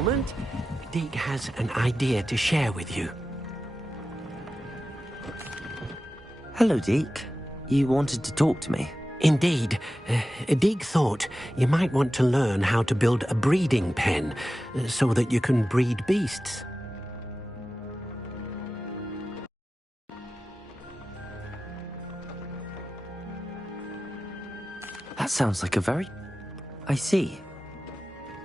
moment. Deek has an idea to share with you. Hello, Deek. You wanted to talk to me? Indeed. Deek thought you might want to learn how to build a breeding pen so that you can breed beasts. That sounds like a very... I see.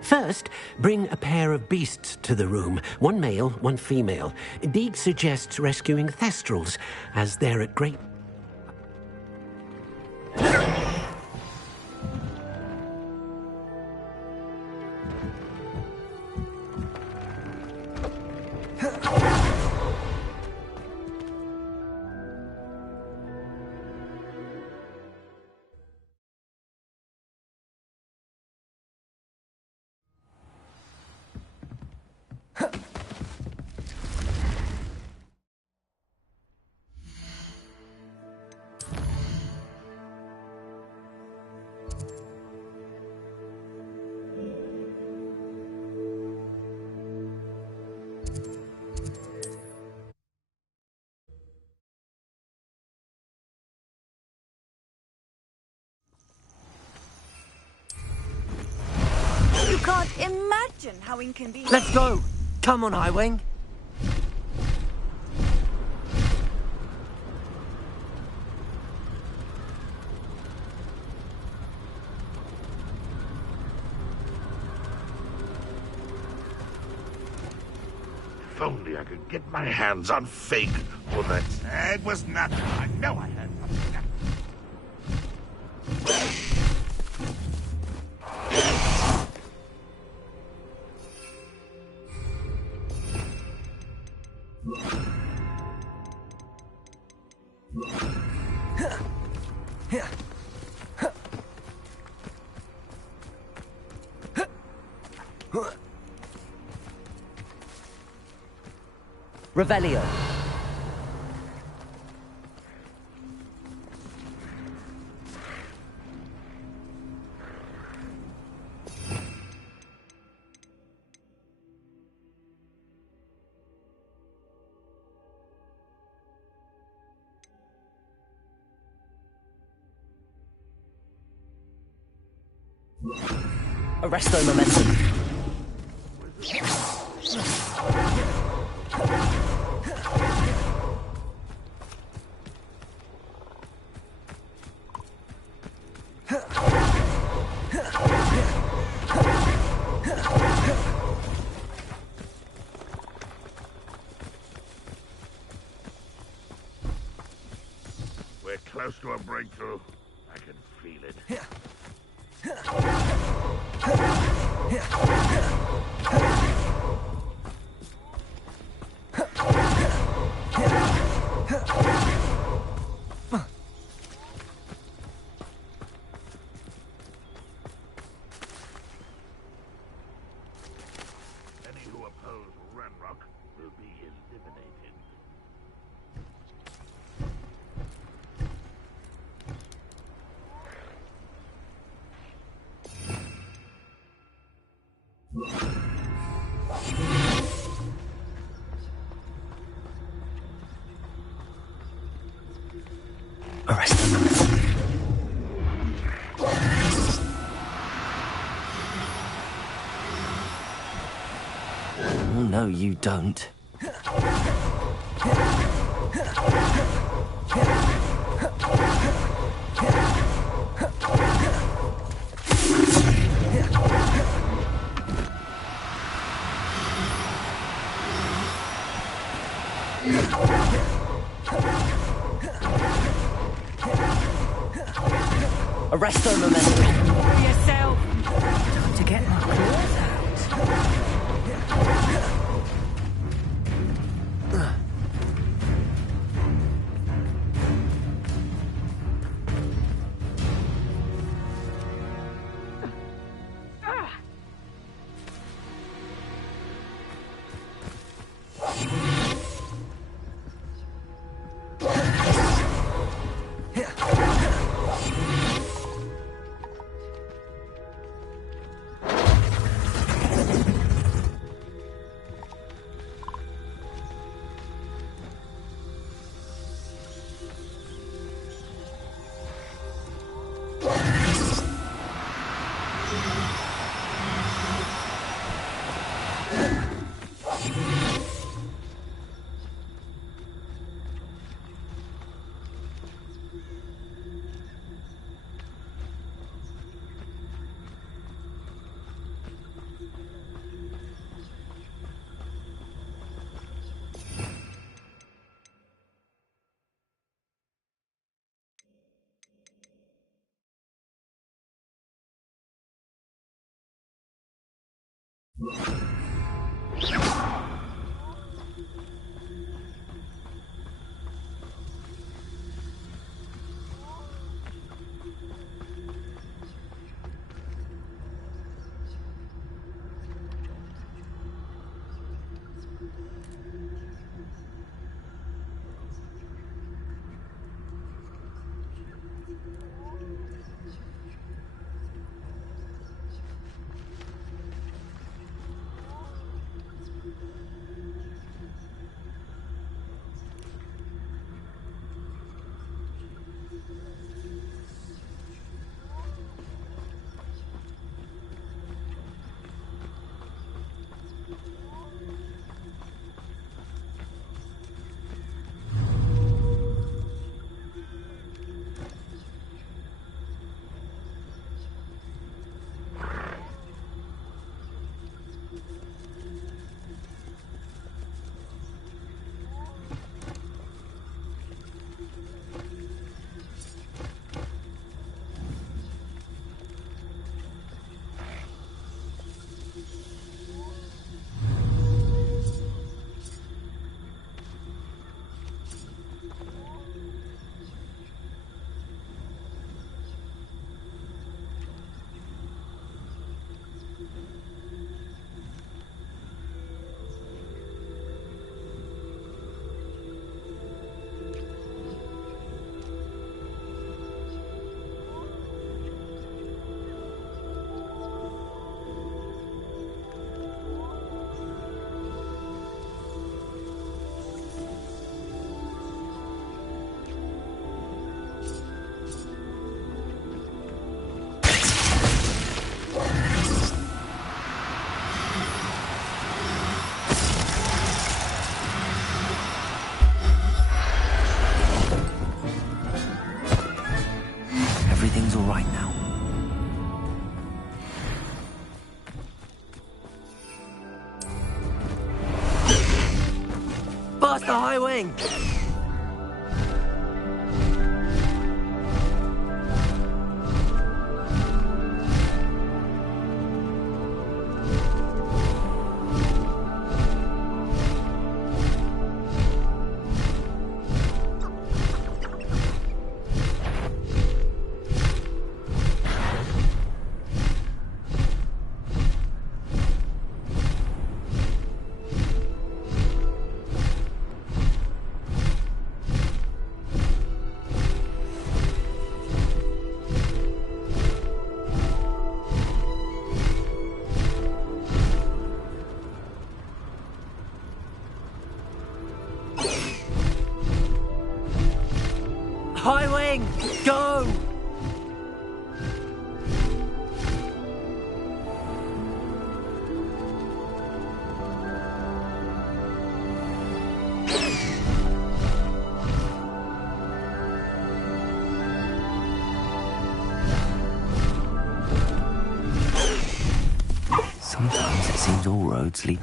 First, bring a pair of beasts to the room. One male, one female. Deek suggests rescuing Thestrals, as they're at great... You can't imagine how inconvenient... Let's go! Come on, Highwing. If only I could get my hands on fake. Well, that tag was nothing. I know I had something. Revelio. Arresto momentum. We're close to a breakthrough. I can feel it. Any who oppose Ranrock will be eliminated. Arresto momentum. Oh, no, you don't. Arresto momentum. For yourself. Time to get my claws out. Everything's all right now. Faster, High Wing! High Wing, go! Sometimes it seems all roads lead.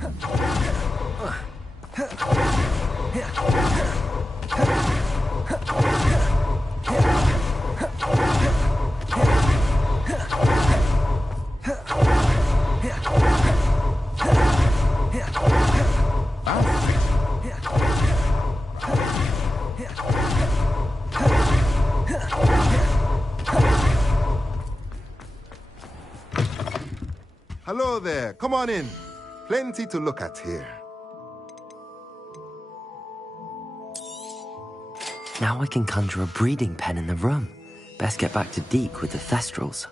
Hello there. Come on in. Plenty to look at here. Now I can conjure a breeding pen in the room. Best get back to Deke with the Thestrals.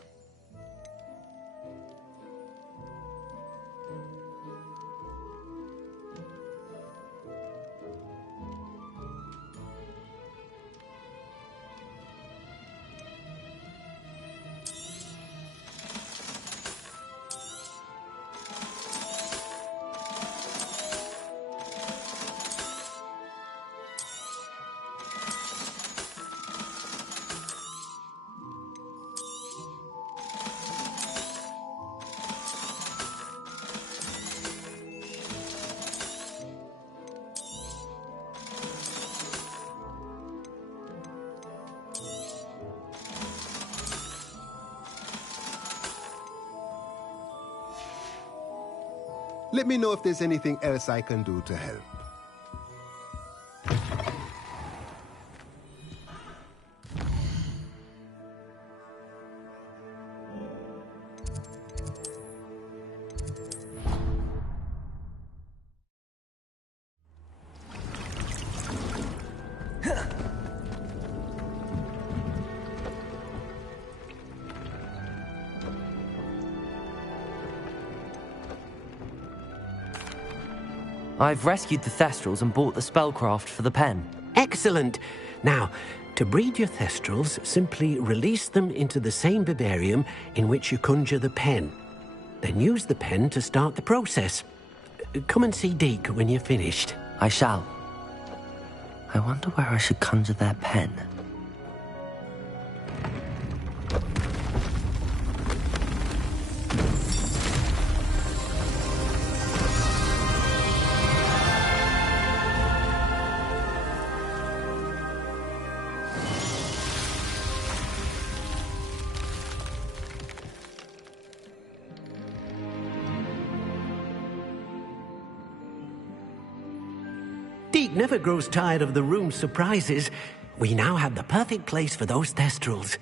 Let me know if there's anything else I can do to help. I've rescued the Thestrals and bought the spellcraft for the pen. Excellent. Now, to breed your Thestrals, simply release them into the same vivarium in which you conjure the pen. Then use the pen to start the process. Come and see Deke when you're finished. I shall. I wonder where I should conjure their pen. Deke never grows tired of the room's surprises. We now have the perfect place for those Thestrals.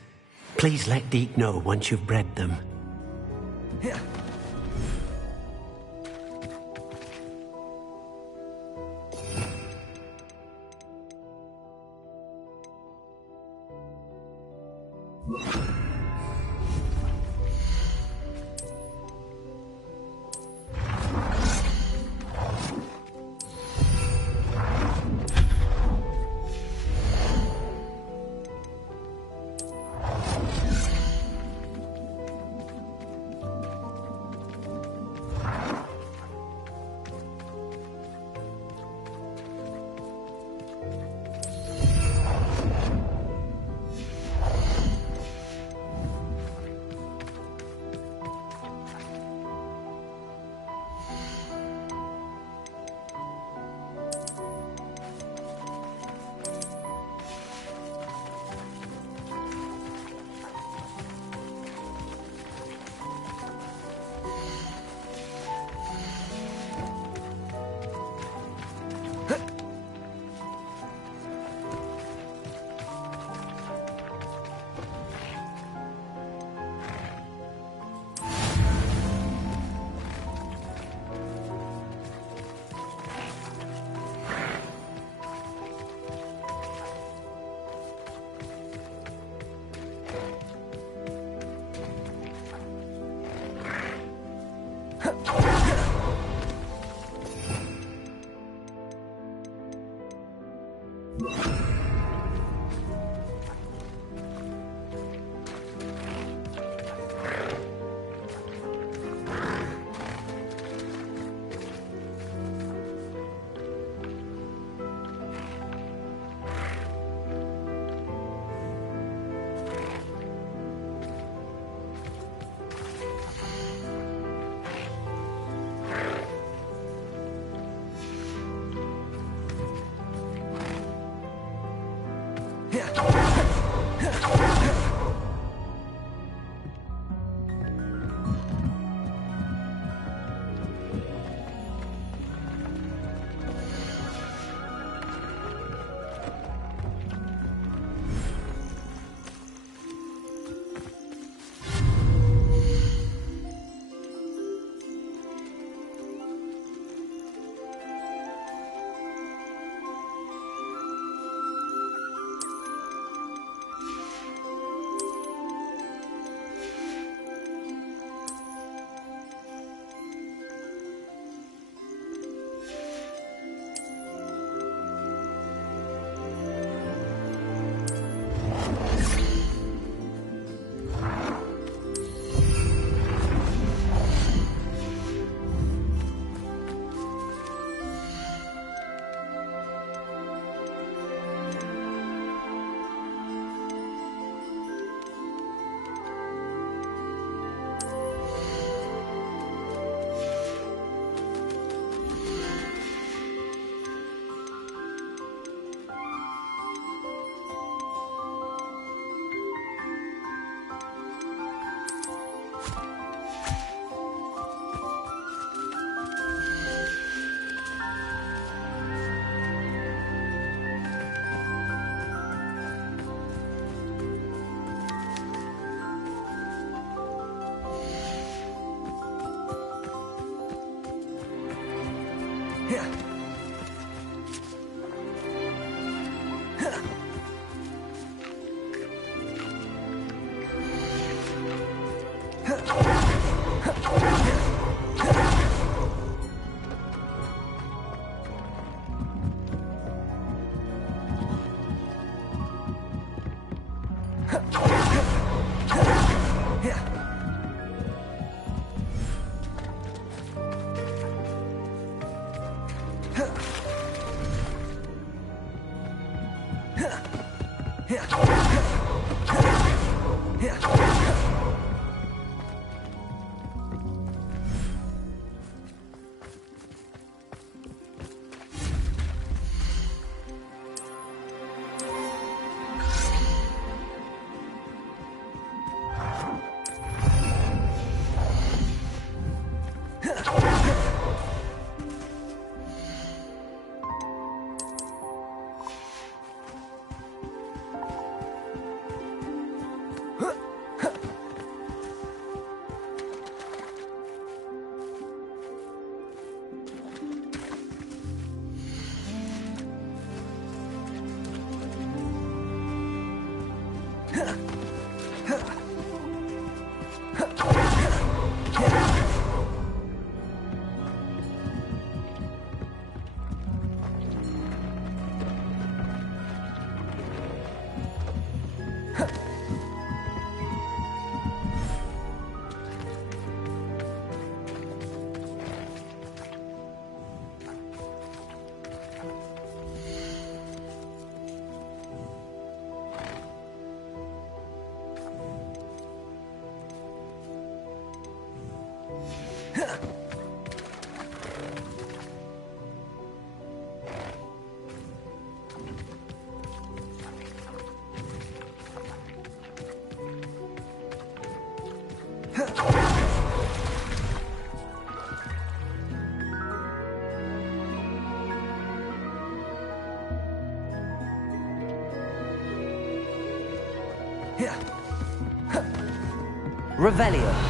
Please let Deke know once you've bred them. Revelio.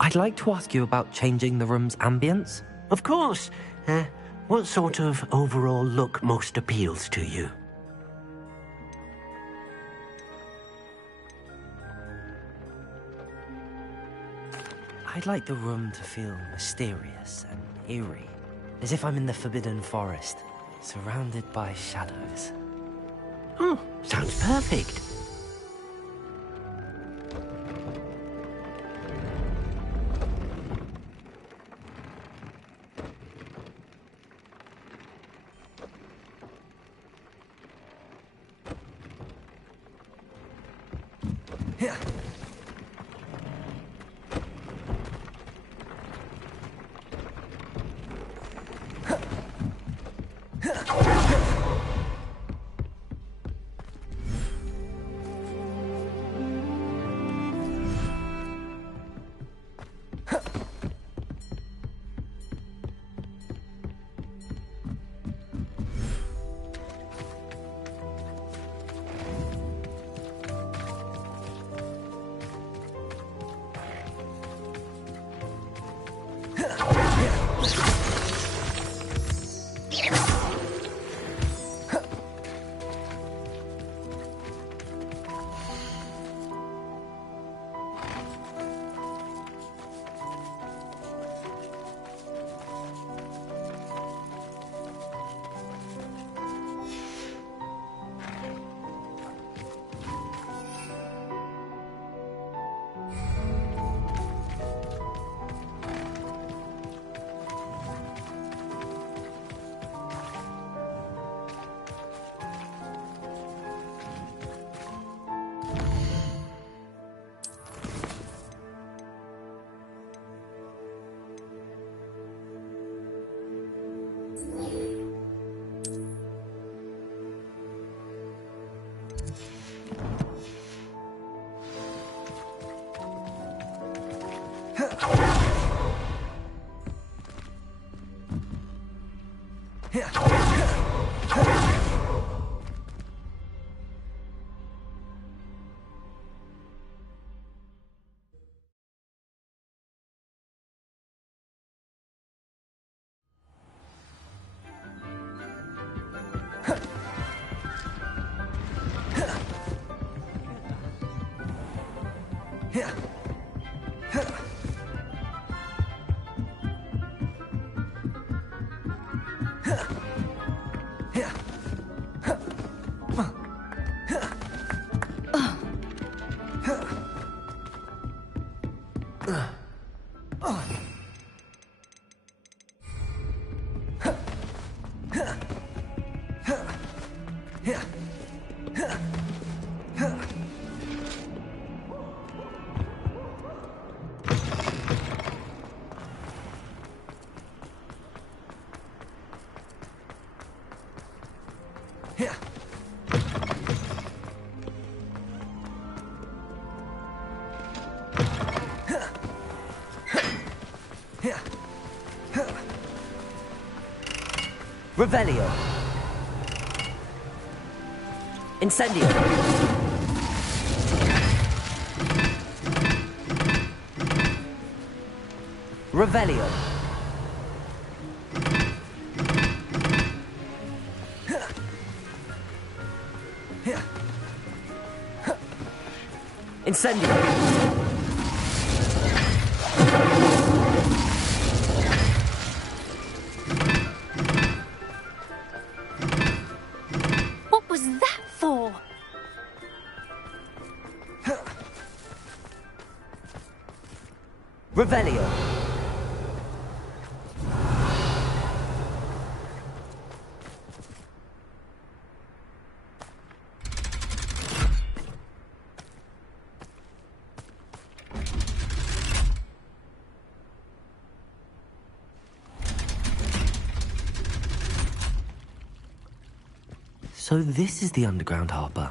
I'd like to ask you about changing the room's ambience. Of course. What sort of overall look most appeals to you? I'd like the room to feel mysterious and eerie, as if I'm in the Forbidden Forest, surrounded by shadows. Oh, sounds perfect. Revelio. Incendio. Revelio. Incendio. What was that for? Revelio. So this is the underground harbor.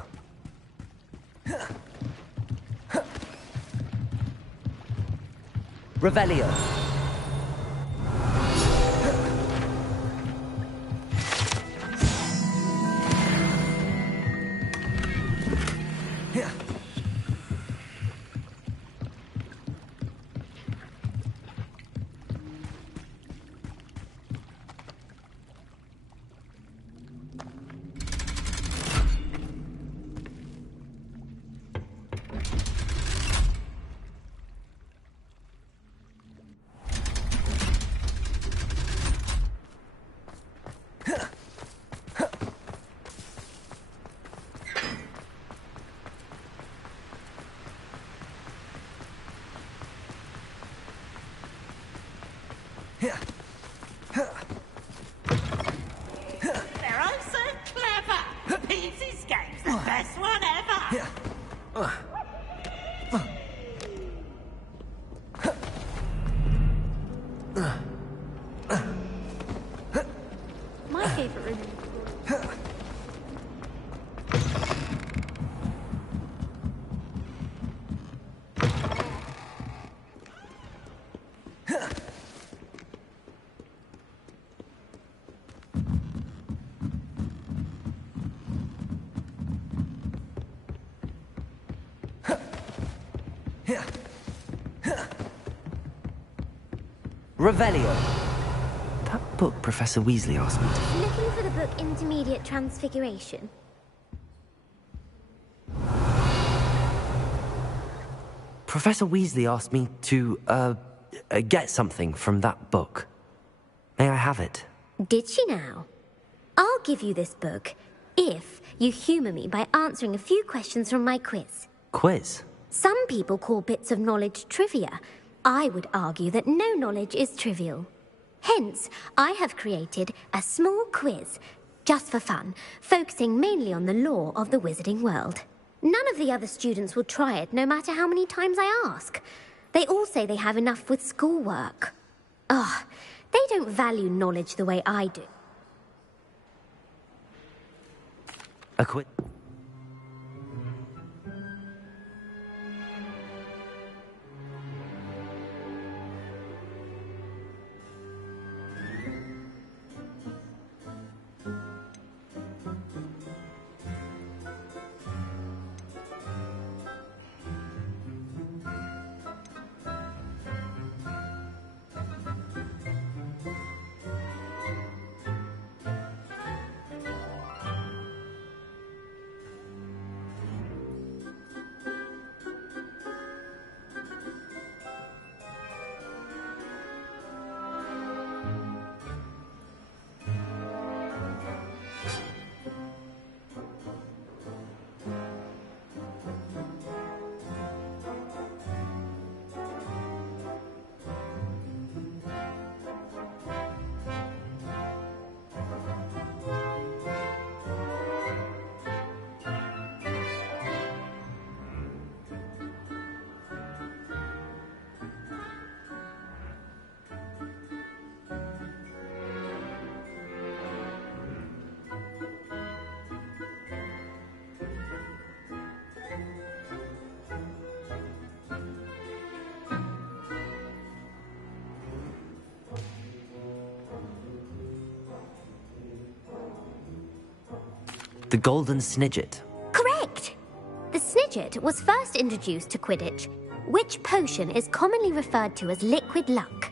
Revelio. They're all so clever. Pete's game's the best one ever. My favorite room. Revelio. That book Professor Weasley asked me to... Looking for the book Intermediate Transfiguration? Professor Weasley asked me to, get something from that book. May I have it? Did she now? I'll give you this book if you humour me by answering a few questions from my quiz. Quiz? Some people call bits of knowledge trivia. I would argue that no knowledge is trivial. Hence, I have created a small quiz, just for fun, focusing mainly on the lore of the wizarding world. None of the other students will try it, no matter how many times I ask. They all say they have enough with schoolwork. Ugh, they don't value knowledge the way I do. A quiz? The Golden Snidget. Correct! The Snidget was first introduced to Quidditch, which potion is commonly referred to as liquid luck.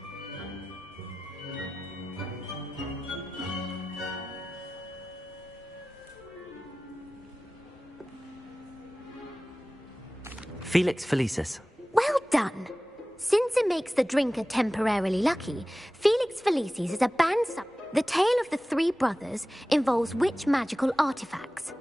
Felix Felicis. Well done! Since it makes the drinker temporarily lucky, Felix Felicis is a banned sub. The tale of the three brothers involves which magical artifacts?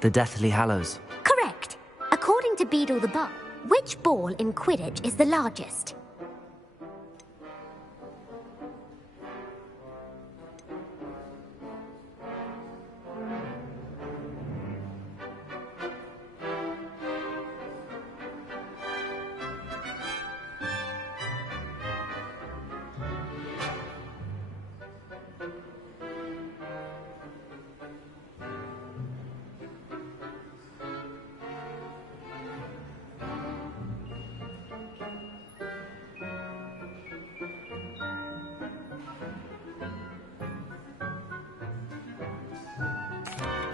The Deathly Hallows. Correct! According to Beedle the Bard, which ball in Quidditch is the largest?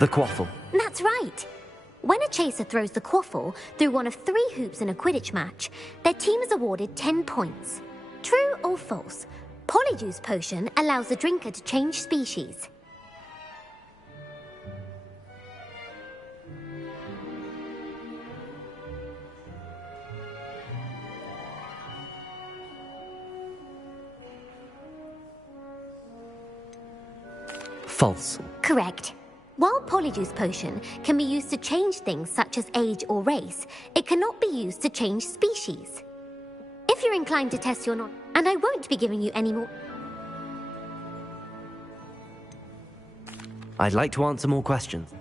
The Quaffle. That's right! When a chaser throws the quaffle through one of 3 hoops in a Quidditch match, their team is awarded 10 points. True or false? Polyjuice Potion allows the drinker to change species. False. Correct. While Polyjuice Potion can be used to change things such as age or race, it cannot be used to change species. If you're inclined to test your knowledge, and I won't be giving you any more. I'd like to answer more questions.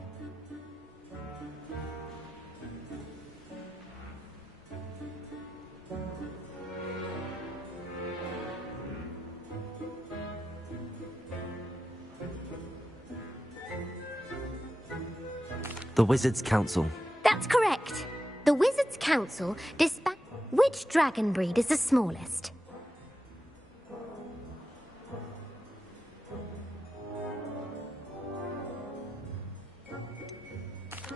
The Wizards' Council. That's correct. The Wizards' Council dispatched. Which dragon breed is the smallest?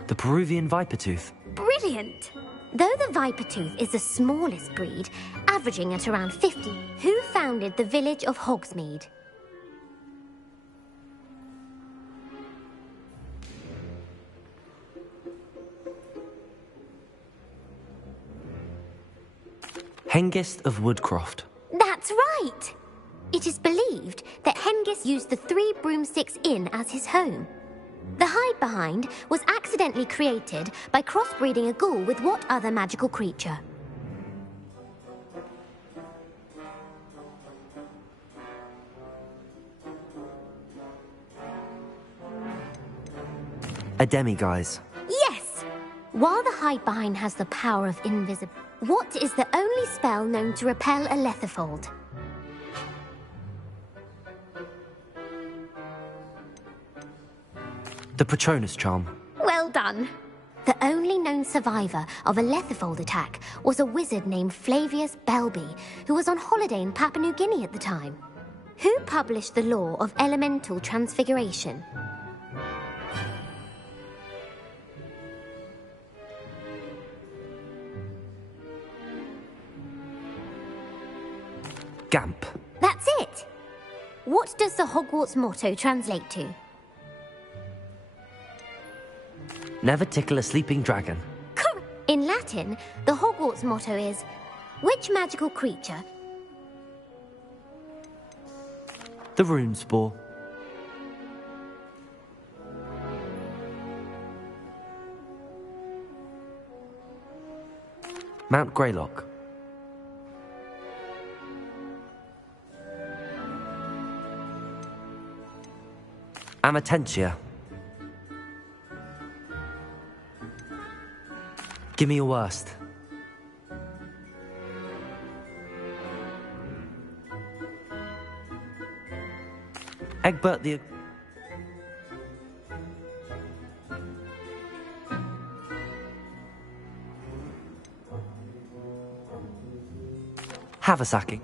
The Peruvian Vipertooth. Brilliant! Though the Vipertooth is the smallest breed, averaging at around 50, who founded the village of Hogsmeade? Hengist of Woodcroft. That's right! It is believed that Hengist used the 3 Broomsticks Inn as his home. The Hide-Behind was accidentally created by crossbreeding a ghoul with what other magical creature? A Demiguise. Yes! While the Hide-Behind has the power of invisibility, what is the only spell known to repel a Lethifold? The Patronus Charm. Well done! The only known survivor of a Lethifold attack was a wizard named Flavius Belby, who was on holiday in Papua New Guinea at the time. Who published the law of elemental transfiguration? Gamp. That's it! What does the Hogwarts motto translate to? Never tickle a sleeping dragon. In Latin, the Hogwarts motto is, which magical creature? The Runespore. Mount Greylock. Amatentia. Give me your worst. Egbert the... Havasaki.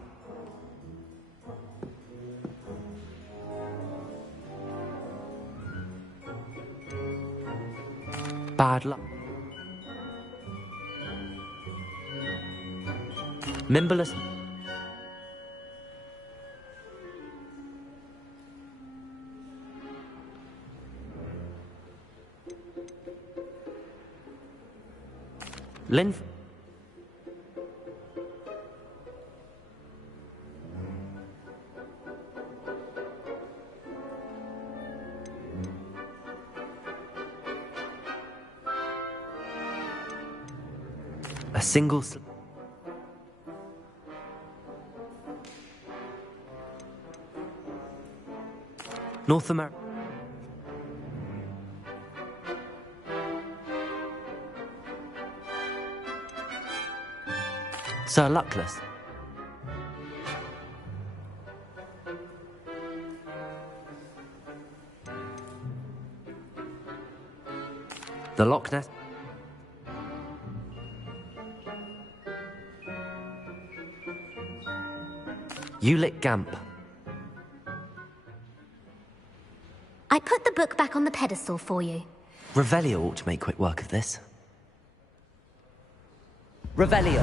bad luck. Mimbolus. Linf. A single North America. Sir Luckless. The Loch Ness. Ulick Gamp. I put the book back on the pedestal for you. Revelio ought to make quick work of this. Revelio.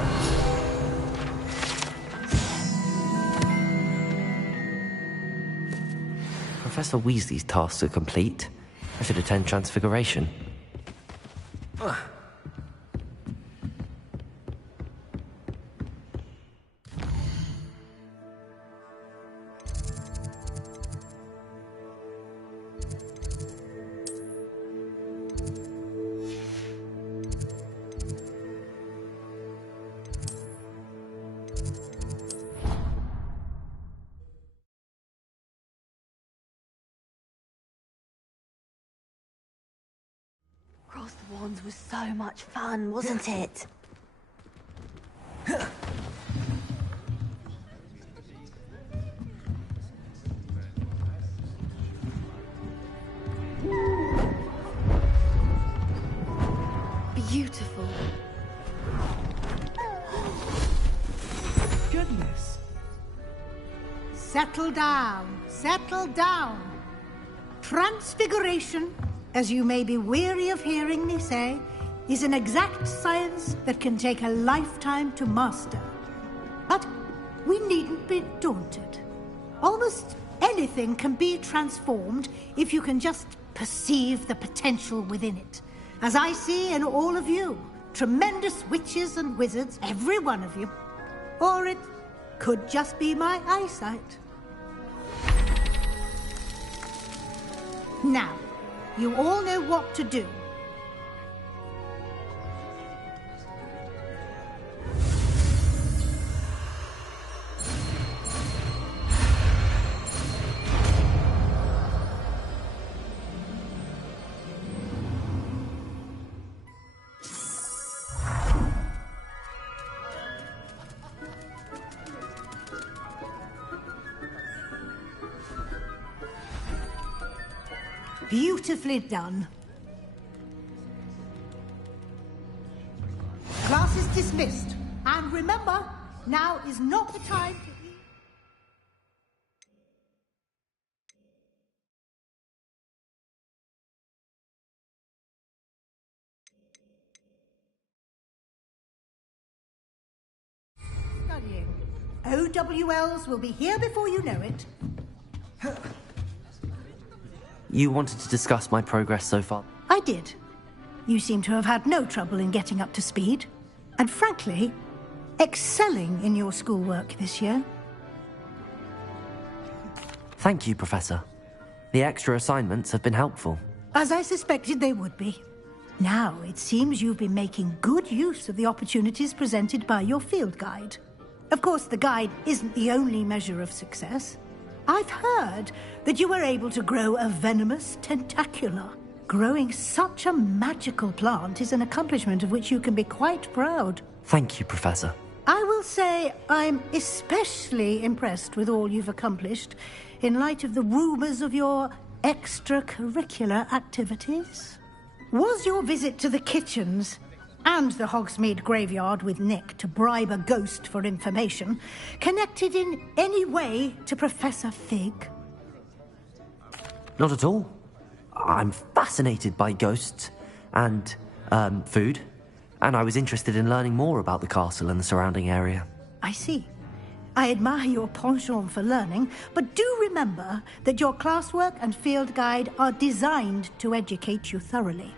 Professor Weasley's tasks are complete. I should attend Transfiguration. Cross the Wands was so much fun, wasn't it? Beautiful. Goodness. Settle down. Settle down. Transfiguration, as you may be weary of hearing me say, is an exact science that can take a lifetime to master. But we needn't be daunted. Almost anything can be transformed if you can just perceive the potential within it. As I see in all of you, tremendous witches and wizards, every one of you. Or it could just be my eyesight. Now, you all know what to do. Beautifully done. Class is dismissed. And remember, now is not the time to eat. Studying. OWLs will be here before you know it. You wanted to discuss my progress so far? I did. You seem to have had no trouble in getting up to speed. And frankly, excelling in your schoolwork this year. Thank you, Professor. The extra assignments have been helpful. As I suspected they would be. Now, it seems you've been making good use of the opportunities presented by your field guide. Of course, the guide isn't the only measure of success. I've heard that you were able to grow a venomous tentacula. Growing such a magical plant is an accomplishment of which you can be quite proud. Thank you, Professor. I will say I'm especially impressed with all you've accomplished in light of the rumors of your extracurricular activities. Was your visit to the kitchens and the Hogsmeade graveyard with Nick to bribe a ghost for information connected in any way to Professor Fig? Not at all. I'm fascinated by ghosts, and food, and I was interested in learning more about the castle and the surrounding area. I see. I admire your penchant for learning, but do remember that your classwork and field guide are designed to educate you thoroughly.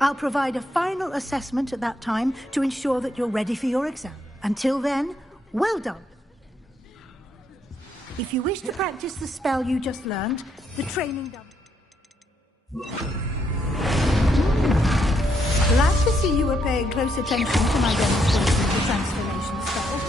I'll provide a final assessment at that time to ensure that you're ready for your exam. Until then, well done. If you wish to practice the spell you just learned, the training done. Glad to see you were paying close attention to my demonstration of the transformation spell.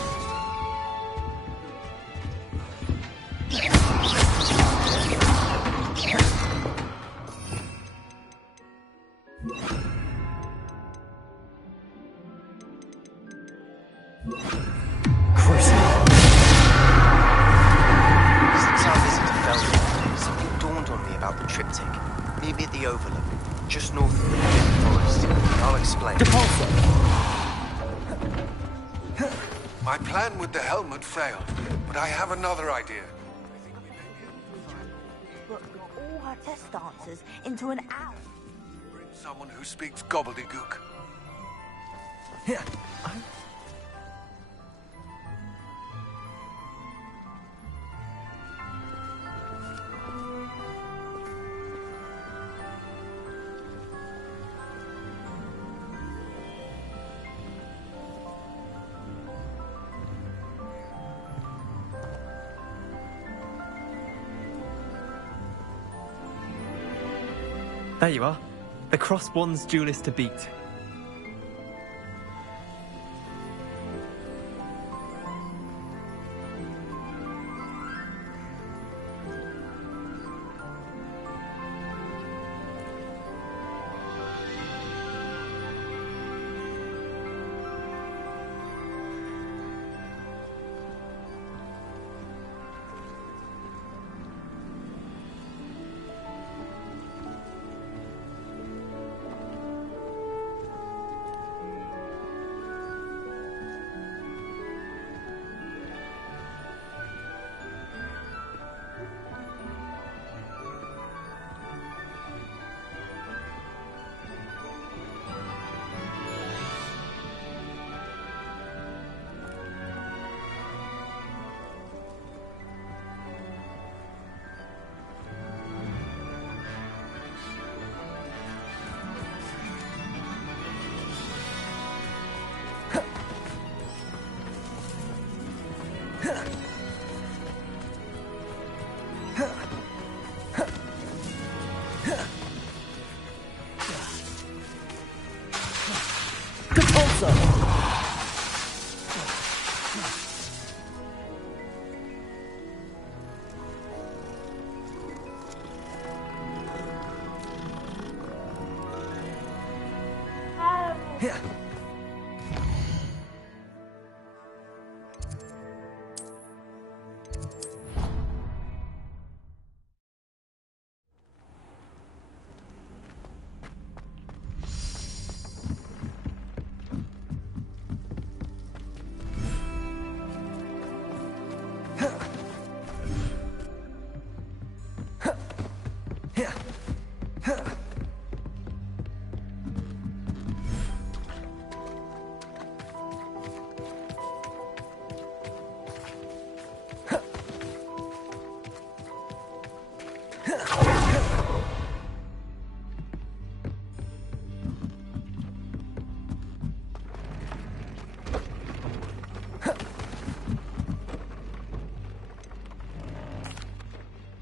Since our visit to Felden, something dawned on me about the triptych. Maybe at the Overlook, just north of the Forbidden Forest. I'll explain. My plan with the helmet failed, but I have another idea. Put all her test answers into an owl. Bring someone who speaks gobbledygook. There you are. The Crosswands duelist to beat.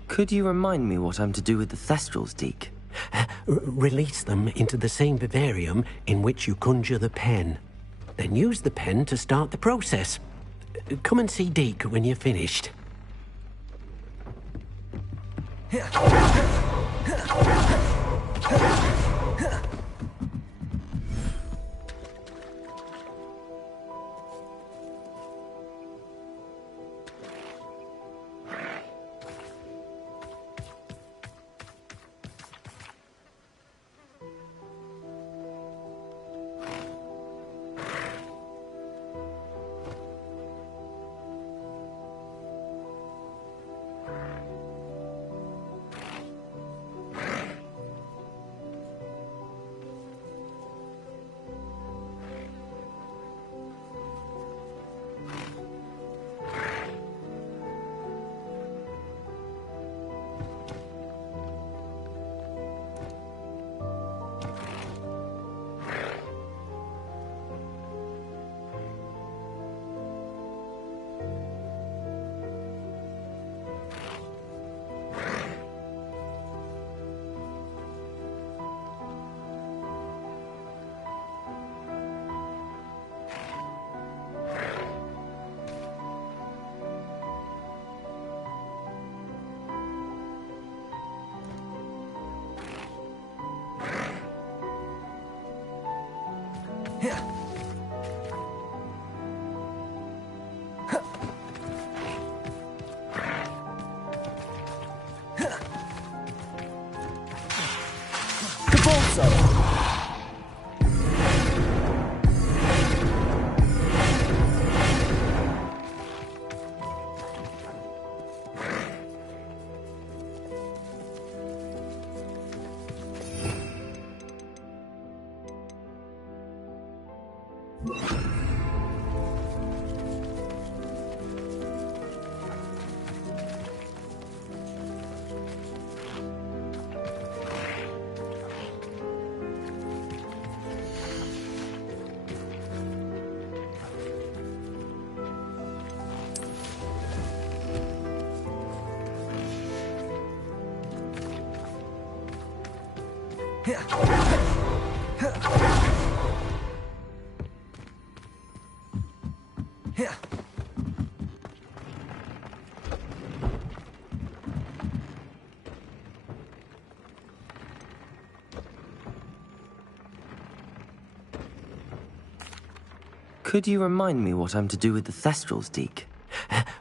Could you remind me what I'm to do with the Thestrals, Deke? Release them into the same vivarium in which you conjure the pen. Then use the pen to start the process. Come and see Deke when you're finished. Could you remind me what I'm to do with the Thestrals, Deke?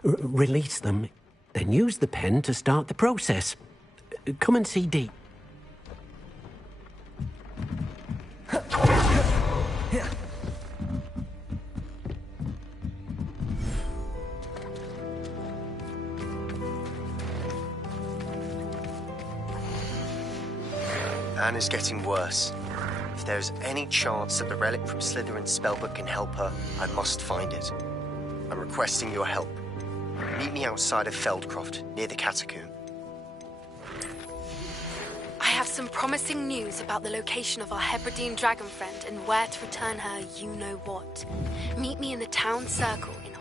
Release them, then use the pen to start the process. Come and see Deke. Anne is getting worse. If there is any chance that the relic from Slytherin's spellbook can help her, I must find it. I'm requesting your help. Meet me outside of Feldcroft, near the Catacomb. I have some promising news about the location of our Hebridean dragon friend and where to return her you-know-what. Meet me in the town circle in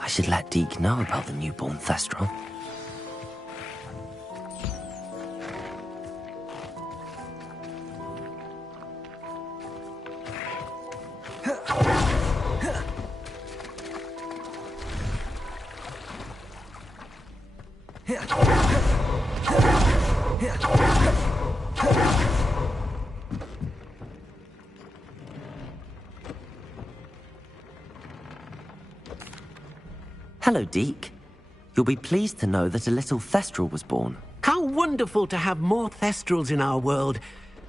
I should let Deke know about the newborn Thestral. Hello, Deke. You'll be pleased to know that a little Thestral was born. How wonderful to have more Thestrals in our world.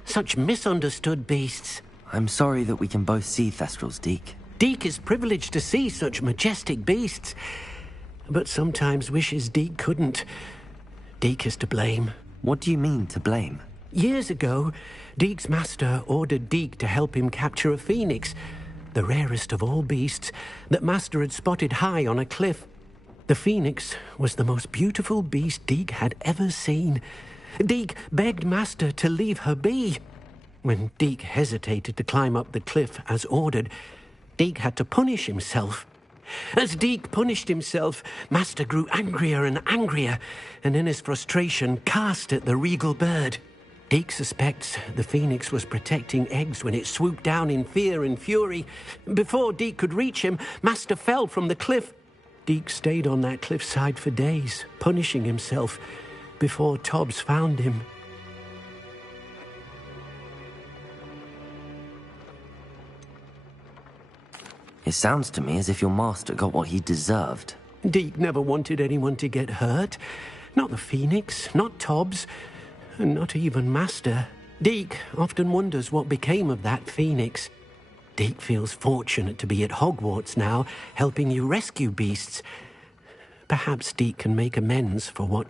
Such misunderstood beasts. I'm sorry that we can both see Thestrals, Deke. Deke is privileged to see such majestic beasts, but sometimes wishes Deke couldn't. Deke is to blame. What do you mean, to blame? Years ago, Deke's master ordered Deke to help him capture a phoenix, the rarest of all beasts, that Master had spotted high on a cliff. The phoenix was the most beautiful beast Deke had ever seen, Deek begged Master to leave her be. When Deek hesitated to climb up the cliff as ordered, Deek had to punish himself. As Deek punished himself, Master grew angrier and angrier, and in his frustration cast at the regal bird. Deek suspects the phoenix was protecting eggs when it swooped down in fear and fury. Before Deek could reach him, Master fell from the cliff. Deek stayed on that cliffside for days, punishing himself, before Tobbs found him. It sounds to me as if your master got what he deserved. Deek never wanted anyone to get hurt. Not the phoenix, not Tobbs, and not even Master. Deek often wonders what became of that phoenix. Deek feels fortunate to be at Hogwarts now, helping you rescue beasts. Perhaps Deek can make amends for what...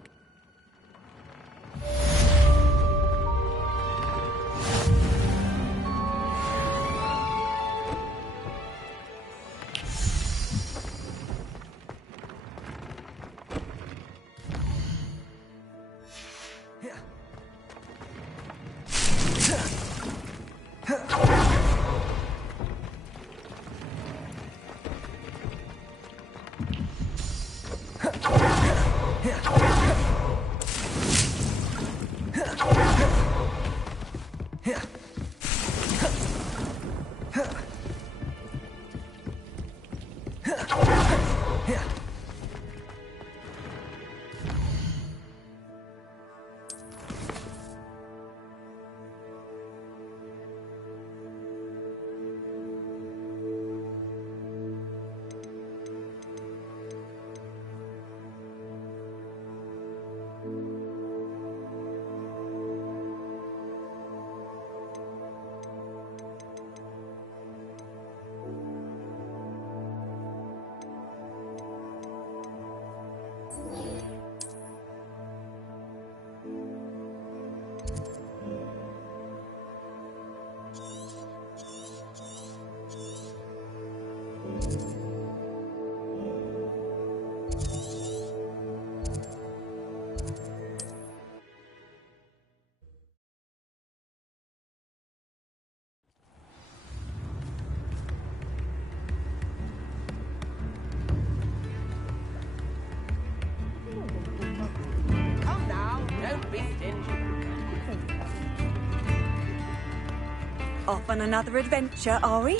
Off on another adventure, are we?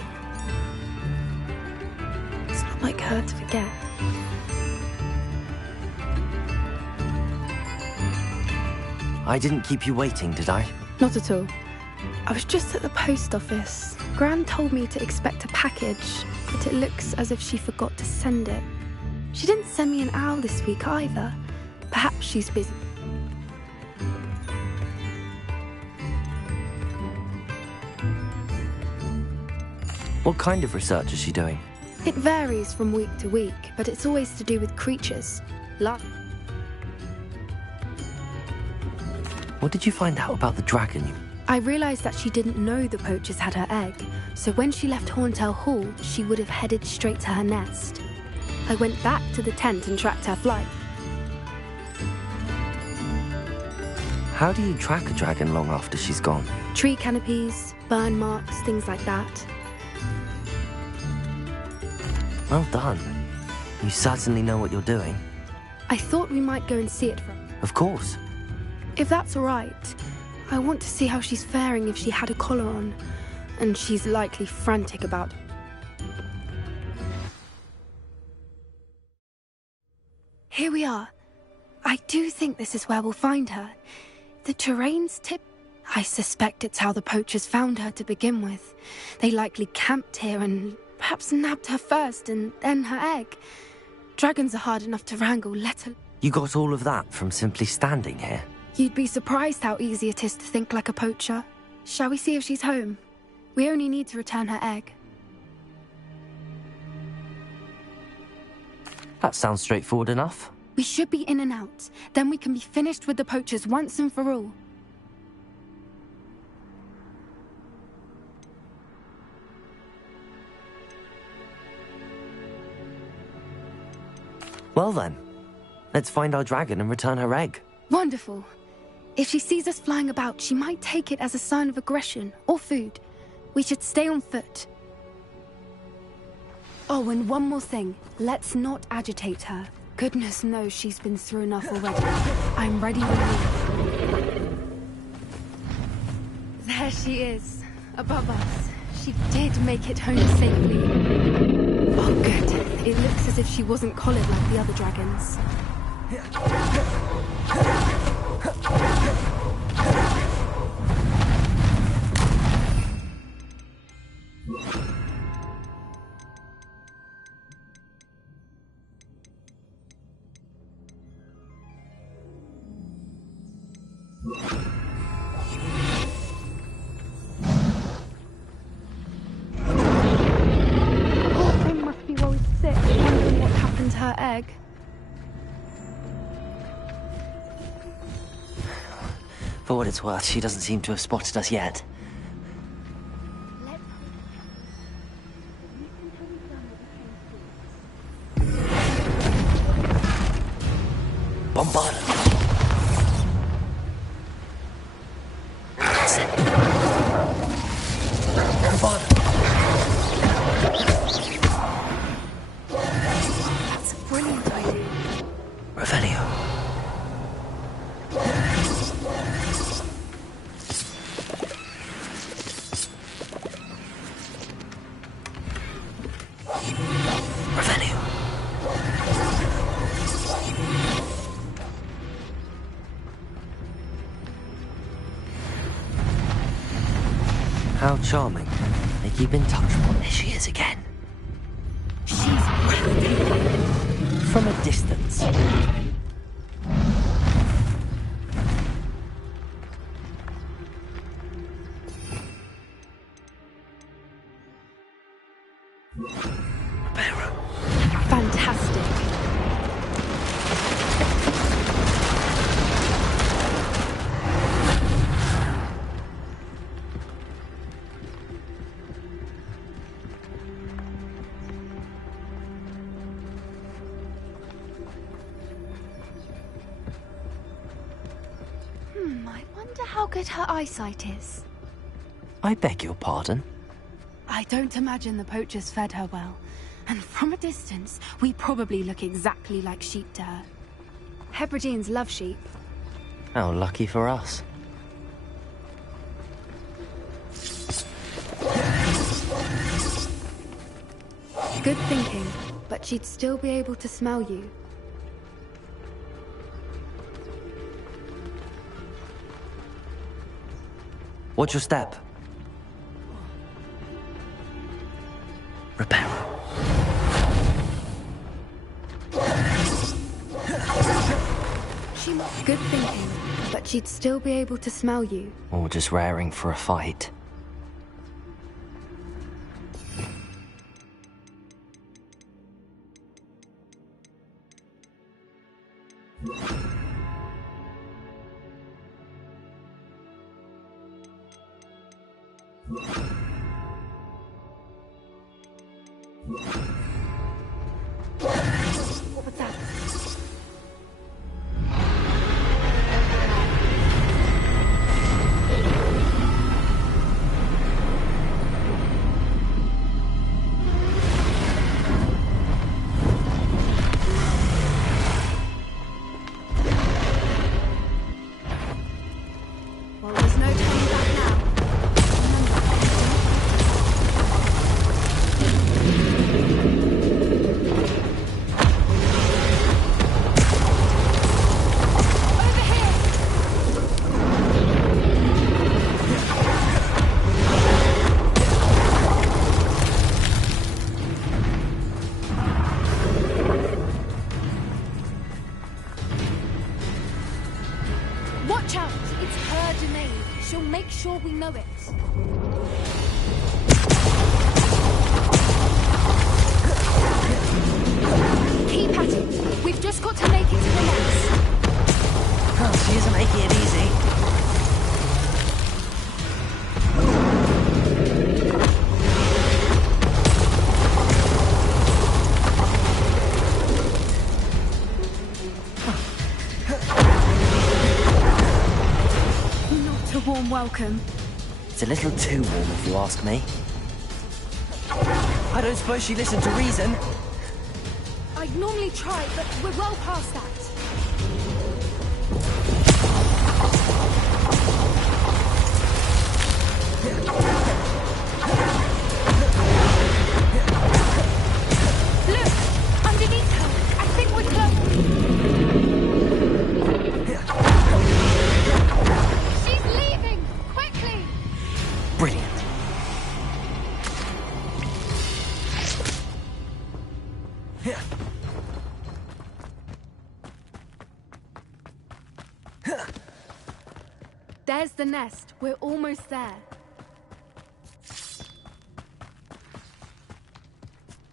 It's not like her to forget. I didn't keep you waiting, did I? Not at all. I was just at the post office. Gran told me to expect a package, but it looks as if she forgot to send it. She didn't send me an owl this week either. Perhaps she's busy. What kind of research is she doing? It varies from week to week, but it's always to do with creatures. What did you find out about the dragon? I realised that she didn't know the poachers had her egg, so when she left Horntail Hall, she would have headed straight to her nest. I went back to the tent and tracked her flight. How do you track a dragon long after she's gone? Tree canopies, burn marks, things like that. Well done. You certainly know what you're doing. I thought we might go and see it from. Of course. If that's all right, I want to see how she's faring if she had a collar on, and she's likely frantic about. Here we are. I do think this is where we'll find her. The terrain's tip. I suspect it's how the poachers found her to begin with. They likely camped here and perhaps nabbed her first and then her egg. Dragons are hard enough to wrangle, let alone... You got all of that from simply standing here? You'd be surprised how easy it is to think like a poacher. Shall we see if she's home? We only need to return her egg. That sounds straightforward enough. We should be in and out. Then we can be finished with the poachers once and for all. Well then, let's find our dragon and return her egg. Wonderful. If she sees us flying about, she might take it as a sign of aggression or food. We should stay on foot. Oh, and one more thing. Let's not agitate her. Goodness knows she's been through enough already. I'm ready to leave. There she is, above us. She did make it home safely. Oh, good. It looks as if she wasn't collared like the other dragons. Her egg. For what it's worth, she doesn't seem to have spotted us yet. Bombard her. That's it. Bombard her. Brilliant idea. Revelio. Revelio. How charming. They keep in touch. There she is again. She's breathtaking. From a distance. Reparo. Fantastic. I wonder how good her eyesight is. I beg your pardon? I don't imagine the poachers fed her well. And from a distance, we probably look exactly like sheep to her. Hebrideans love sheep. How lucky for us. Good thinking, but she'd still be able to smell you. Watch your step. Reparo. Good thinking, but she'd still be able to smell you. Or just raring for a fight. What was that? Well, there's no turning back now. Watch out! It's her domain. She'll make sure we know it. Keep at it. We've just got to make it to the next. Oh, she isn't making it easy. welcome. It's a little too warm, if you ask me. I don't suppose she listened to reason. I'd normally try, but we're well past that. Look! Underneath her! I think we're close! She's leaving! Quickly! Brilliant. There's the nest. We're almost there.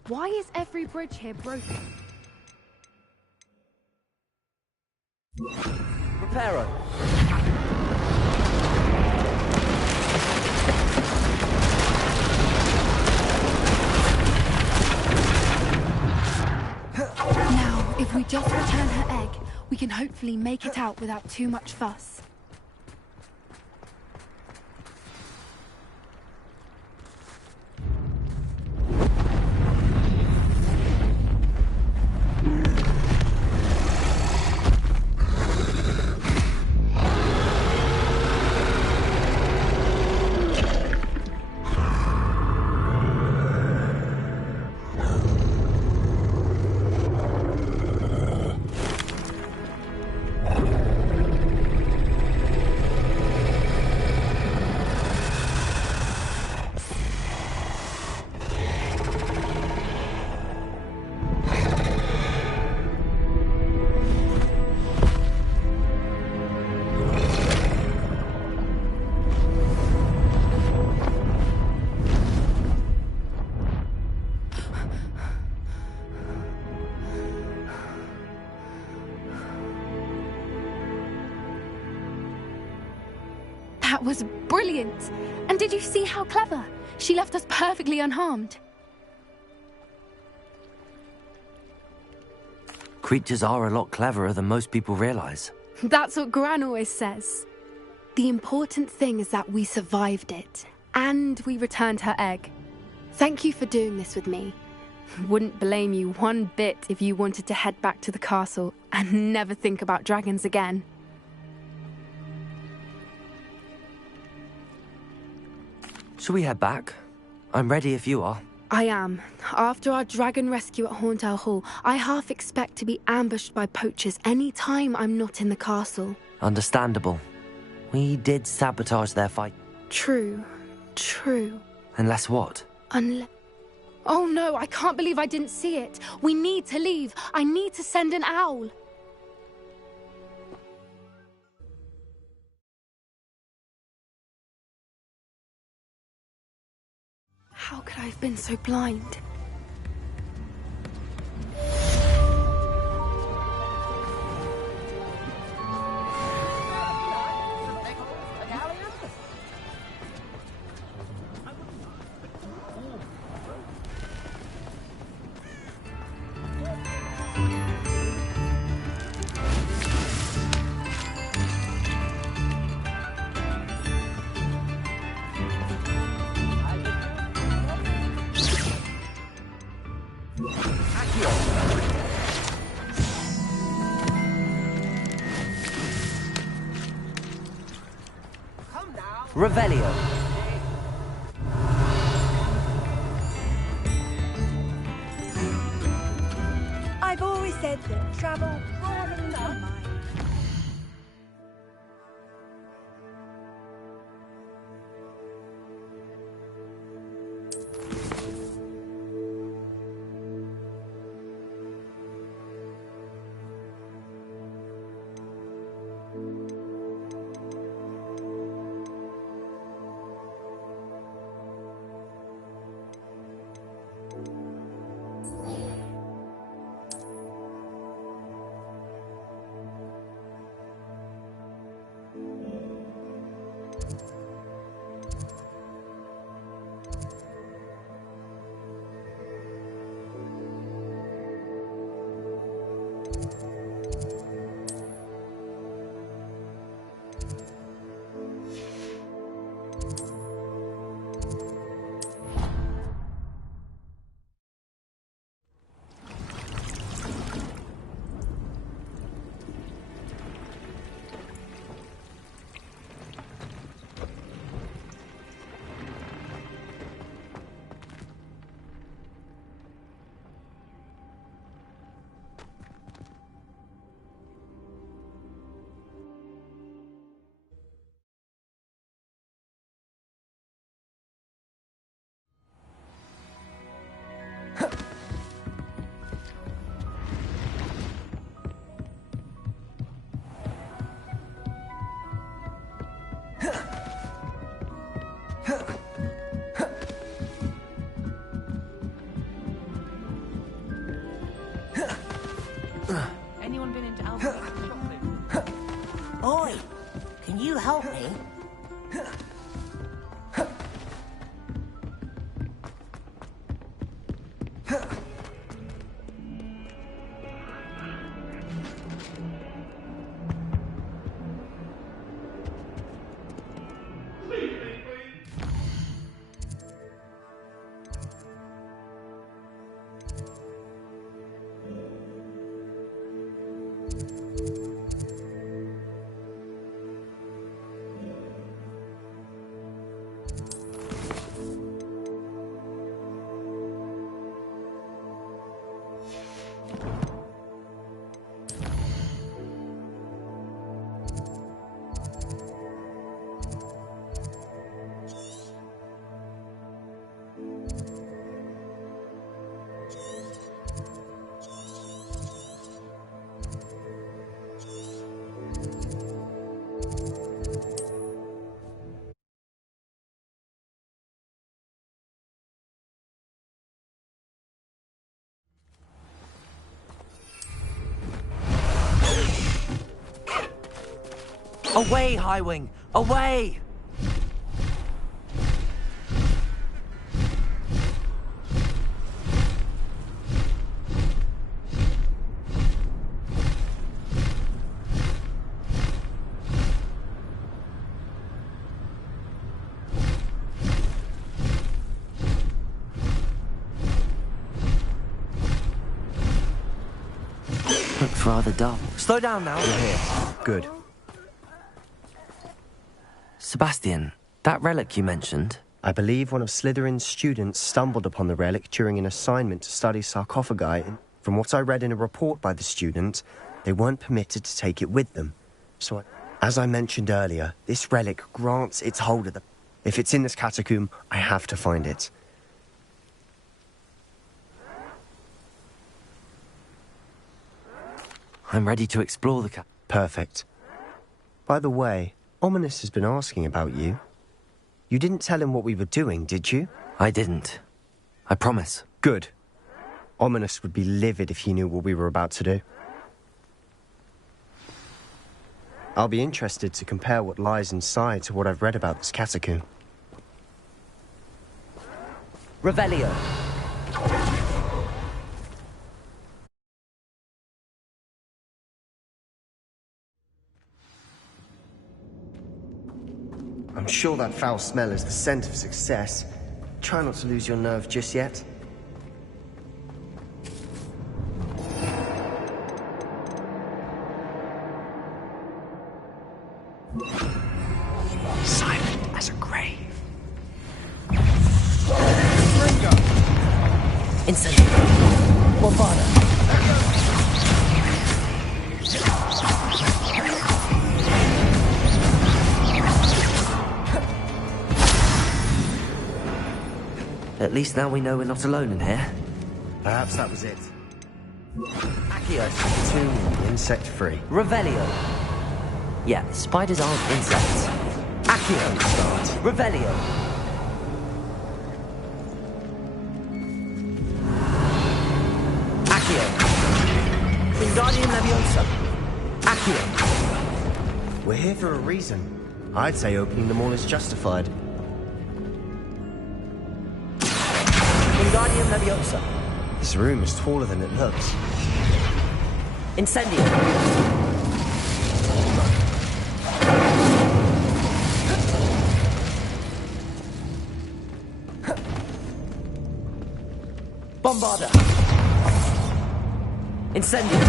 Why is every bridge here broken? Reparo. Now, if we just return her egg, we can hopefully make it out without too much fuss. That was brilliant! And did you see how clever? She left us perfectly unharmed. Creatures are a lot cleverer than most people realize. That's what Gran always says. The important thing is that we survived it, and we returned her egg. Thank you for doing this with me. Wouldn't blame you one bit if you wanted to head back to the castle and never think about dragons again. Shall we head back? I'm ready if you are. I am. After our dragon rescue at Horntail Hall, I half expect to be ambushed by poachers any time I'm not in the castle. Understandable. We did sabotage their fight. True. Unless what? Oh no, I can't believe I didn't see it. We need to leave. I need to send an owl. How could I have been so blind? Revelio. I've always said that travel broadens the mind. Anyone been into Alpha chocolate? Oi! Can you help me? Away, Highwing! Away! Looks rather dull. Slow down now. You're here. Good. Sebastian, that relic you mentioned... I believe one of Slytherin's students stumbled upon the relic during an assignment to study sarcophagi, and from what I read in a report by the student, they weren't permitted to take it with them. So, as I mentioned earlier, this relic grants its holder the... If it's in this catacomb, I have to find it. I'm ready to explore the Perfect. By the way, Ominis has been asking about you. You didn't tell him what we were doing, did you? I didn't. I promise. Good. Ominis would be livid if he knew what we were about to do. I'll be interested to compare what lies inside to what I've read about this catacomb. Revelio. I'm sure that foul smell is the scent of success. Try not to lose your nerve just yet. Silent as a grave. Incendio. Bombarda. At least now we know we're not alone in here. Perhaps that was it. Accio. Tomb insect-free. Revelio. Yeah, spiders aren't insects. Accio. Revelio. Accio. Wingardium Leviosa. Accio. We're here for a reason. I'd say opening them all is justified. Wingardium Leviosa. This room is taller than it looks. Incendio. Bombarda. Incendio.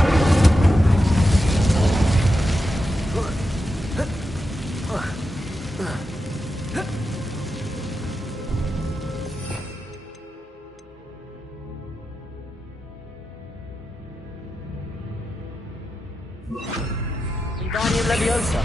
Wingardium Leviosa.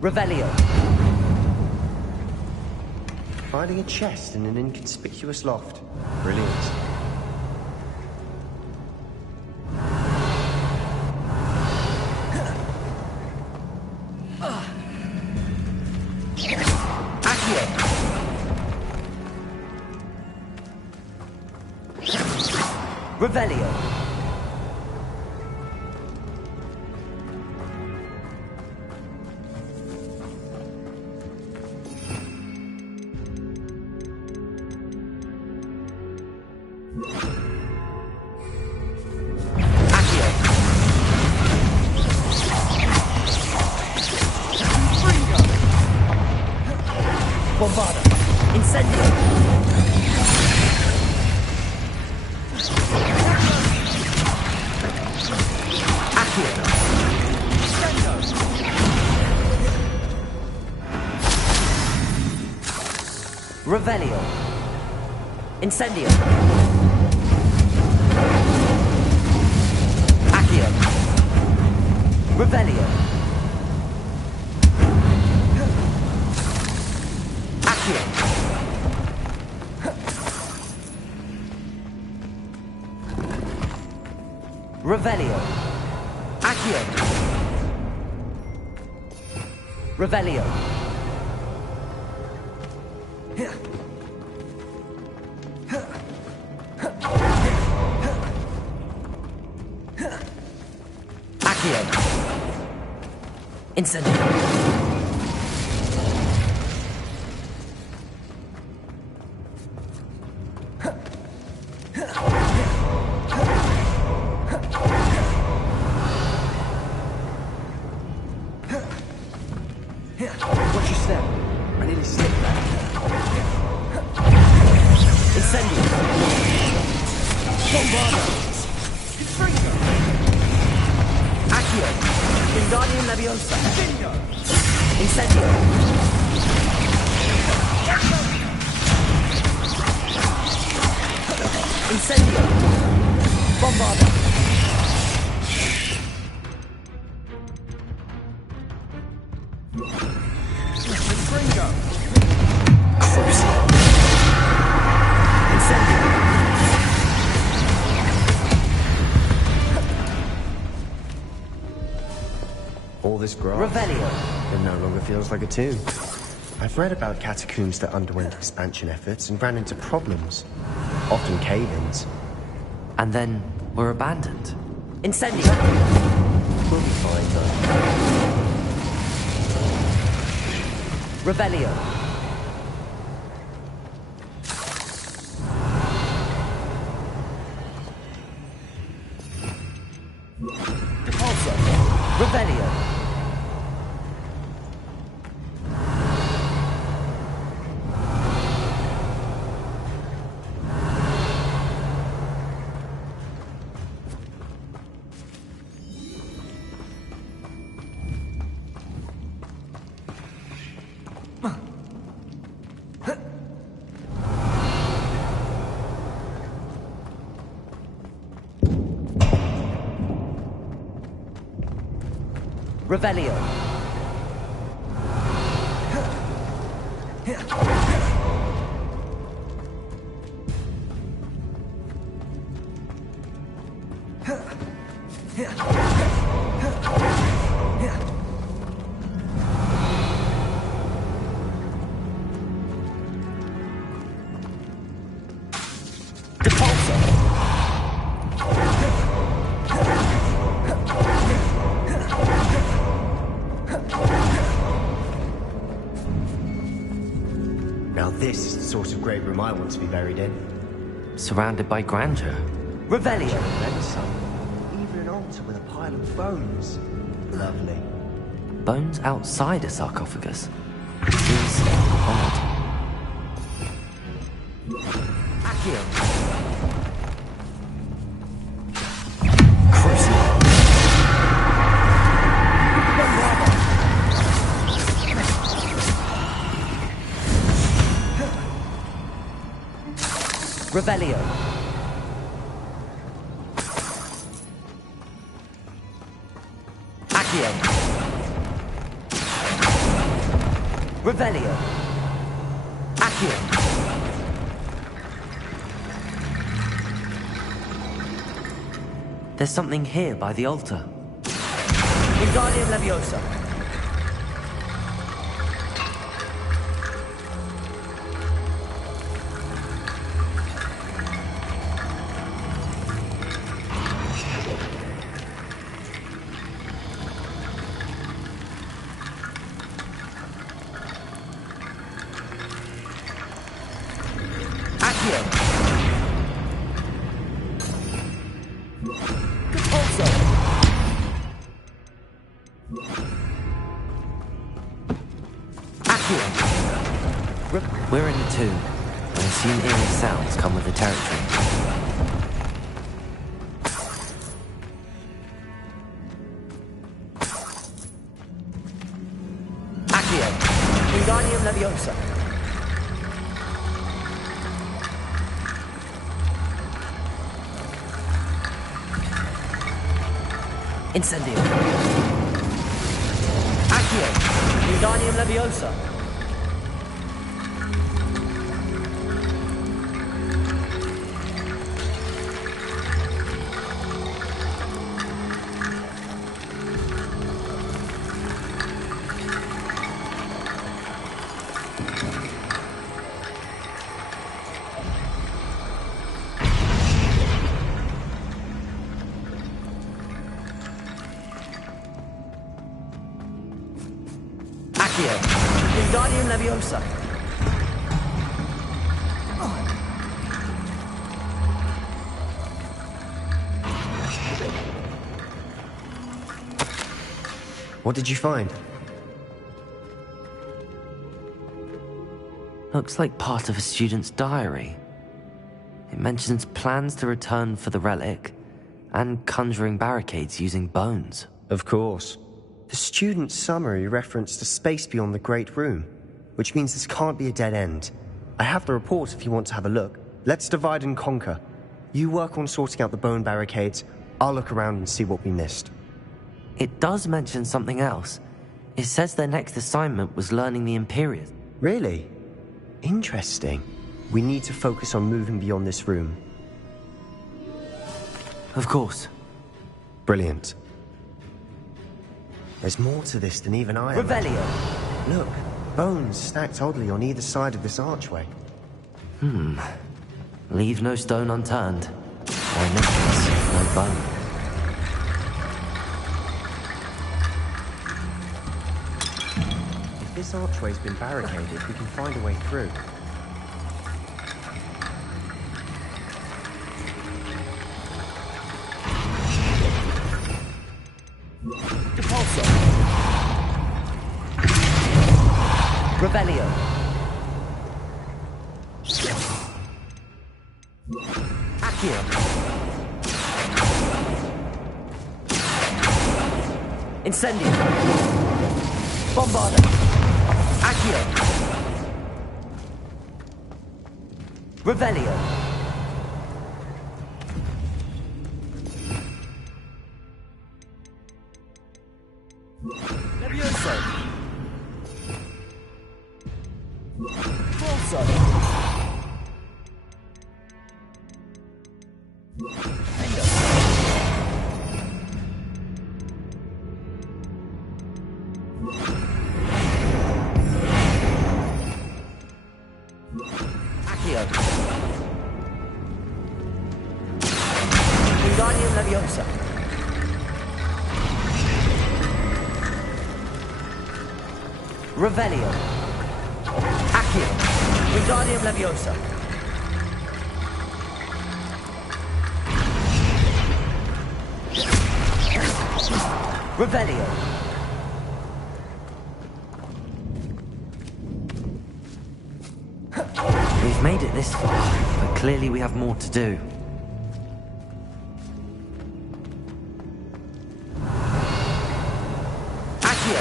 Revelio. Finding a chest in an inconspicuous loft. Brilliant. Revelio. Bombarda. Incendio. Accio. Revelio. Incendio. Accio. Revelio. Accio. Revelio. Accio. Revelio. Accio. Incendio. Watch your step. I nearly slipped back. Incendio. Bombarda. Confringo. Accio. Wingardium Leviosa. Bingo. Incendio. Incendio. Bombarda. Confringo. Crucial. Incendio. All this grass. Revelio. It no longer feels like a tomb. I've read about catacombs that underwent expansion efforts and ran into problems. Often cave-ins. And then were abandoned. Incendio. We'll be fine, though. Revelio. Repulsor. Revelio. Revelio. Now this is the sort of great room I want to be buried in. Surrounded by grandeur. Revelio. Then some. Even an altar with a pile of bones. Lovely. Bones outside a sarcophagus. Seems odd. Accio. Crucial. Revelio. Accio. Revelio. Accio. There's something here by the altar. Wingardium Leviosa. We're in a tomb. I assume eerie sounds come with the territory. Accio. Wingardium Leviosa. Incendio. Accio. Wingardium Leviosa. Wingardium Leviosa. What did you find? Looks like part of a student's diary. It mentions plans to return for the relic and conjuring barricades using bones. Of course. The student's summary referenced a space beyond the Great Room, which means this can't be a dead end. I have the report if you want to have a look. Let's divide and conquer. You work on sorting out the bone barricades. I'll look around and see what we missed. It does mention something else. It says their next assignment was learning the Imperium. Really? Interesting. We need to focus on moving beyond this room. Of course. Brilliant. There's more to this than even I am. Revelio. Look, bones stacked oddly on either side of this archway. Leave no stone unturned. Or in this case, no bone. If this archway's been barricaded, we can find a way through. Depulso. Revelio. Accio. Incendio. Bombarda. Accio. Revelio. Levioso. Forza. Accio. Wingardium Leviosa. Revelio. Accio. Wingardium Leviosa. Revelio. We've made it this far, but clearly we have more to do. Accio.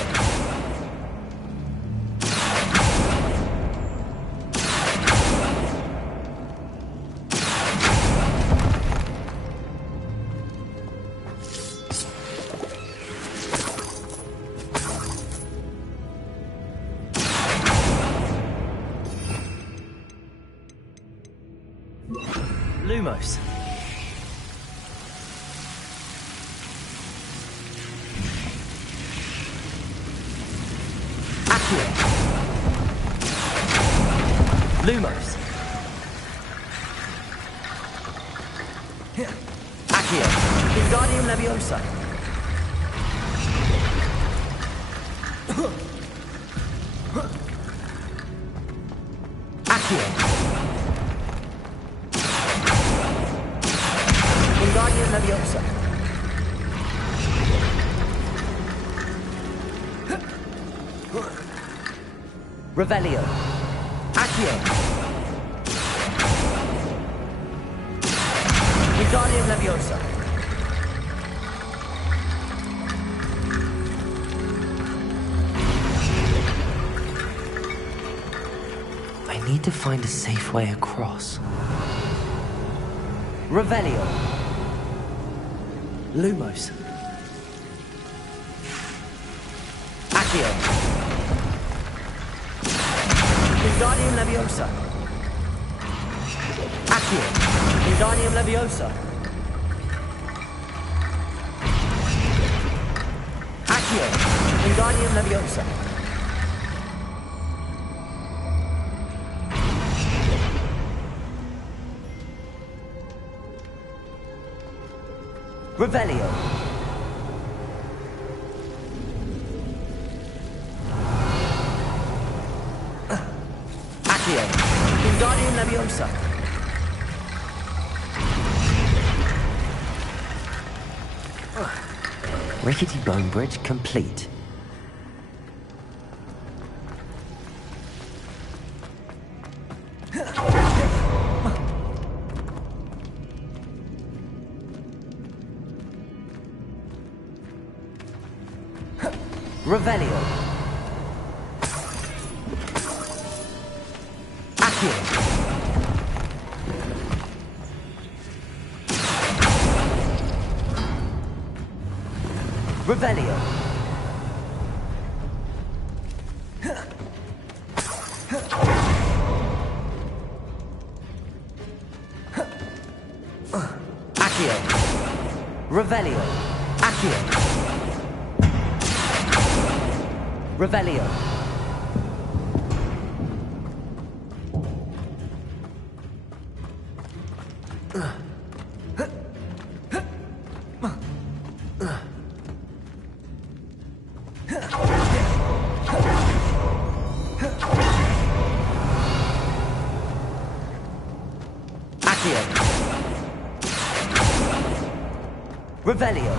Lumos. Accio. Lumos. Accio. Wingardium Leviosa. Accio. Wingardium Leviosa. Revelio. Accio. Accio. Wingardium Leviosa. I need to find a safe way across. Revelio. Lumos. Accio. Wingardium Leviosa. Accio. Wingardium Leviosa. Accio. Wingardium Leviosa. Revelio. Accio. Wingardium Leviosa. Rickety Bone Bridge complete. Revelio. Accio. Revelio. Accio. Revelio. Accio. Revelio. Accio. Revelio.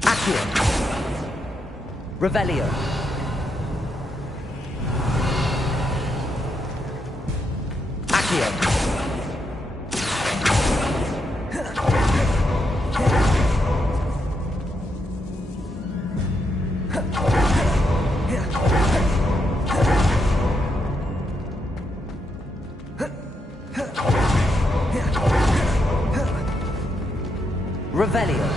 Accio. Revelio. Accio. Revelio.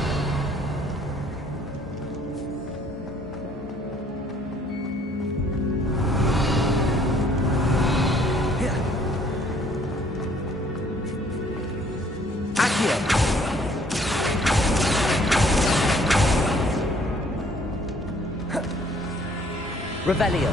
Accio. Revelio.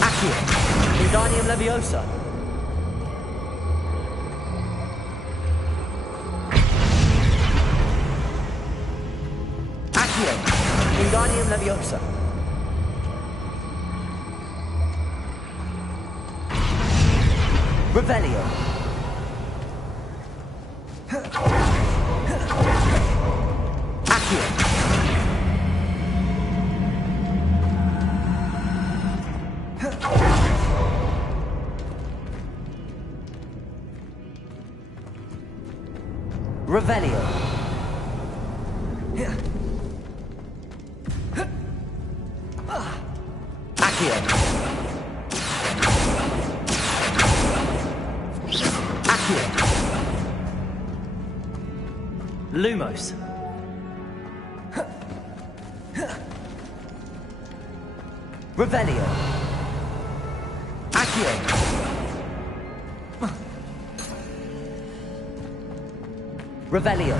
Accio. Wingardium Leviosa. Accio. Wingardium Leviosa. Revelio. Accio. Revelio. Accio. Accio. Lumos. Revelio. Accio. Revelio.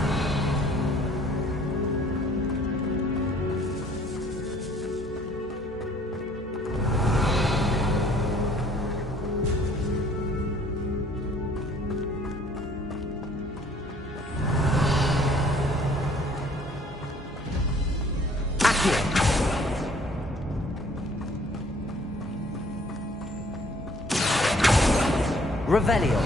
Revelio.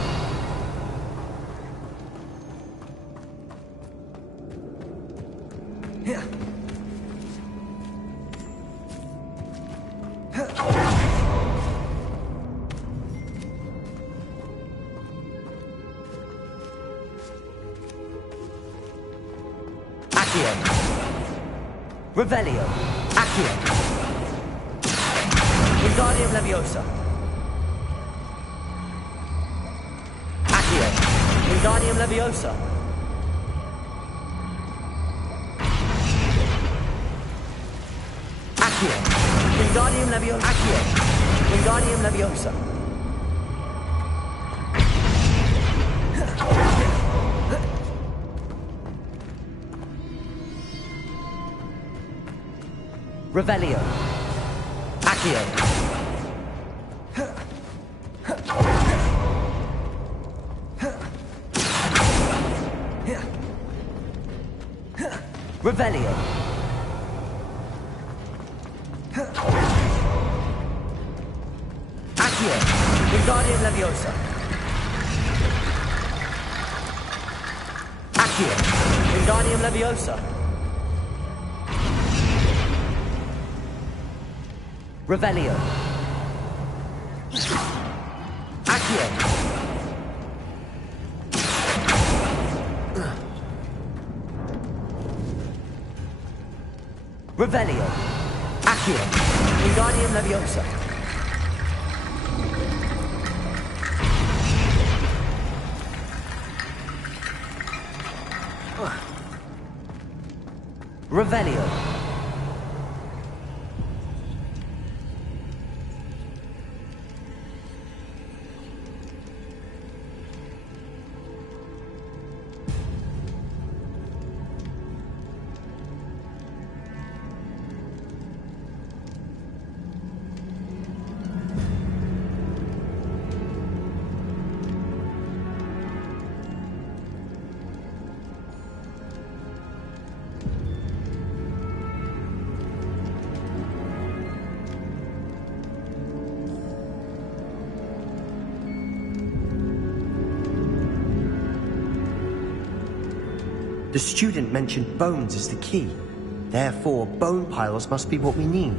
Accio. Revelio. Accio. Wingardium Leviosa. Accio. Wingardium Leviosa. Accio. Wingardium Leviosa. Accio. Wingardium Leviosa. Revelio. Accio. Revelio. Accio. Wingardium Leviosa. Accio. Wingardium Leviosa. Revelio. Accio. Revelio. Accio. Wingardium Leviosa. Revelio. The student mentioned bones as the key. Therefore, bone piles must be what we need.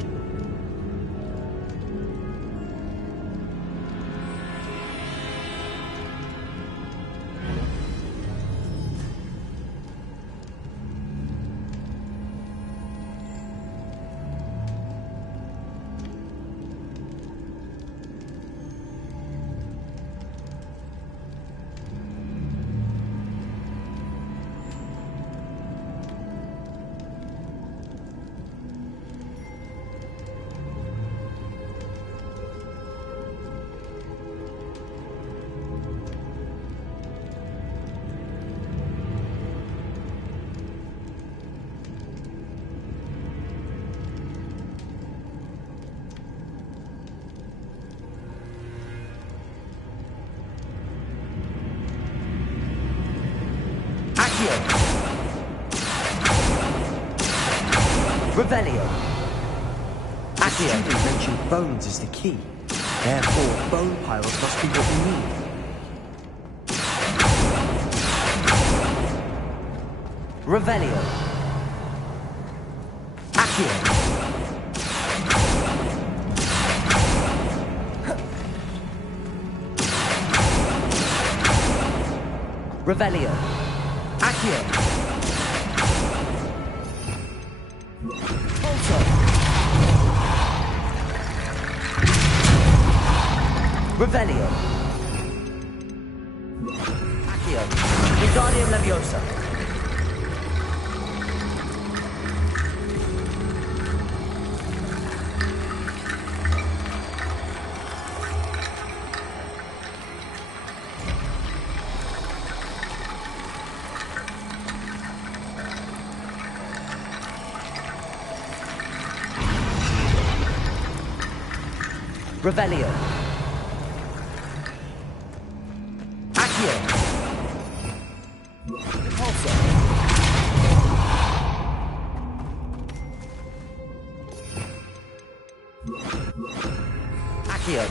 Revelio. The student mentioned bones as the key. Therefore, bone piles must be what we need. Revelio. Accio. Revelio. Accio. Revelio. Accio. Wingardium Leviosa. Revelio. Accio. Repulsor. Accio.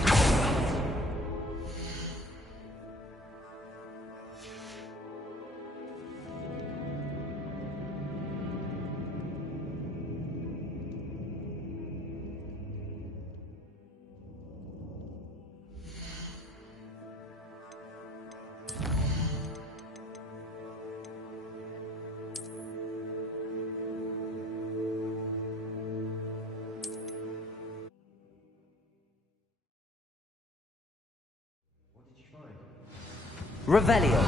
Revelio.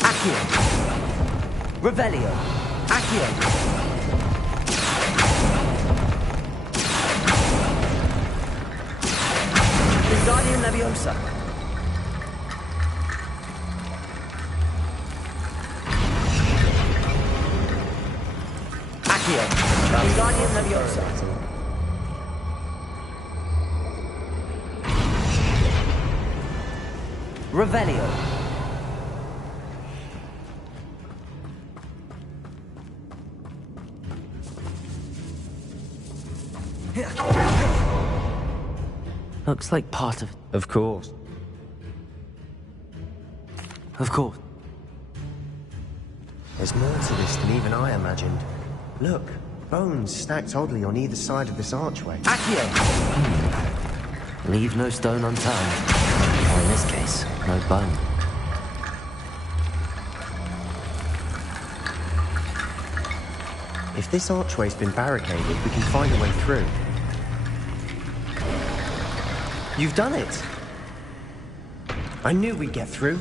Accio. Revelio. Accio. Wingardium Leviosa. Accio. Wingardium Leviosa. Revelio. Looks like part of... Of course. Of course. There's more to this than even I imagined. Look, bones stacked oddly on either side of this archway. Accio! Leave no stone unturned. Or in this case, no bone. If this archway's been barricaded, we can find a way through. You've done it! I knew we'd get through.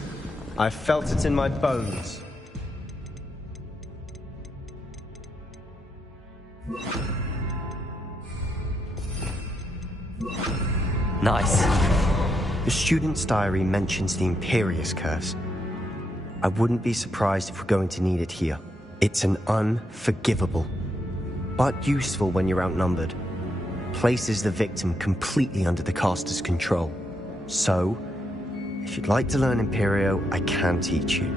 I felt it in my bones. Nice. The student's diary mentions the Imperius Curse. I wouldn't be surprised if we're going to need it here. It's an unforgivable, but useful when you're outnumbered. Places the victim completely under the caster's control. So, if you'd like to learn Imperio, I can teach you.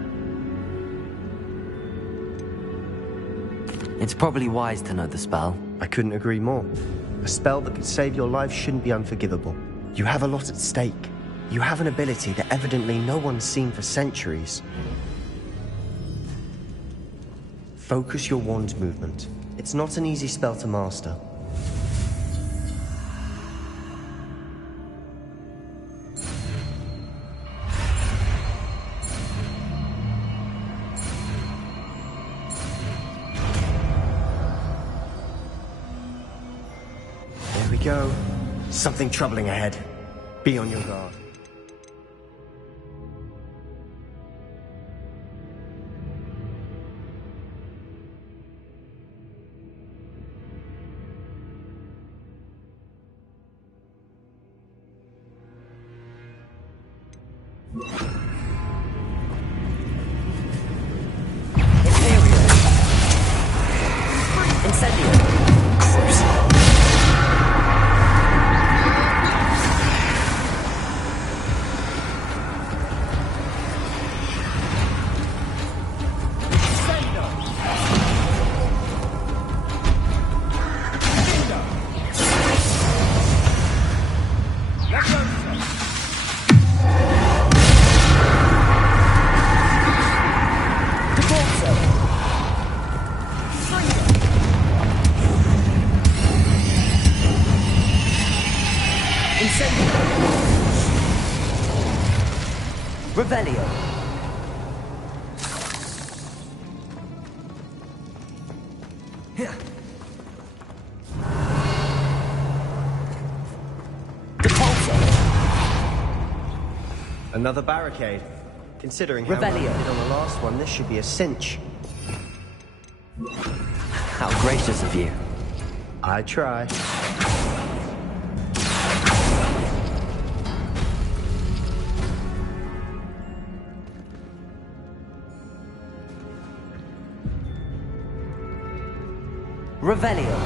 It's probably wise to know the spell. I couldn't agree more. A spell that could save your life shouldn't be unforgivable. You have a lot at stake. You have an ability that evidently no one's seen for centuries. Focus your wand movement. It's not an easy spell to master. There we go. Something troubling ahead. Be on your guard. Revelio. Here. Another barricade. Considering how well we did on the last one, this should be a cinch. How gracious of you. I try. Revelio.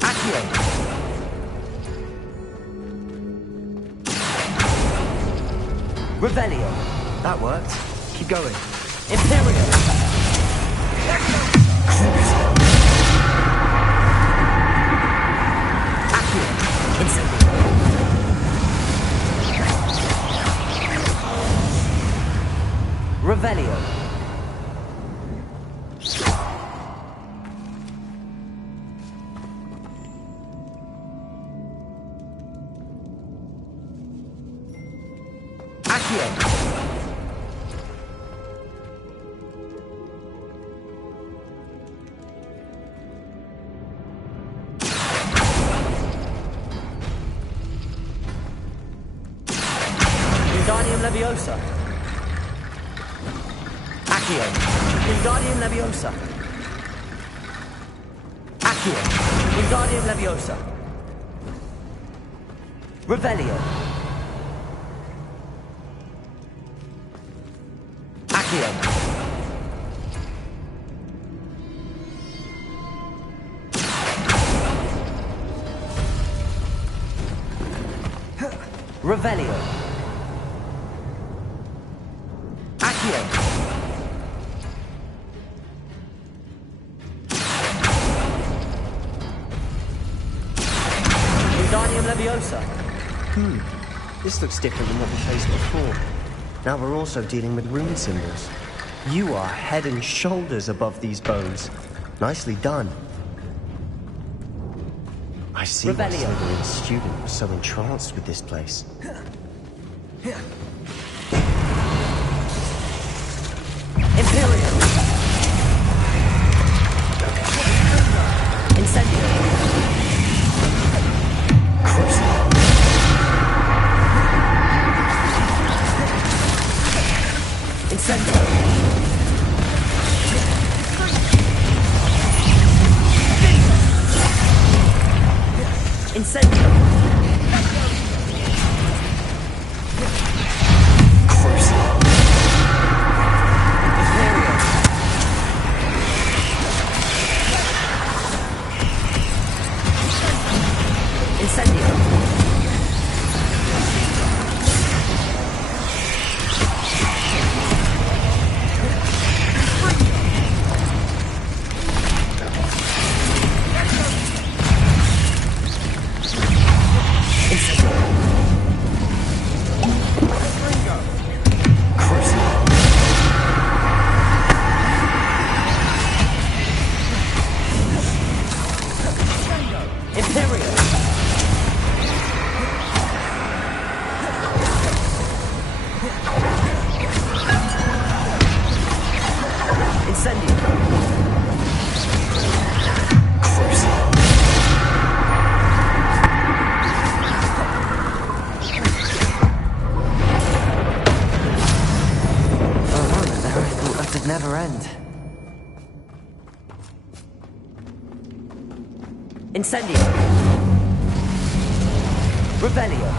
Accio. Revelio. That worked. Keep going. Imperio. Accio. Incendio. Revelio. Leviosa. Accio. Wingardium Leviosa. Accio. Wingardium Leviosa. Revelio. Accio. Revelio. Accio. Wingardium Leviosa. This looks different than what we faced before. Now we're also dealing with rune symbols. You are head and shoulders above these bones. Nicely done. I see why Revelio. Slytherin's student was so entranced with this place. Imperium. Incendio. Crucible. Incendio. Incendio. Crucible. Imperium. Incendio. Never end. Incendio. Revelio.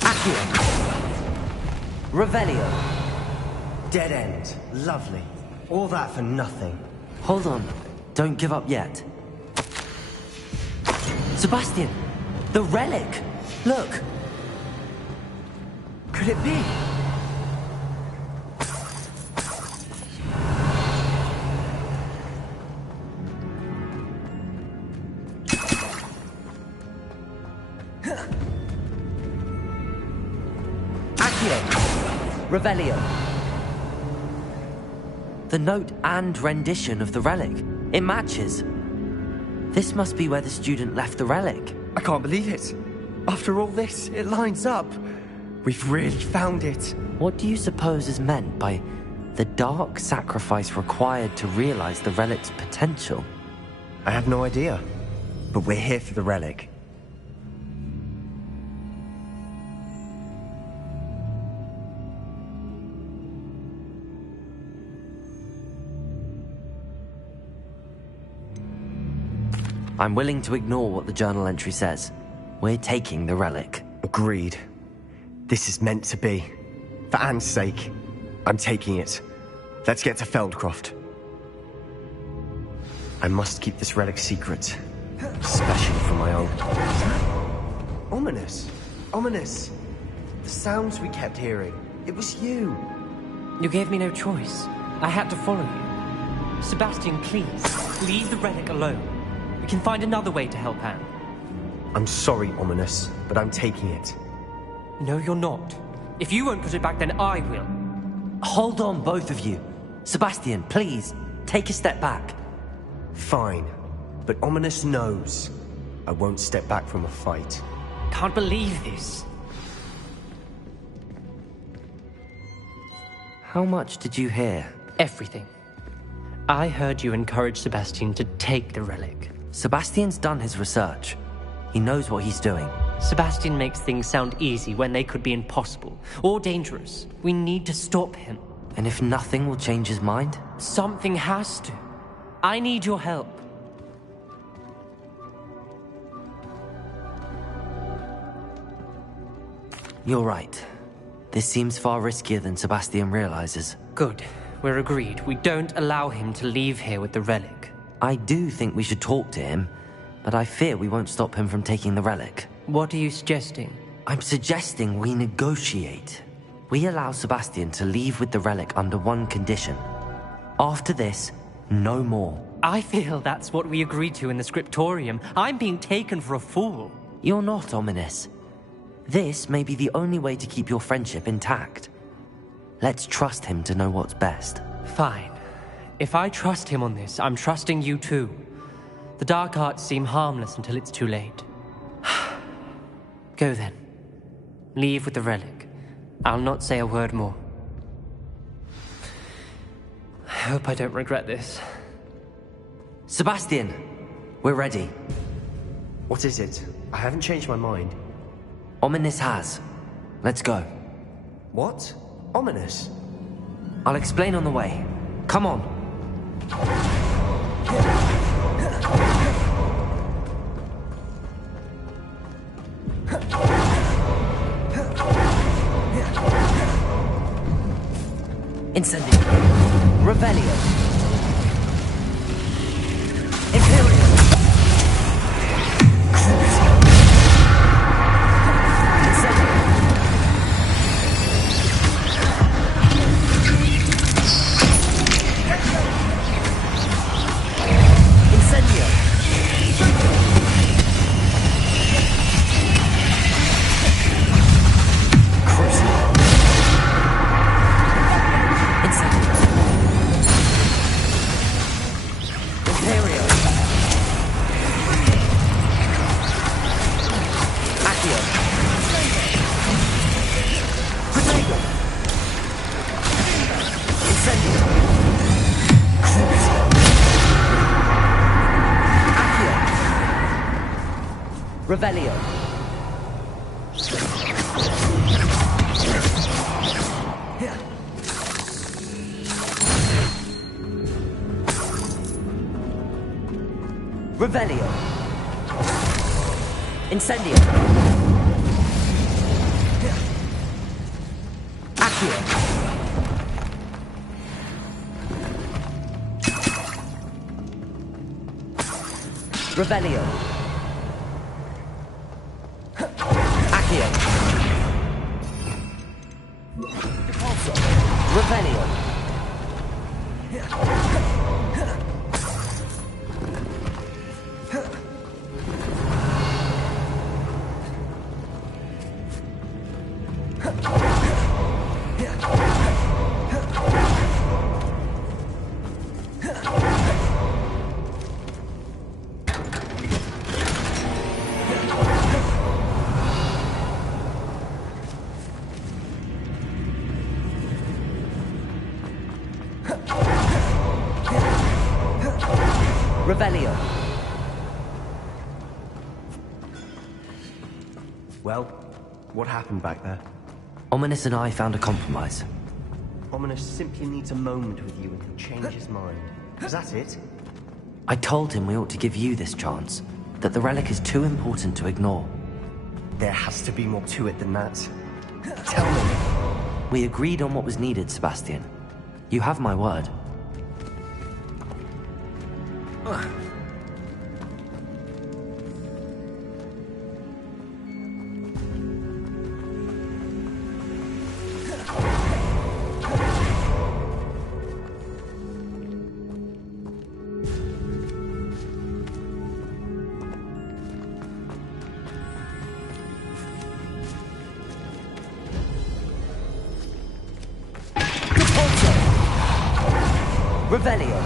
Accio. Revelio. Dead end. Lovely. All that for nothing. Hold on. Don't give up yet. Sebastian! The relic! Look! Could it be? Accio! Revelio. The note and rendition of the relic. It matches. This must be where the student left the relic. I can't believe it. After all this, it lines up. We've really found it. What do you suppose is meant by the dark sacrifice required to realize the relic's potential? I have no idea. But we're here for the relic. I'm willing to ignore what the journal entry says. We're taking the relic. Agreed. This is meant to be. For Anne's sake, I'm taking it. Let's get to Feldcroft. I must keep this relic secret. Especially for my own. Ominous. Ominous. The sounds we kept hearing. It was you. You gave me no choice. I had to follow you. Sebastian, please, leave the relic alone. We can find another way to help Anne. I'm sorry, Ominous, but I'm taking it. No, you're not. If you won't put it back, then I will. Hold on, both of you. Sebastian, please, take a step back. Fine, but Ominous knows I won't step back from a fight. Can't believe this. How much did you hear? Everything. I heard you encourage Sebastian to take the relic. Sebastian's done his research. He knows what he's doing. Sebastian makes things sound easy when they could be impossible or dangerous. We need to stop him. And if nothing will change his mind? Something has to. I need your help. You're right. This seems far riskier than Sebastian realizes. Good. We're agreed. We don't allow him to leave here with the relic. I do think we should talk to him, but I fear we won't stop him from taking the relic. What are you suggesting? I'm suggesting we negotiate. We allow Sebastian to leave with the relic under one condition. After this, no more. I feel that's what we agreed to in the scriptorium. I'm being taken for a fool. You're not, Ominis. This may be the only way to keep your friendship intact. Let's trust him to know what's best. Fine. If I trust him on this, I'm trusting you too. The dark arts seem harmless until it's too late. Go then. Leave with the relic. I'll not say a word more. I hope I don't regret this. Sebastian! We're ready. What is it? I haven't changed my mind. Ominis has. Let's go. What? Ominis? I'll explain on the way. Come on. Incendio. Revelio. Imperium. Revelio. Revelio. Incendio. Accio. Revelio. Accio. Revelio. Revelio. Well, what happened back there? Ominis and I found a compromise. Ominis simply needs a moment with you and he'll change his mind. Is that it? I told him we ought to give you this chance, that the relic is too important to ignore. There has to be more to it than that. Tell me. We agreed on what was needed, Sebastian. You have my word. Revelio.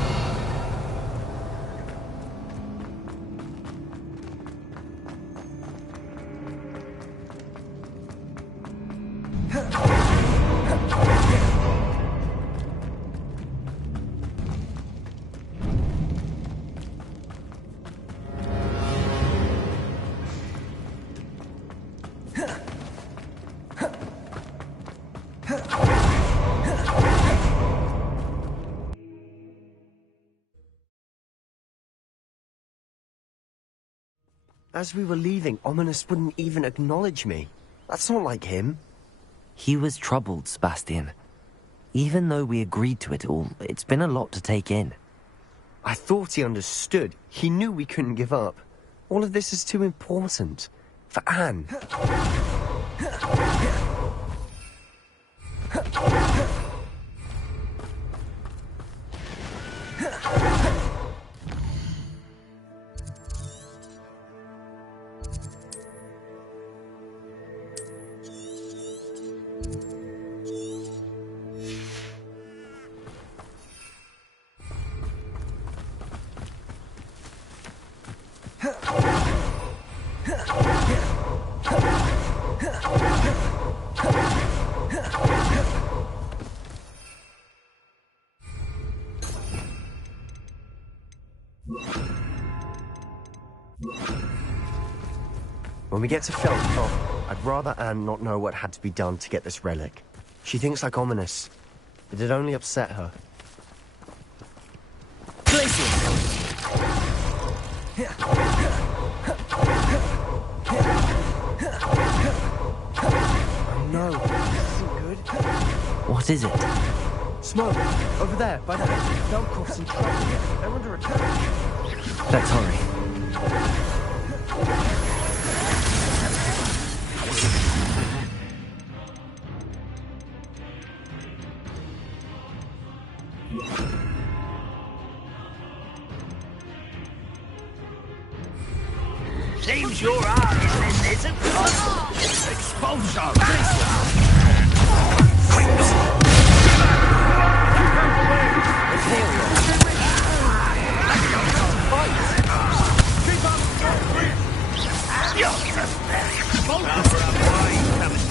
As we were leaving, Ominous wouldn't even acknowledge me. That's not like him. He was troubled, Sebastian. Even though we agreed to it all, it's been a lot to take in. I thought he understood. He knew we couldn't give up. All of this is too important. For Anne. When we get to Feldcroft, I'd rather Anne not know what had to be done to get this relic. She thinks like Ominous. It'd only upset her. Oh no, this isn't good. What is it? Smoke! Over there, by the Feldcroft's in trouble. They're under attack. Let's hurry. Seems your art in this isn't possible. Expulsion!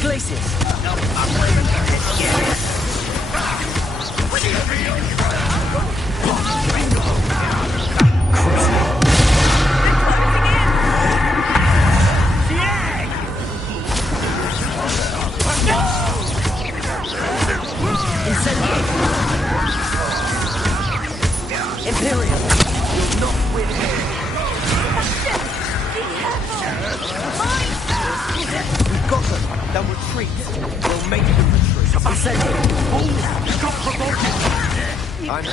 Glacius! Imperial! You'll not win here! We've got them! They'll retreat! We'll make them retreat! Incendio! Stop provoking! I'm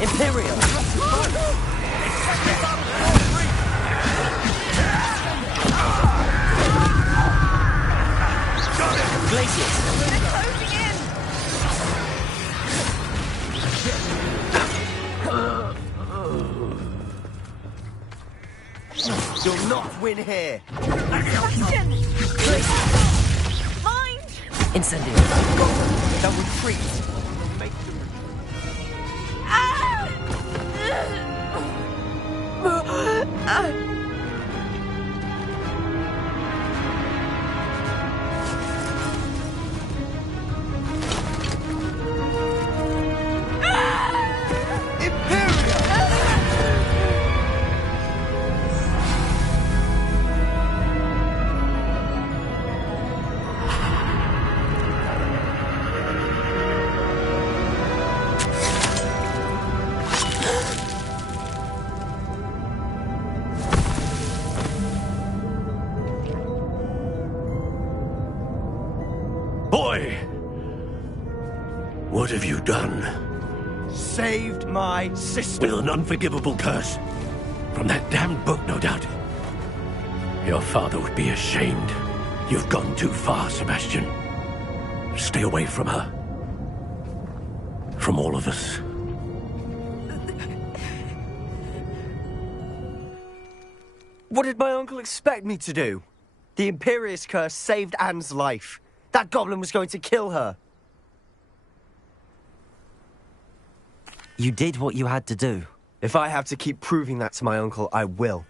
Imperial! Glacius! You'll not win here! Incendio! They'll retreat! We'll make them Boy! What have you done? saved my sister! With an unforgivable curse. From that damned book, no doubt. Your father would be ashamed. You've gone too far, Sebastian. Stay away from her. From all of us. What did my uncle expect me to do? The Imperius curse saved Anne's life. That goblin was going to kill her. You did what you had to do. If I have to keep proving that to my uncle, I will.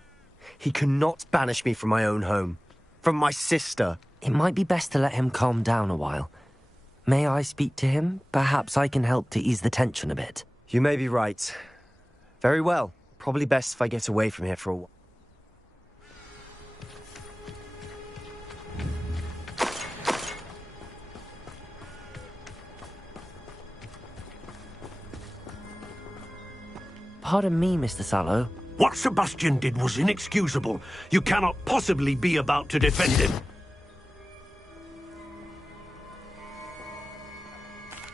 He cannot banish me from my own home. From my sister. It might be best to let him calm down a while. May I speak to him? Perhaps I can help to ease the tension a bit. You may be right. Very well. Probably best if I get away from here for a while. Pardon me, Mr. Sallow. What Sebastian did was inexcusable. You cannot possibly be about to defend him.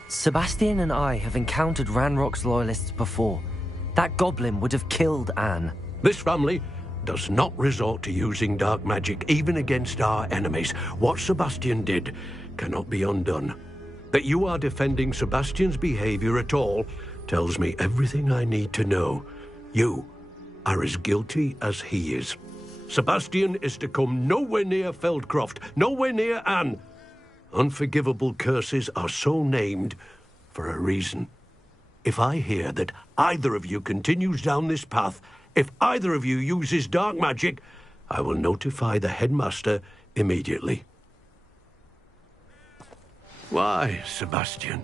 Sebastian and I have encountered Ranrock's loyalists before. That goblin would have killed Anne. This family does not resort to using dark magic even against our enemies. What Sebastian did cannot be undone. That you are defending Sebastian's behavior at all tells me everything I need to know. You are as guilty as he is. Sebastian is to come nowhere near Feldcroft, nowhere near Anne. Unforgivable curses are so named for a reason. If I hear that either of you continues down this path, if either of you uses dark magic, I will notify the headmaster immediately. Why, Sebastian?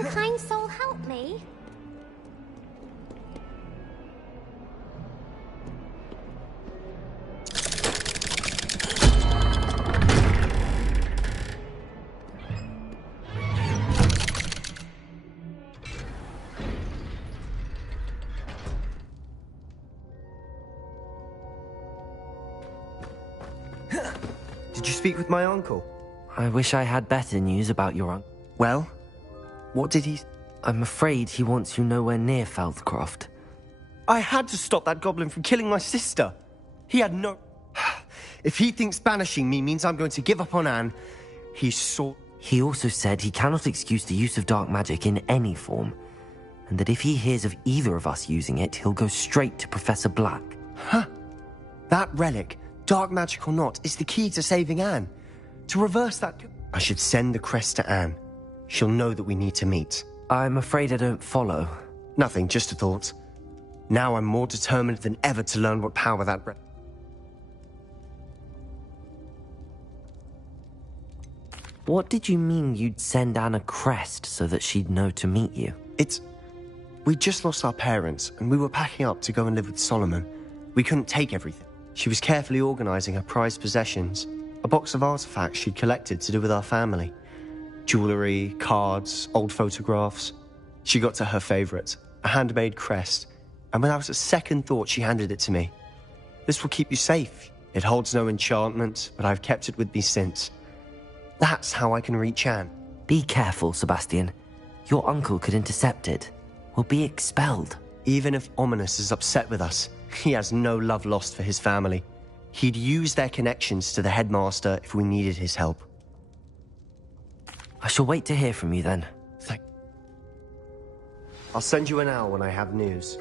Some kind soul help me. Did you speak with my uncle? I wish I had better news about your uncle. Well, what did he... I'm afraid he wants you nowhere near Feldcroft. I had to stop that goblin from killing my sister. He had no... If he thinks banishing me means I'm going to give up on Anne, he's so... He also said he cannot excuse the use of dark magic in any form, and that if he hears of either of us using it, he'll go straight to Professor Black. Huh? That relic, dark magic or not, is the key to saving Anne. To reverse that... I should send the crest to Anne. She'll know that we need to meet. I'm afraid I don't follow. Nothing, just a thought. Now I'm more determined than ever to learn what power that... What did you mean you'd send Anne a crest so that she'd know to meet you? We just lost our parents, and we were packing up to go and live with Solomon. We couldn't take everything. She was carefully organizing her prized possessions. A box of artifacts she'd collected to do with our family. Jewelry, cards, old photographs. She got to her favorite, a handmade crest, and without a second thought she handed it to me. This will keep you safe. It holds no enchantment, but I've kept it with me since. That's how I can reach Anne. Be careful, Sebastian. Your uncle could intercept it. We'll be expelled. Even if Ominous is upset with us, he has no love lost for his family. He'd use their connections to the headmaster if we needed his help. I shall wait to hear from you then. I'll send you an owl when I have news.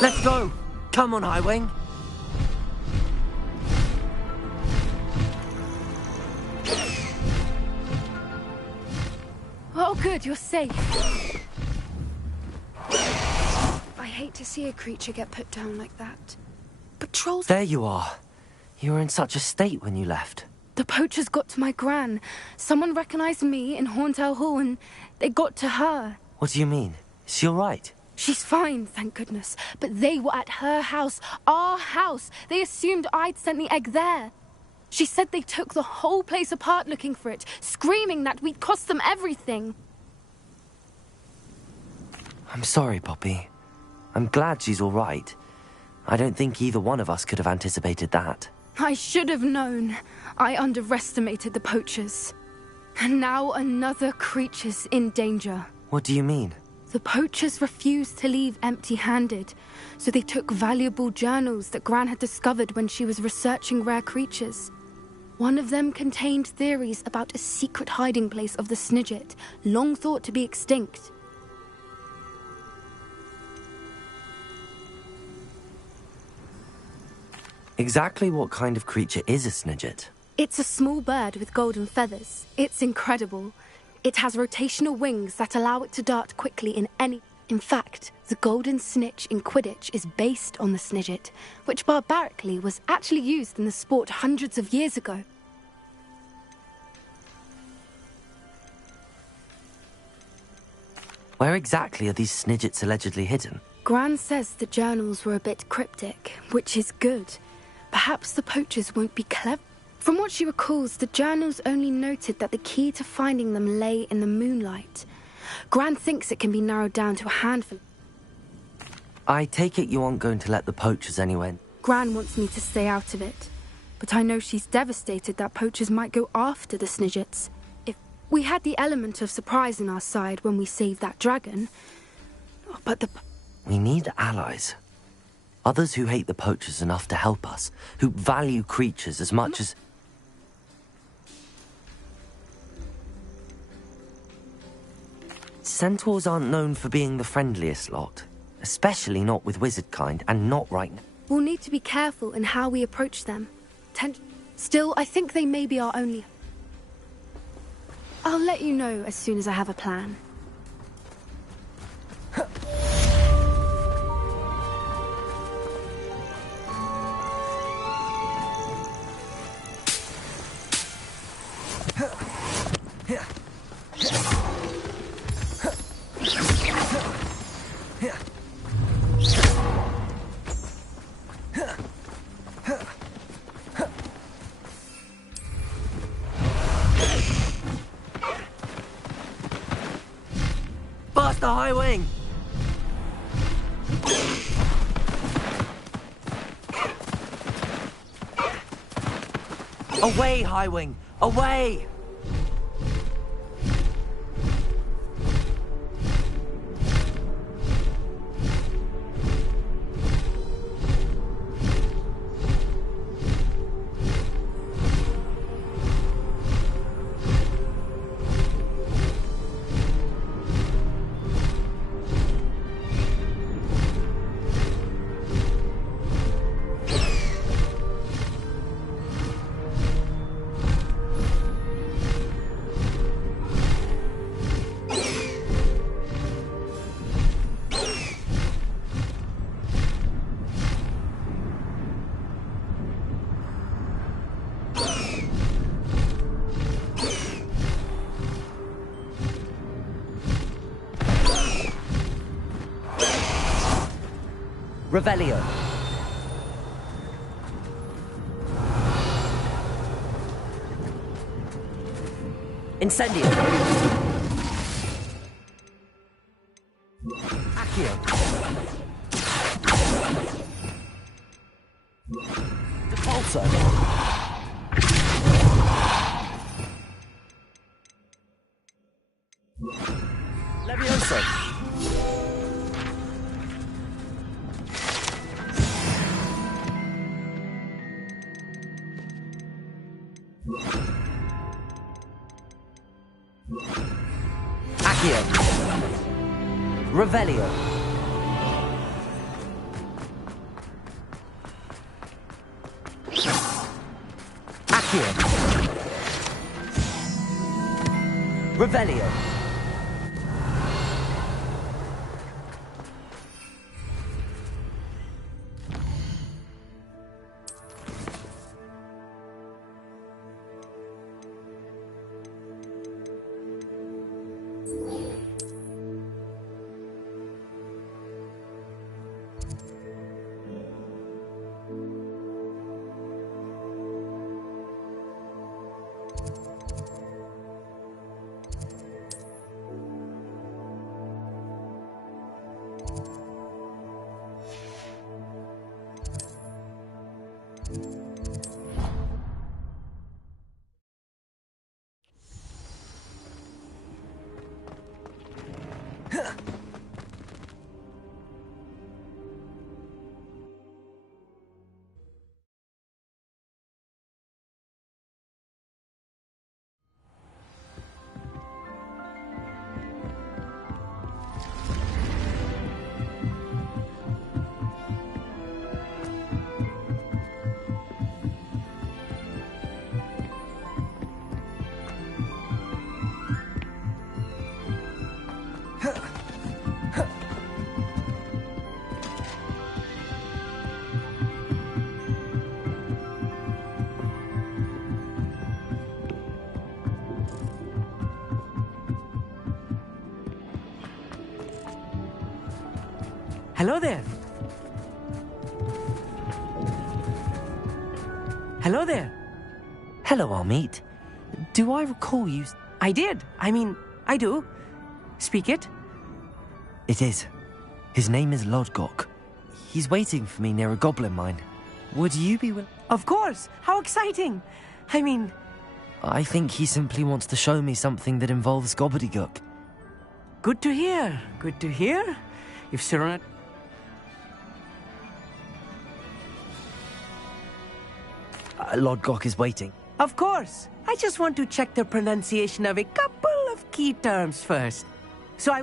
Let's go! Come on, Highwing! Oh, good, you're safe. I hate to see a creature get put down like that. But trolls... There you are. You were in such a state when you left. The poachers got to my gran. Someone recognized me in Horntail Hall and they got to her. What do you mean? Is she all right? She's fine, thank goodness. But they were at her house, our house. They assumed I'd sent the egg there. She said they took the whole place apart looking for it, screaming that we'd cost them everything. I'm sorry, Poppy. I'm glad she's all right. I don't think either one of us could have anticipated that. I should have known. I underestimated the poachers. And now another creature's in danger. What do you mean? The poachers refused to leave empty-handed, so they took valuable journals that Gran had discovered when she was researching rare creatures. One of them contained theories about a secret hiding place of the Snidget, long thought to be extinct. Exactly what kind of creature is a Snidget? It's a small bird with golden feathers. It's incredible. It has rotational wings that allow it to dart quickly in any... In fact, the golden snitch in Quidditch is based on the Snidget, which barbarically was actually used in the sport hundreds of years ago. Where exactly are these Snidgets allegedly hidden? Gran says the journals were a bit cryptic, which is good. Perhaps the poachers won't be clever. From what she recalls, the journals only noted that the key to finding them lay in the moonlight. Gran thinks it can be narrowed down to a handful. I take it you aren't going to let the poachers anywhere. Gran wants me to stay out of it, but I know she's devastated that poachers might go after the Snidgets. If we had the element of surprise on our side when we saved that dragon, but the... We need allies. Others who hate the poachers enough to help us, who value creatures as much as... Centaurs aren't known for being the friendliest lot, especially not with wizard kind, and not right now. We'll need to be careful in how we approach them. Still, I think they may be our only... I'll let you know as soon as I have a plan. Faster, Highwing! Away, Highwing! Away! Revelio. Incendio. Accio. Depulso. Levioso. Accio. Revelio. Revelio. Hello there. Hello there. Hello, Amit. Do I recall you... I did. I mean, I do. Speak it. It is. His name is Lodgok. He's waiting for me near a goblin mine. Would you be willing... Of course. How exciting. I mean... I think he simply wants to show me something that involves gobbledygook. Good to hear. Good to hear. If Sir... Lodgok is waiting. Of course. I just want to check the pronunciation of a couple of key terms first. So I...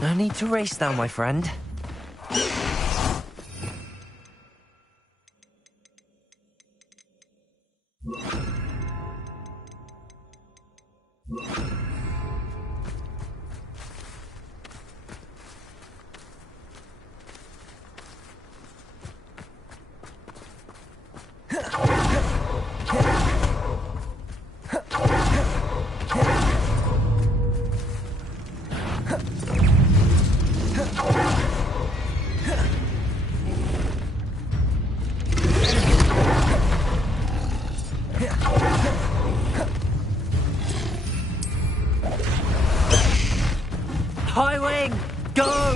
No need to race now, my friend. Highwing, go!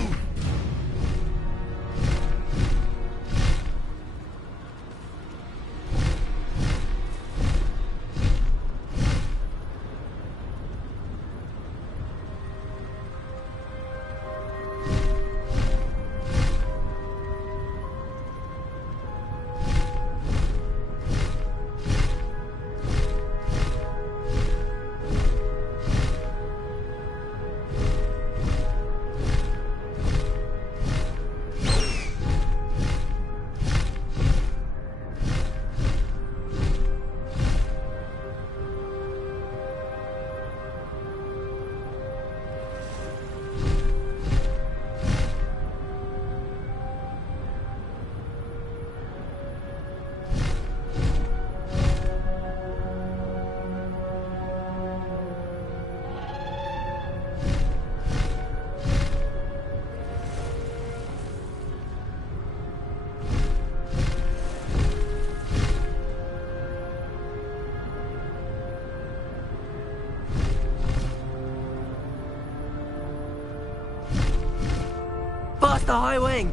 Faster, Highwing!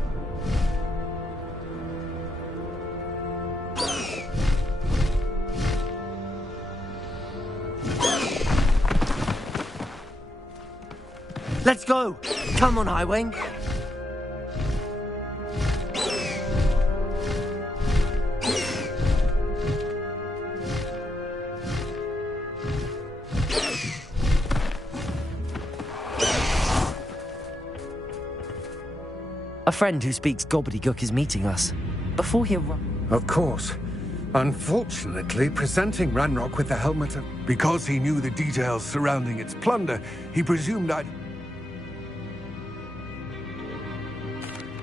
Let's go! Come on, Highwing. A friend who speaks gobbledygook is meeting us. Before he arrives... Of course. Unfortunately, presenting Ranrock with the helmet, because he knew the details surrounding its plunder, he presumed I'd...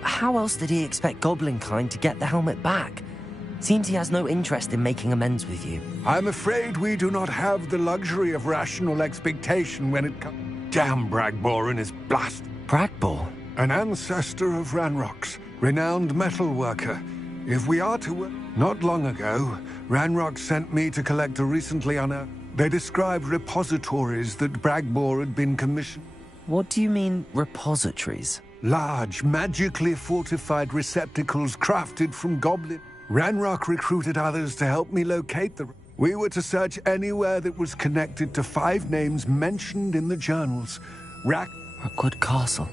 How else did he expect Goblinkind to get the helmet back? Seems he has no interest in making amends with you. I'm afraid we do not have the luxury of rational expectation when it comes... Damn Bragbor and his blast... Bragbor? An ancestor of Ranrock's, renowned metal worker. If we are to... Not long ago, Ranrock sent me to collect a recently unearthed... They described repositories that Bragbor had been commissioned. What do you mean, repositories? Large, magically fortified receptacles crafted from goblin. Ranrock recruited others to help me locate the... We were to search anywhere that was connected to 5 names mentioned in the journals. Rookwood Castle.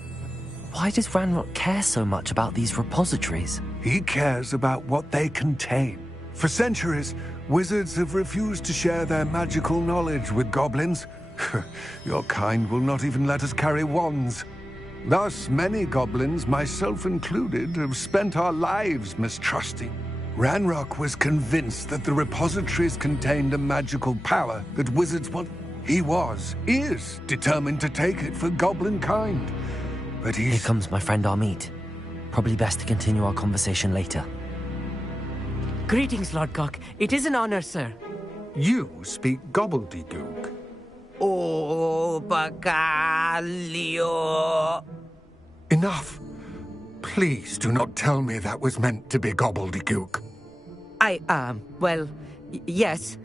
Why does Ranrock care so much about these repositories? He cares about what they contain. For centuries, wizards have refused to share their magical knowledge with goblins. Your kind will not even let us carry wands. Thus, many goblins, myself included, have spent our lives mistrusting. Ranrock was convinced that the repositories contained a magical power that wizards want. He is determined to take it for goblin kind. But Here comes my friend Amit. Probably best to continue our conversation later. Greetings, Lodgok. It is an honor, sir. You speak gobbledygook. Oh, Bacalio. Enough. Please do not tell me that was meant to be gobbledygook. Yes.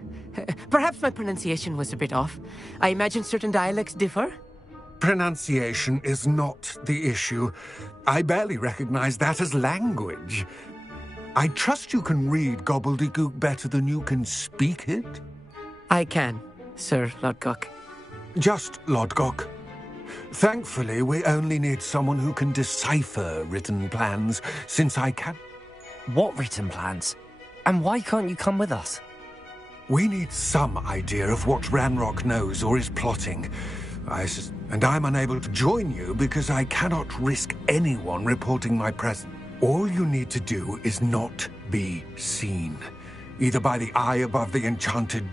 Perhaps my pronunciation was a bit off. I imagine certain dialects differ? Pronunciation is not the issue. I barely recognize that as language. I trust you can read gobbledygook better than you can speak it? I can, Sir Lodgok. Just Lodgok. Thankfully, we only need someone who can decipher written plans, since I can. What written plans? And why can't you come with us? We need some idea of what Ranrock knows or is plotting. And I'm unable to join you because I cannot risk anyone reporting my presence. All you need to do is not be seen, either by the eye above the enchanted...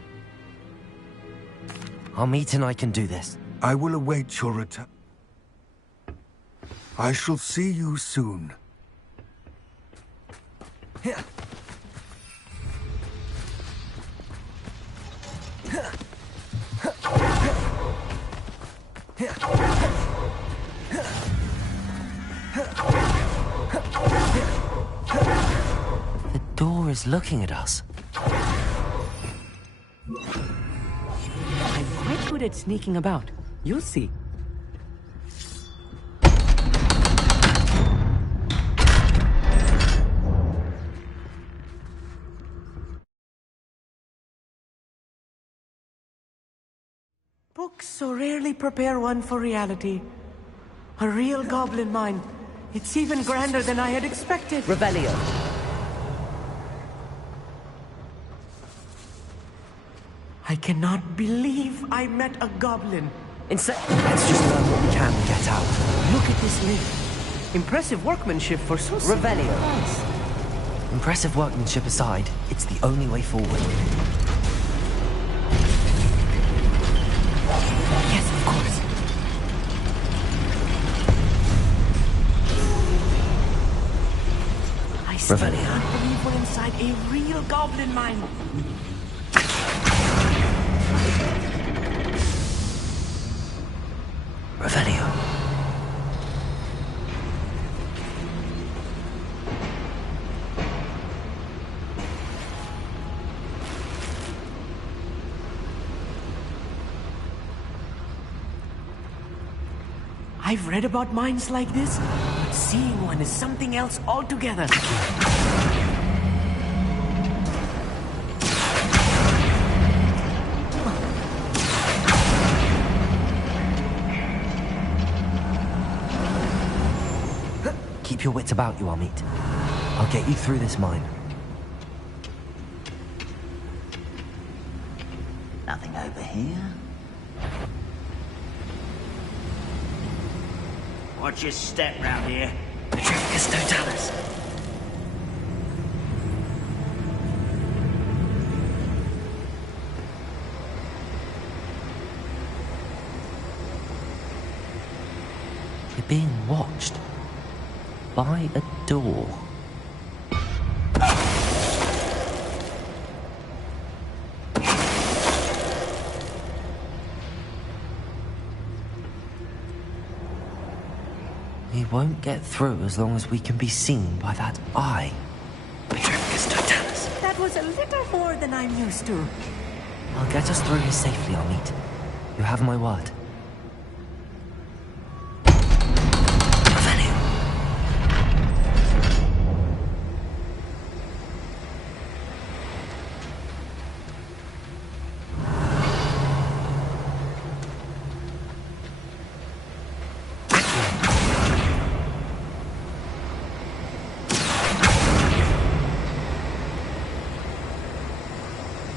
Amit and I can do this. I will await your return. I shall see you soon. The door is looking at us. I'm quite good at sneaking about. You'll see. Books so rarely prepare one for reality. A real goblin mine. It's even grander than I had expected. Revelio. I cannot believe I met a goblin. Let's just learn what we can and get out. Look at this lid. Impressive workmanship for so simple. Revelio. Impressive workmanship aside, it's the only way forward. Yes, of course. I still can't believe we're inside a real goblin mine. Revelio. I've read about mines like this, but seeing one is something else altogether. your wits about you, Amit. I'll get you through this mine. Nothing over here. Watch your step round here. Petrificus totalis. We're being watched by a door. We won't get through as long as we can be seen by that eye. Petrificus totalis. That was a little more than I'm used to. I'll get us through here safely, Amit. You have my word.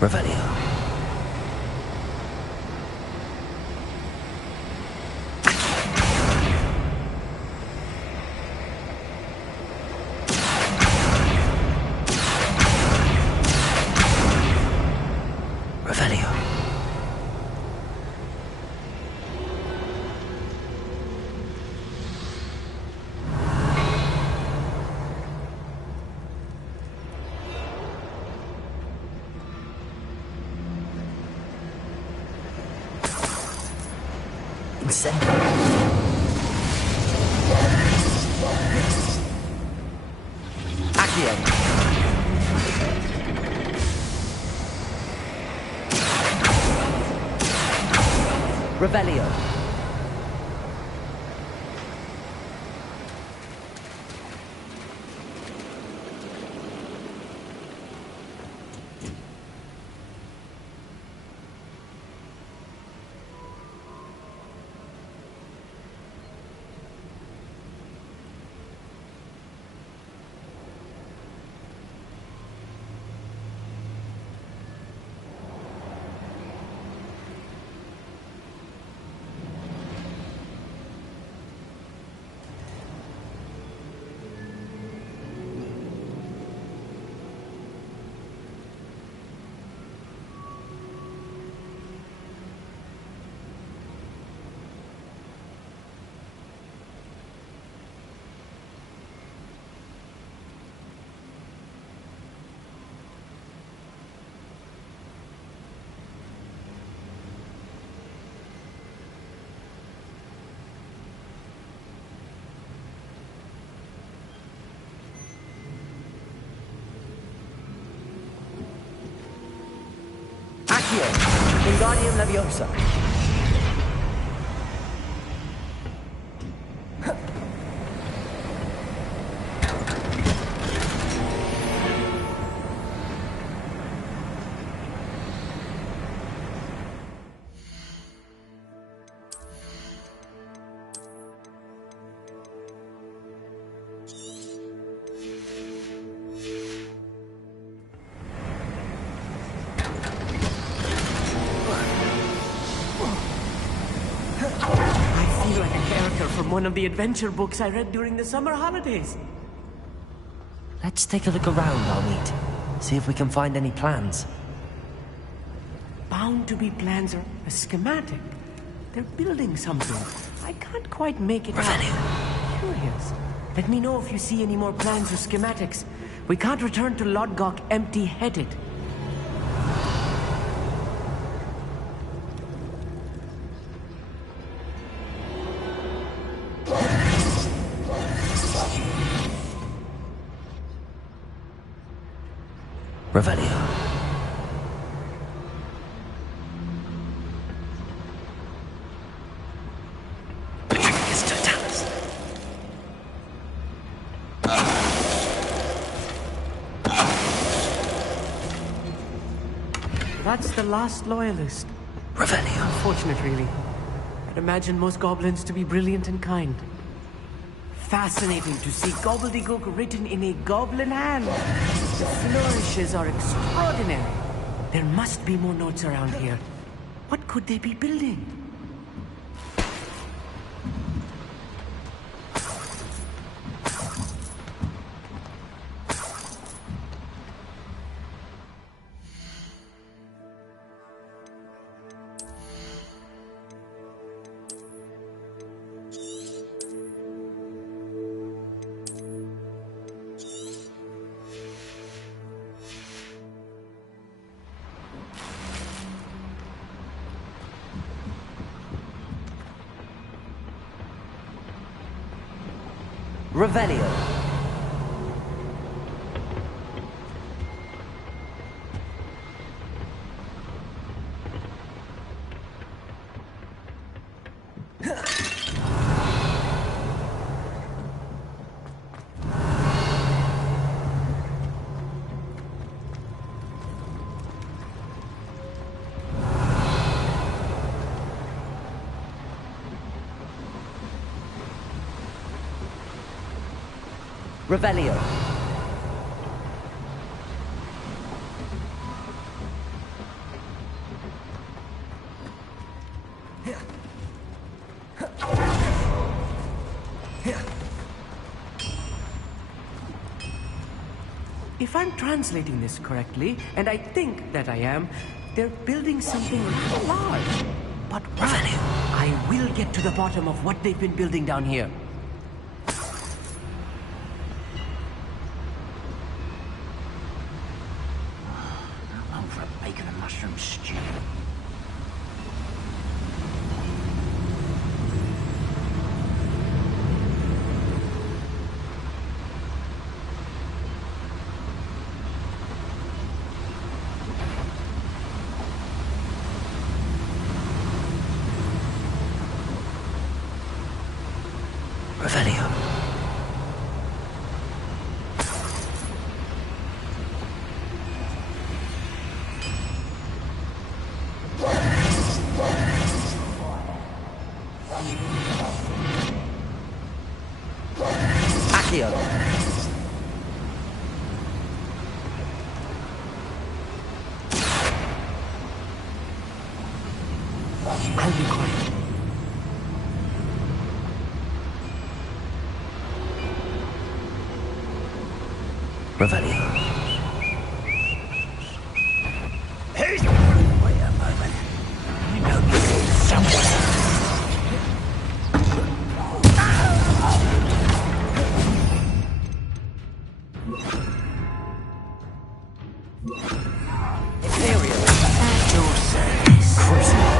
Revelio. Revelio. Accio. Revelio. Accio. Wingardium Leviosa. From one of the adventure books I read during the summer holidays. Let's take a look around, Amit. See if we can find any plans. Bound to be plans or a schematic. They're building something. I can't quite make it out. Curious. Let me know if you see any more plans or schematics. We can't return to Lodgok empty-headed. Revelio. Petrificus totalis. That's the last loyalist. Revelio. Unfortunate, really. I'd imagine most goblins to be brilliant and kind. Fascinating to see gobbledygook written in a goblin hand. The flourishes are extraordinary. There must be more notes around here. What could they be building? Revelio. Revelio. If I'm translating this correctly, and I think that I am, they're building something large. But what? I will get to the bottom of what they've been building down here. Revelio. Accio. I'll be quiet. Revelio. Hey! Wait a moment. I know this is somewhere. Imperial. Your service. Crucible.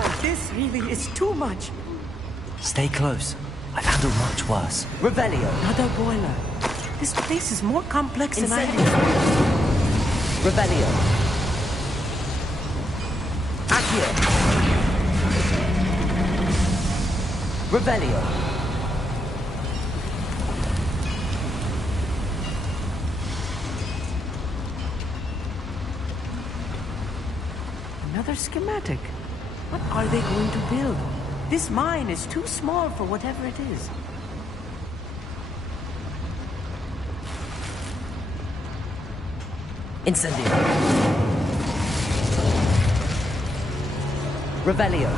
Oh, this really is too much. Stay close. I've handled much worse. Revelio. Another boiler. This place is more complex than I Revelio. Accio. Revelio. Another schematic. What are they going to build? This mine is too small for whatever it is. Incendio. Revelio.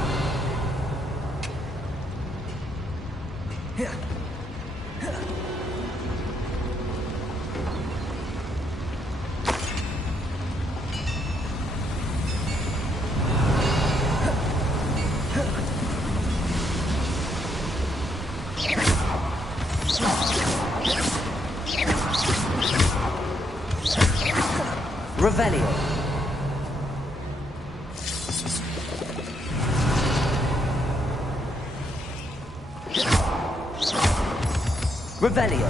Revelio. Revelio.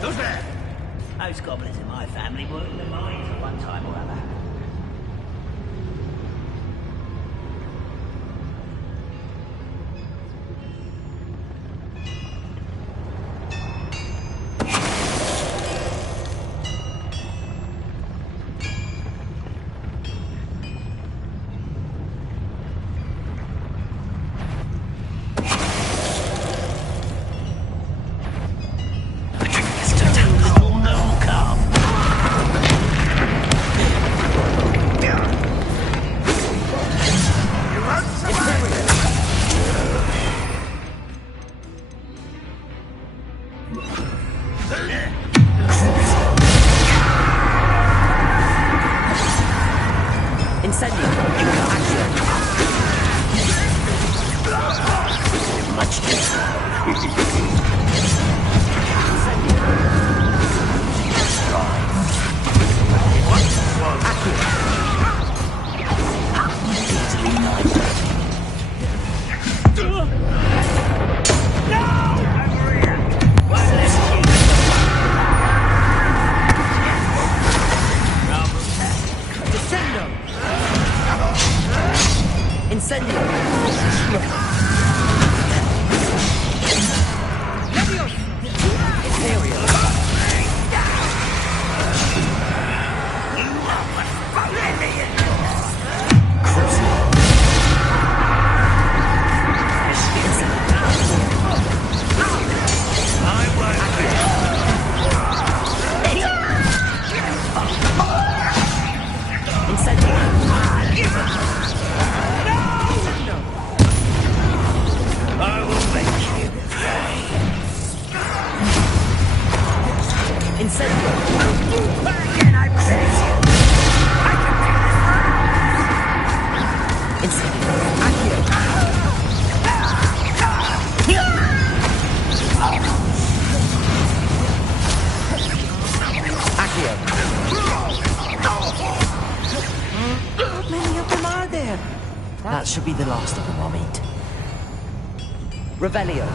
Who's there? Those goblins in my family were in the mines at one time or other. That should be the last of them I'll meet. Revelio.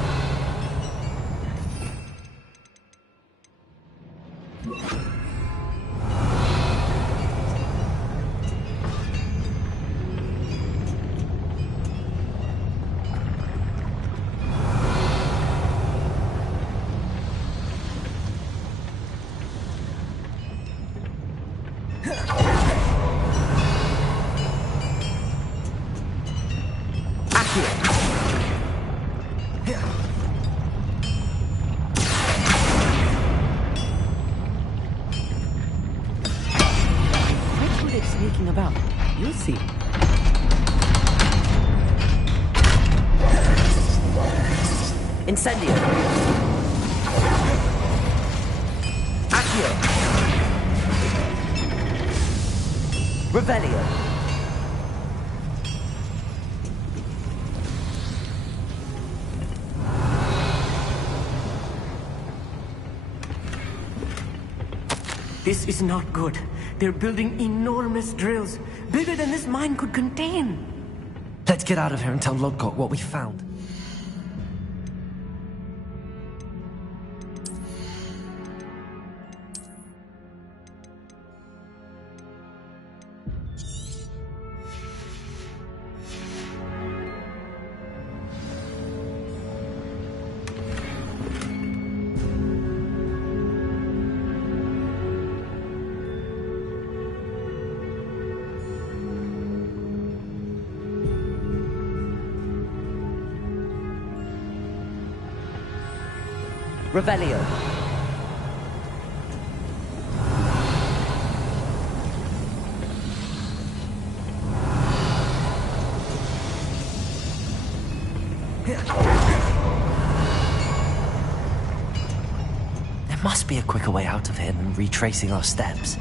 Sneaking about. You'll see. Incendio. Accio. Revelio. This is not good. They're building enormous drills, bigger than this mine could contain. Let's get out of here and tell Lodgok what we found. Revelio. must be a quicker way out of here than retracing our steps.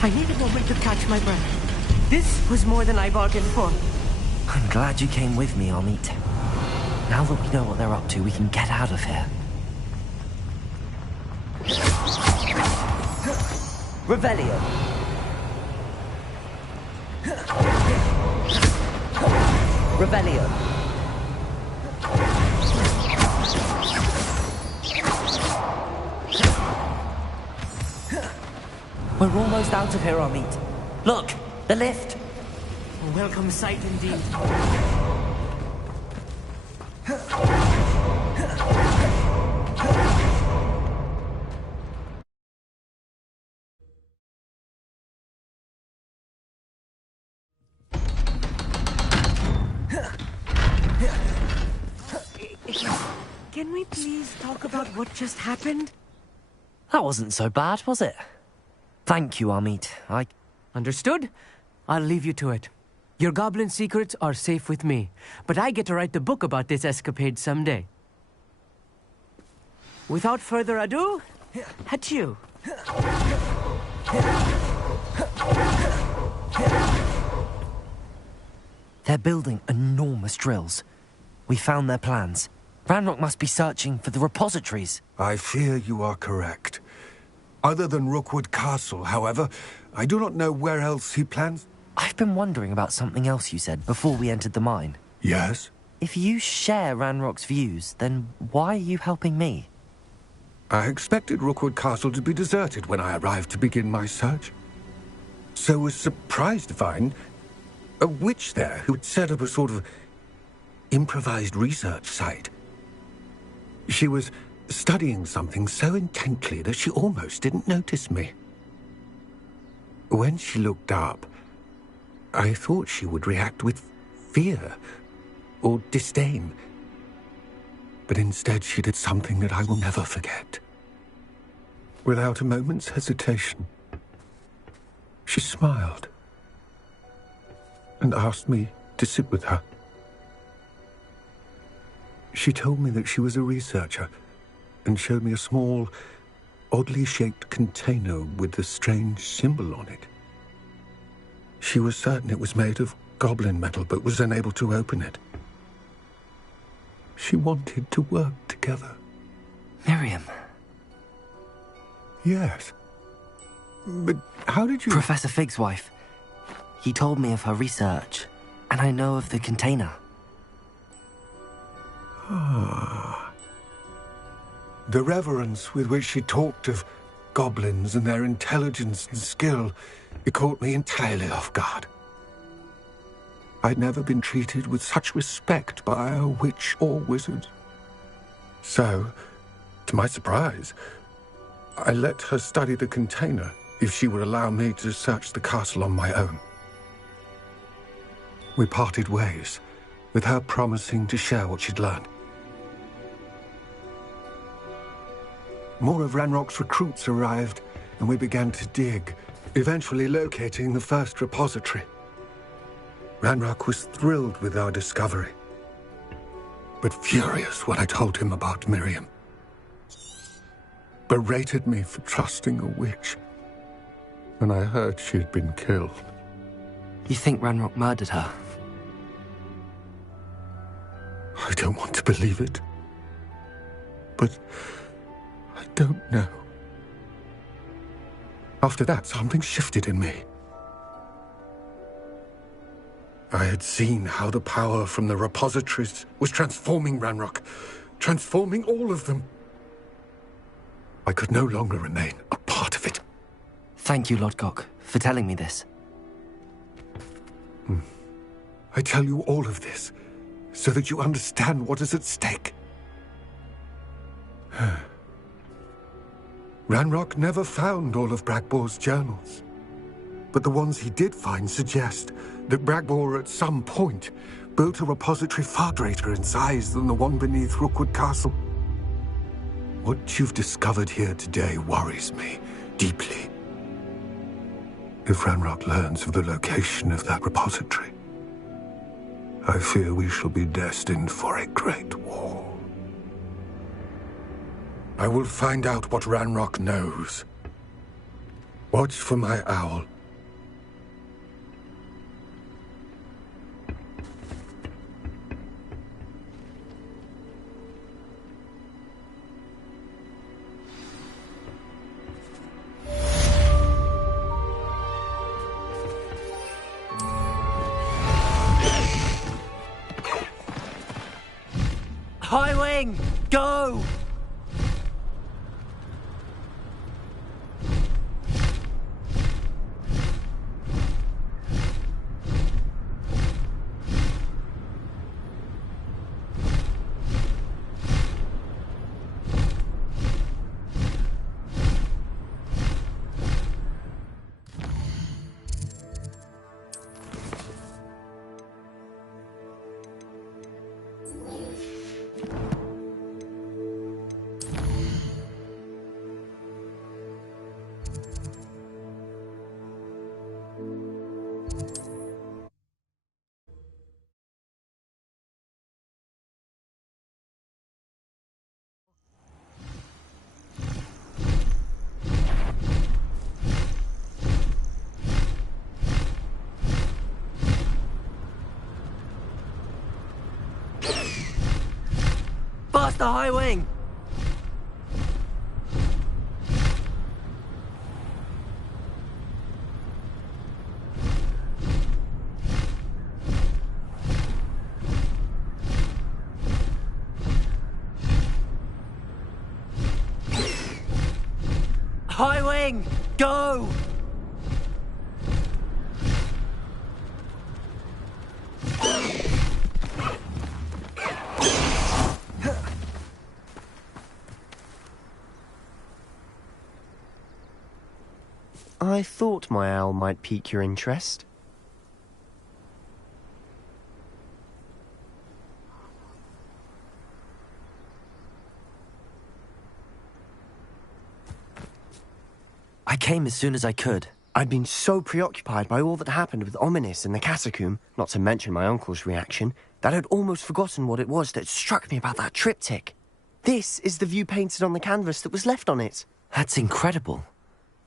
I need a moment to catch my breath. This was more than I bargained for. I'm glad you came with me, Amit. Now that we know what they're up to, we can get out of here. Revelio. Revelio. We're almost out of here, Amit. Look, the lift. A welcome sight indeed. Can we please talk about what just happened? That wasn't so bad, was it? Thank you, Amit. Understood? I'll leave you to it. Your goblin secrets are safe with me, but I get to write the book about this escapade someday. Without further ado, adieu. They're building enormous drills. We found their plans. Ranrock must be searching for the repositories. I fear you are correct. Other than Rookwood Castle, however, I do not know where else he plans. I've been wondering about something else you said before we entered the mine. Yes? If you share Ranrock's views, then why are you helping me? I expected Rookwood Castle to be deserted when I arrived to begin my search. So was surprised to find a witch there who had set up a sort of improvised research site. She was studying something so intently that she almost didn't notice me. When she looked up, I thought she would react with fear or disdain. But instead she did something that I will never forget. Without a moment's hesitation, she smiled and asked me to sit with her. She told me that she was a researcher and showed me a small, oddly shaped container with a strange symbol on it. She was certain it was made of goblin metal, but was unable to open it. She wanted to work together. Miriam. Yes. But how did you... Professor Fig's wife. He told me of her research, and I know of the container. Ah. The reverence with which she talked of goblins and their intelligence and skill, it caught me entirely off guard. I'd never been treated with such respect by a witch or wizard. So, to my surprise, I let her study the container if she would allow me to search the castle on my own. We parted ways, with her promising to share what she'd learned. More of Ranrock's recruits arrived, and we began to dig, eventually locating the first repository. Ranrock was thrilled with our discovery, but furious when I told him about Miriam. Berated me for trusting a witch when I heard she had been killed. You think Ranrock murdered her? I don't want to believe it, but I don't know. After that, something shifted in me. I had seen how the power from the repositories was transforming Ranrock, transforming all of them. I could no longer remain a part of it. Thank you, Lodgok, for telling me this. I tell you all of this so that you understand what is at stake. Ranrock never found all of Bragbor's journals, but the ones he did find suggest that Bragbor at some point built a repository far greater in size than the one beneath Rookwood Castle. What you've discovered here today worries me deeply. If Ranrock learns of the location of that repository, I fear we shall be destined for a great war. I will find out what Ranrock knows. Watch for my owl. Highwing, go! Faster, Highwing! Highwing, go! I thought my owl might pique your interest. I came as soon as I could. I'd been so preoccupied by all that happened with Ominis and the catacomb, not to mention my uncle's reaction, that I'd almost forgotten what it was that struck me about that triptych. This is the view painted on the canvas that was left on it. That's incredible.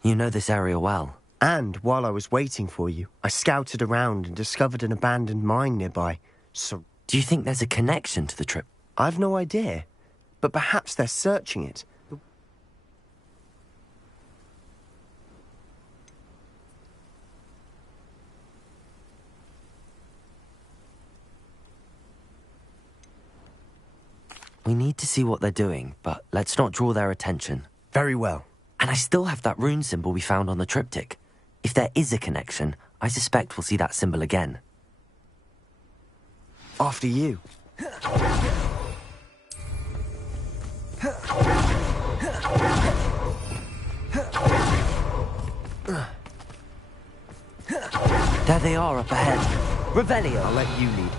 You know this area well. And while I was waiting for you, I scouted around and discovered an abandoned mine nearby. So, do you think there's a connection to the trip? I've no idea, but perhaps they're searching it. We need to see what they're doing, but let's not draw their attention. Very well. And I still have that rune symbol we found on the triptych. If there is a connection, I suspect we'll see that symbol again. After you. There they are up ahead. Revelio, I'll let you lead.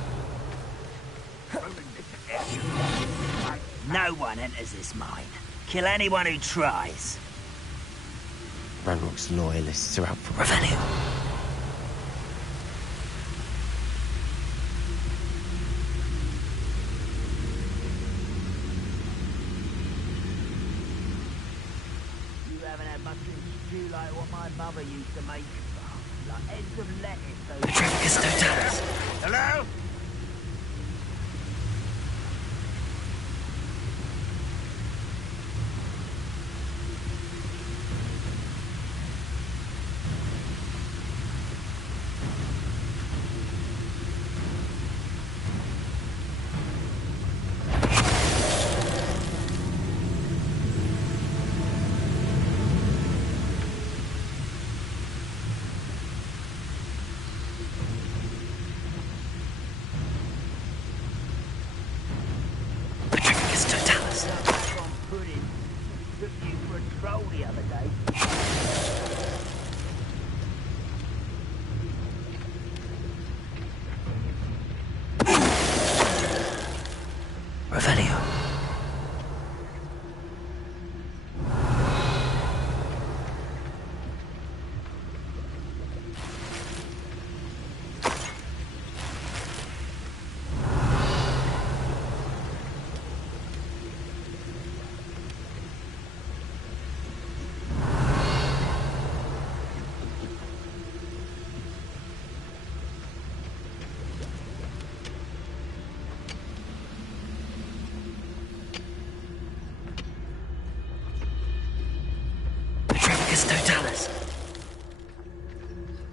No one enters this mine. Kill anyone who tries. Ranrock's loyalists are out for Revelio. You haven't had much stew like what my mother used to make. Like heads of lettuce. Petricus Totalis. Hello? Arcus Totalis.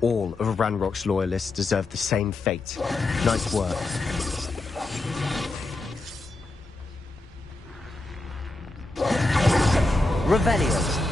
All of Ranrock's loyalists deserve the same fate. Nice work. Revelio.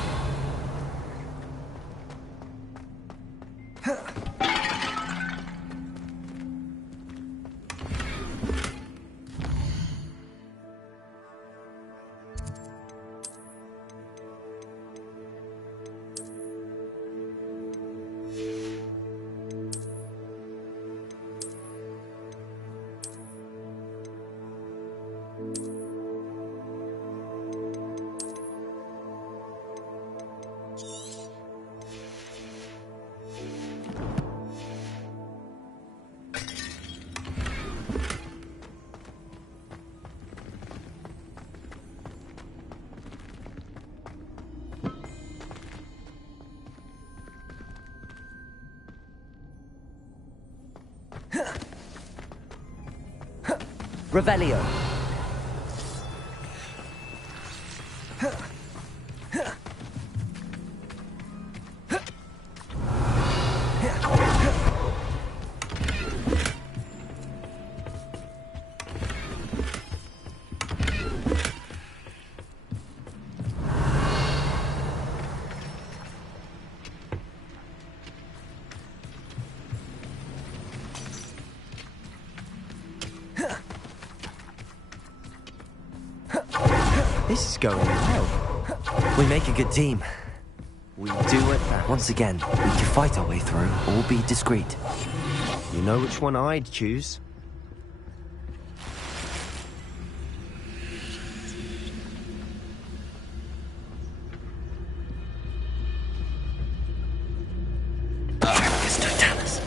Revelio. This is going well. We make a good team. We do it that. Once again, we can fight our way through, or be discreet. You know which one I'd choose. Arcus Totalis.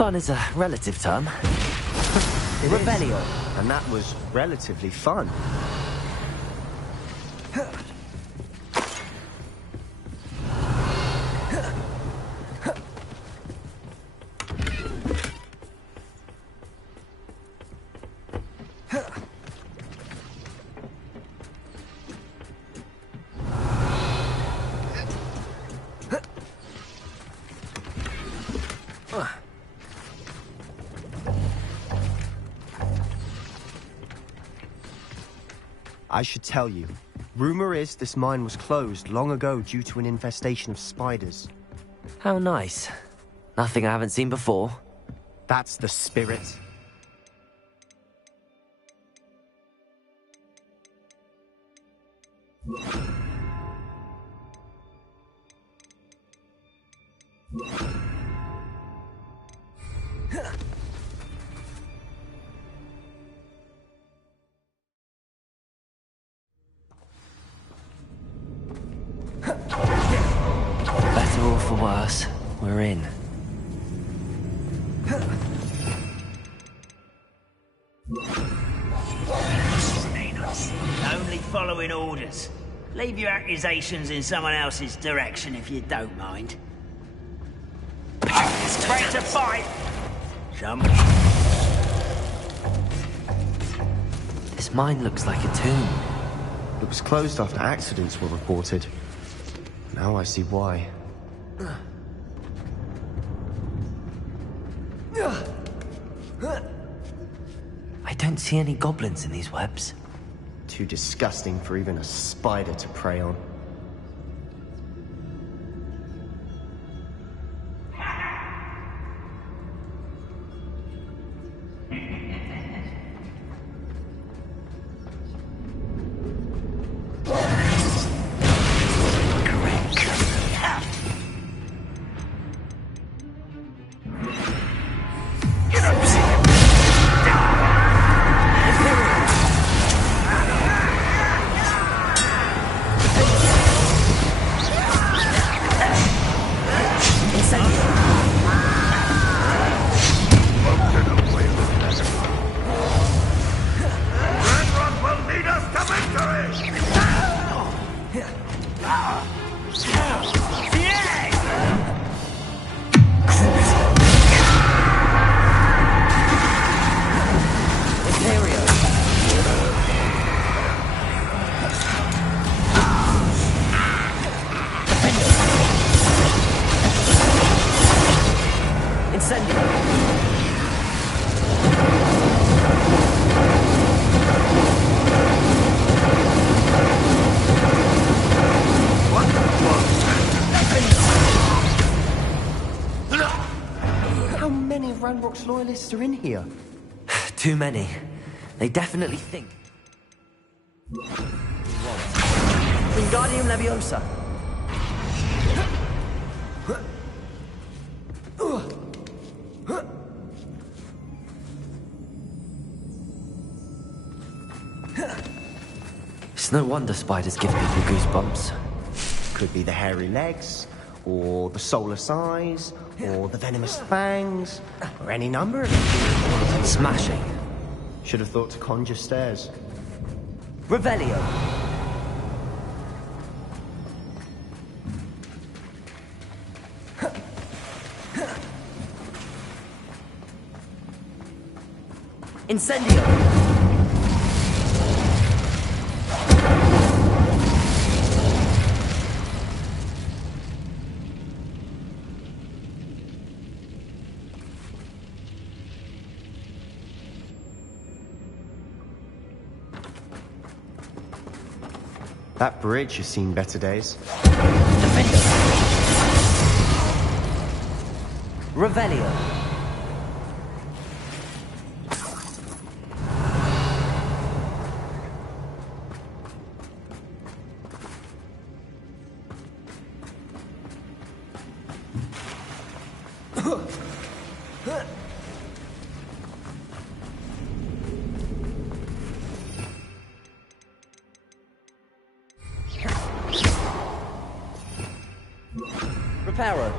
Fun is a relative term. Revelio. And that was relatively fun. I should tell you. Rumor is this mine was closed long ago due to an infestation of spiders. How nice. Nothing I haven't seen before. That's the spirit. Better or for worse, we're in. Only following orders. Leave your accusations in someone else's direction if you don't mind. Straight to fight! This mine looks like a tomb. It was closed after accidents were reported. Now I see why. I don't see any goblins in these webs. Too disgusting for even a spider to prey on. Loyalists are in here? Too many. They definitely think. Wingardium Leviosa. It's no wonder spiders give people goosebumps. Could be the hairy legs, or the soulless eyes, or the venomous fangs, or any number of them. Smashing. Should have thought to conjure stairs. Revelio. Incendio. That bridge has seen better days. Revelio. Reparo.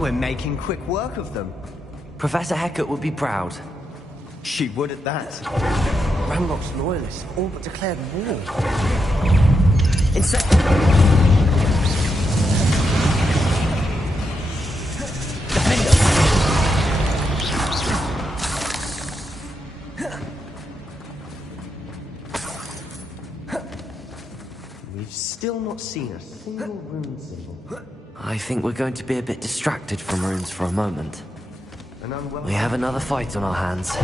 We're making quick work of them. Professor Hecat would be proud. She would at that. Ranrock's loyalists all but declared war. We've still not seen a single rune symbol. I think we're going to be a bit distracted from runes for a moment. We have another fight on our hands.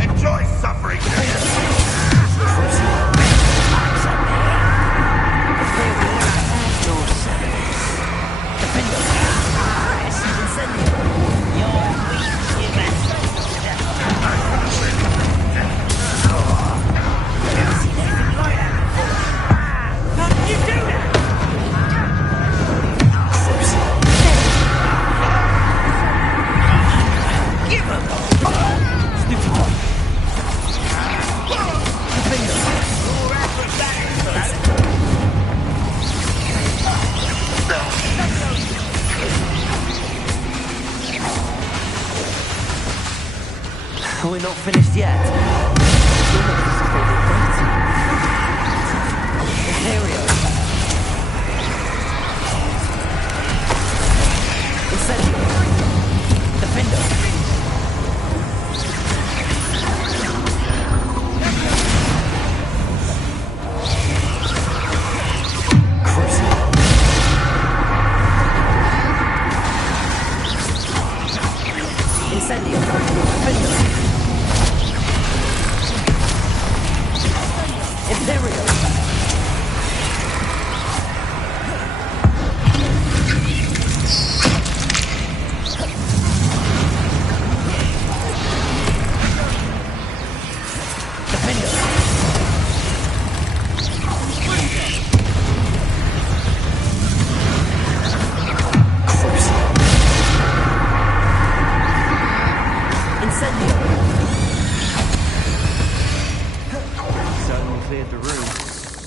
Enjoy suffering! We're not finished yet. Imperio. Incendio. Defendo. Incendio. Defendo.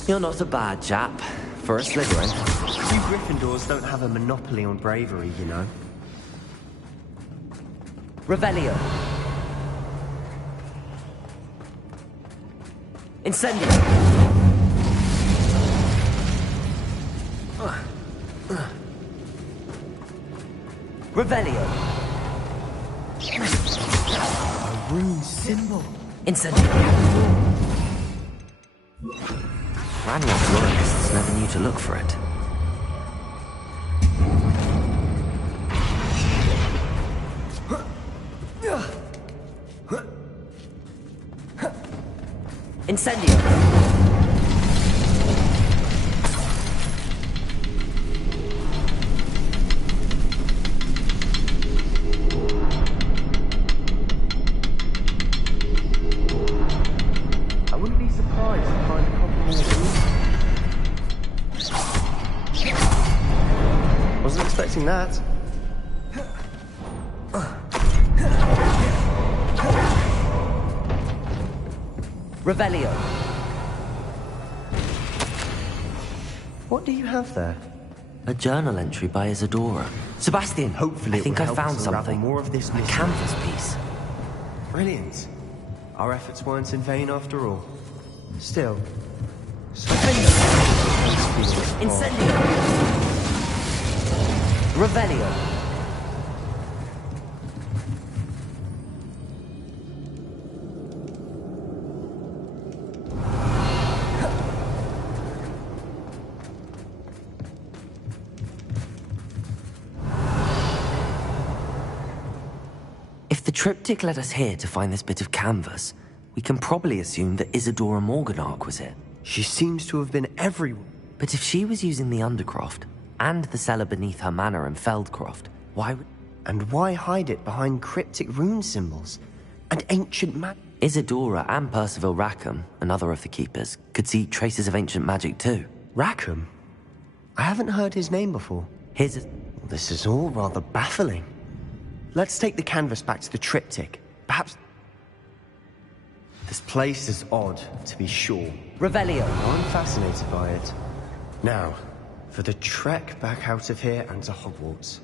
You're not a bad chap for a Slytherin. You Gryffindors don't have a monopoly on bravery, you know. Revelio. Incendio. Revelio. A rune symbol. Incendio. Ranrock loyalists never knew to look for it. Incendio. I wouldn't be surprised to find a couple more runes. Wasn't expecting that. Revelio. What do you have there? A journal entry by Isadora. Sebastian, Hopefully I think I found us unravel something. more of this A mystery. canvas piece. Brilliant. Our efforts weren't in vain after all. Still, Incendio. Revelio. If the triptych led us here to find this bit of canvas, we can probably assume that Isadora Morganach was it. She seems to have been everywhere. But if she was using the Undercroft, and the cellar beneath her manor in Feldcroft, why would... And why hide it behind cryptic rune symbols and ancient magic? Isadora and Percival Rackham, another of the Keepers, could see traces of ancient magic too. Rackham? I haven't heard his name before. This is all rather baffling. Let's take the canvas back to the triptych. Perhaps... This place is odd, to be sure. Revelio. I'm fascinated by it. Now, for the trek back out of here and to Hogwarts.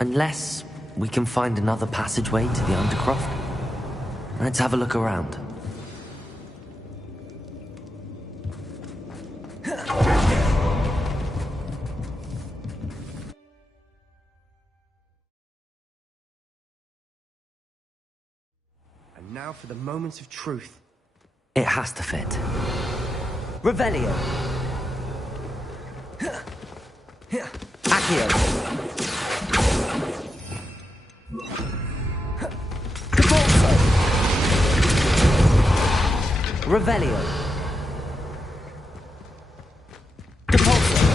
Unless we can find another passageway to the Undercroft. Let's have a look around. And now for the moment of truth. It has to fit. Revelio. Accio. Capulso. Revelio. Capulso.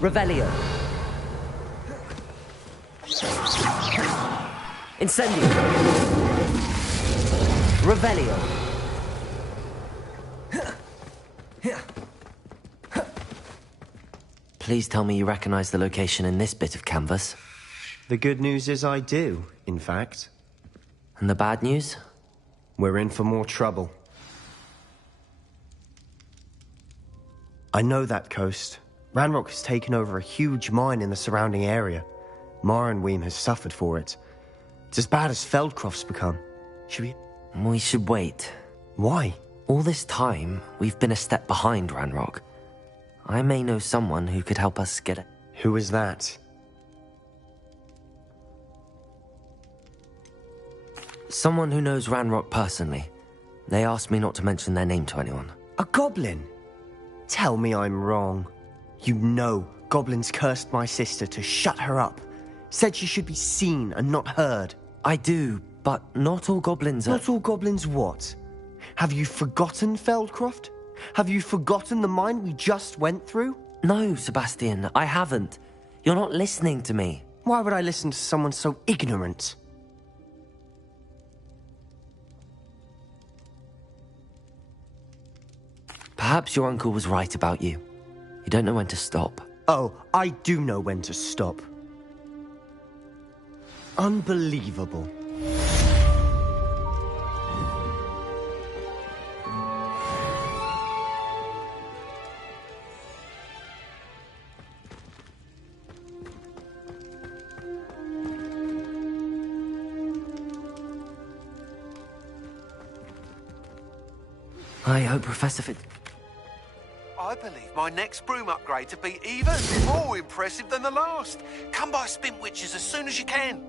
Revelio. Incendio. Revelio. Please tell me you recognize the location in this bit of canvas. The good news is I do, in fact. And the bad news? We're in for more trouble. I know that coast. Ranrock has taken over a huge mine in the surrounding area. Marrenweem has suffered for it. It's as bad as Feldcroft's become. Should we... We should wait. Why? All this time, we've been a step behind Ranrock. I may know someone who could help us get it. Who is that? Someone who knows Ranrock personally. They asked me not to mention their name to anyone. A goblin? Tell me I'm wrong. You know goblins cursed my sister to shut her up. Said she should be seen and not heard. I do, but not all goblins are... Not all goblins what? Have you forgotten Feldcroft? Have you forgotten the mine we just went through? No, Sebastian, I haven't. You're not listening to me. Why would I listen to someone so ignorant? Perhaps your uncle was right about you. You don't know when to stop. Oh, I do know when to stop. Unbelievable. I hope Professor I believe my next broom upgrade to be even more impressive than the last. Come by Spintwitches as soon as you can.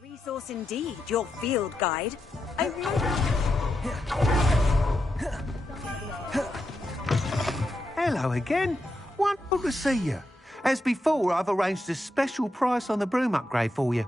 Resource indeed, your field guide. Hello again. Wonderful to see you. As before, I've arranged a special price on the broom upgrade for you.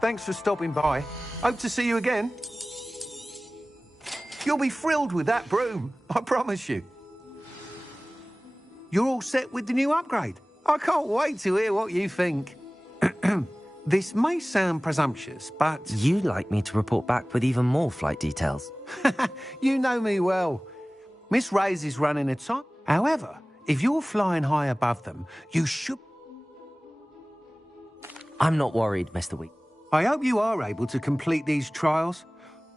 Thanks for stopping by. Hope to see you again. You'll be thrilled with that broom, I promise you. You're all set with the new upgrade. I can't wait to hear what you think. This may sound presumptuous, but... You'd like me to report back with even more flight details. You know me well. Miss Reyes is running a time. However, if you're flying high above them, you should... I'm not worried, Mr. Wheat. I hope you are able to complete these trials.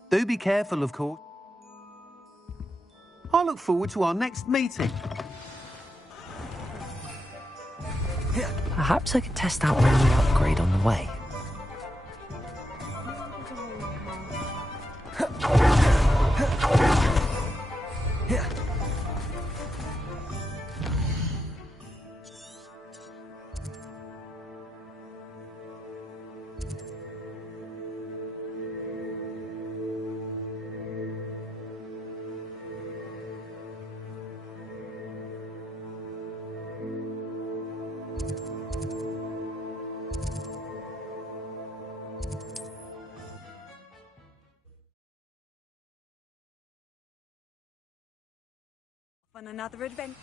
Do be careful, of course. I look forward to our next meeting. Perhaps I could test out my new upgrade on the way. On another adventure.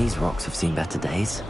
These rocks have seen better days.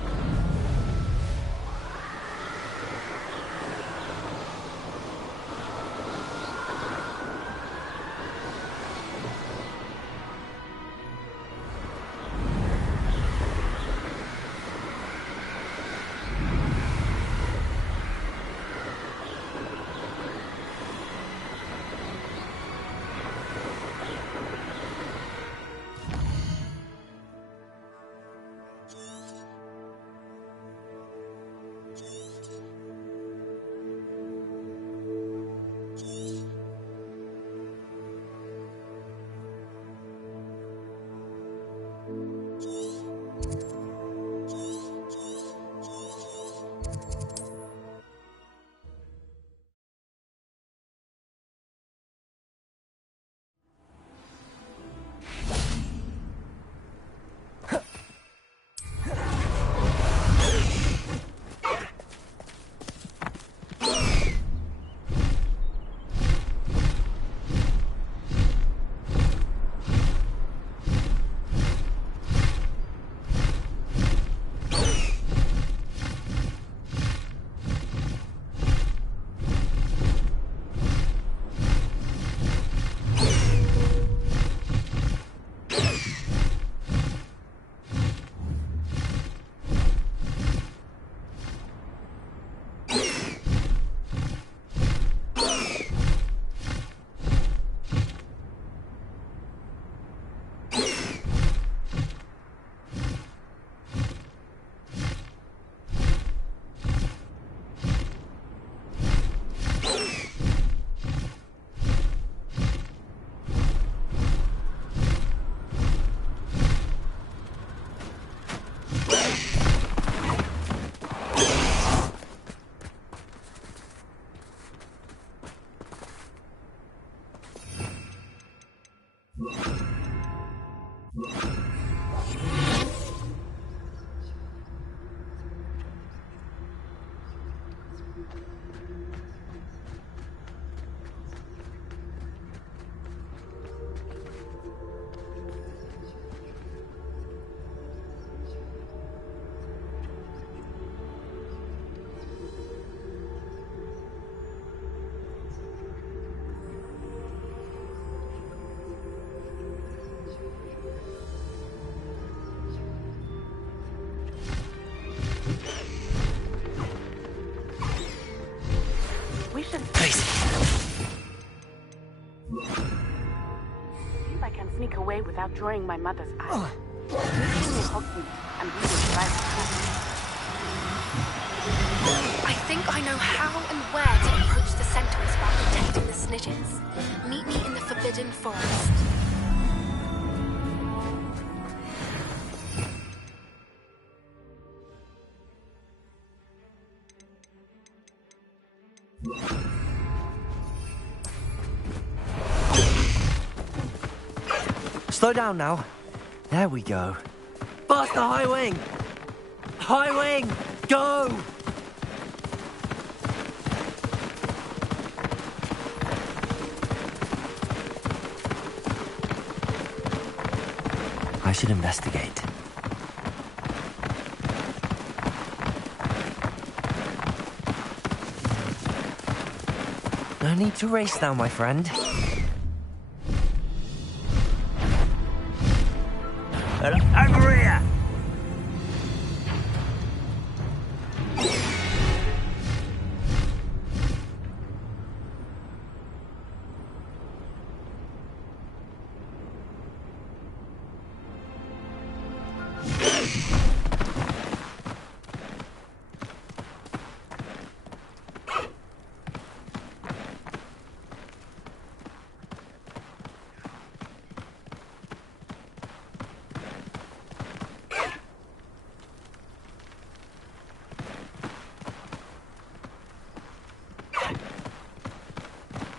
Without drawing my mother's eyes. Meet me in Hogsmeade, and we will drive I think I know how and where to approach the Centaurs while protecting the Snitches. Meet me in the Forbidden Forest. Slow down now. There we go. Faster, High Wing! High Wing, go! I should investigate. No need to race now, my friend. Over here!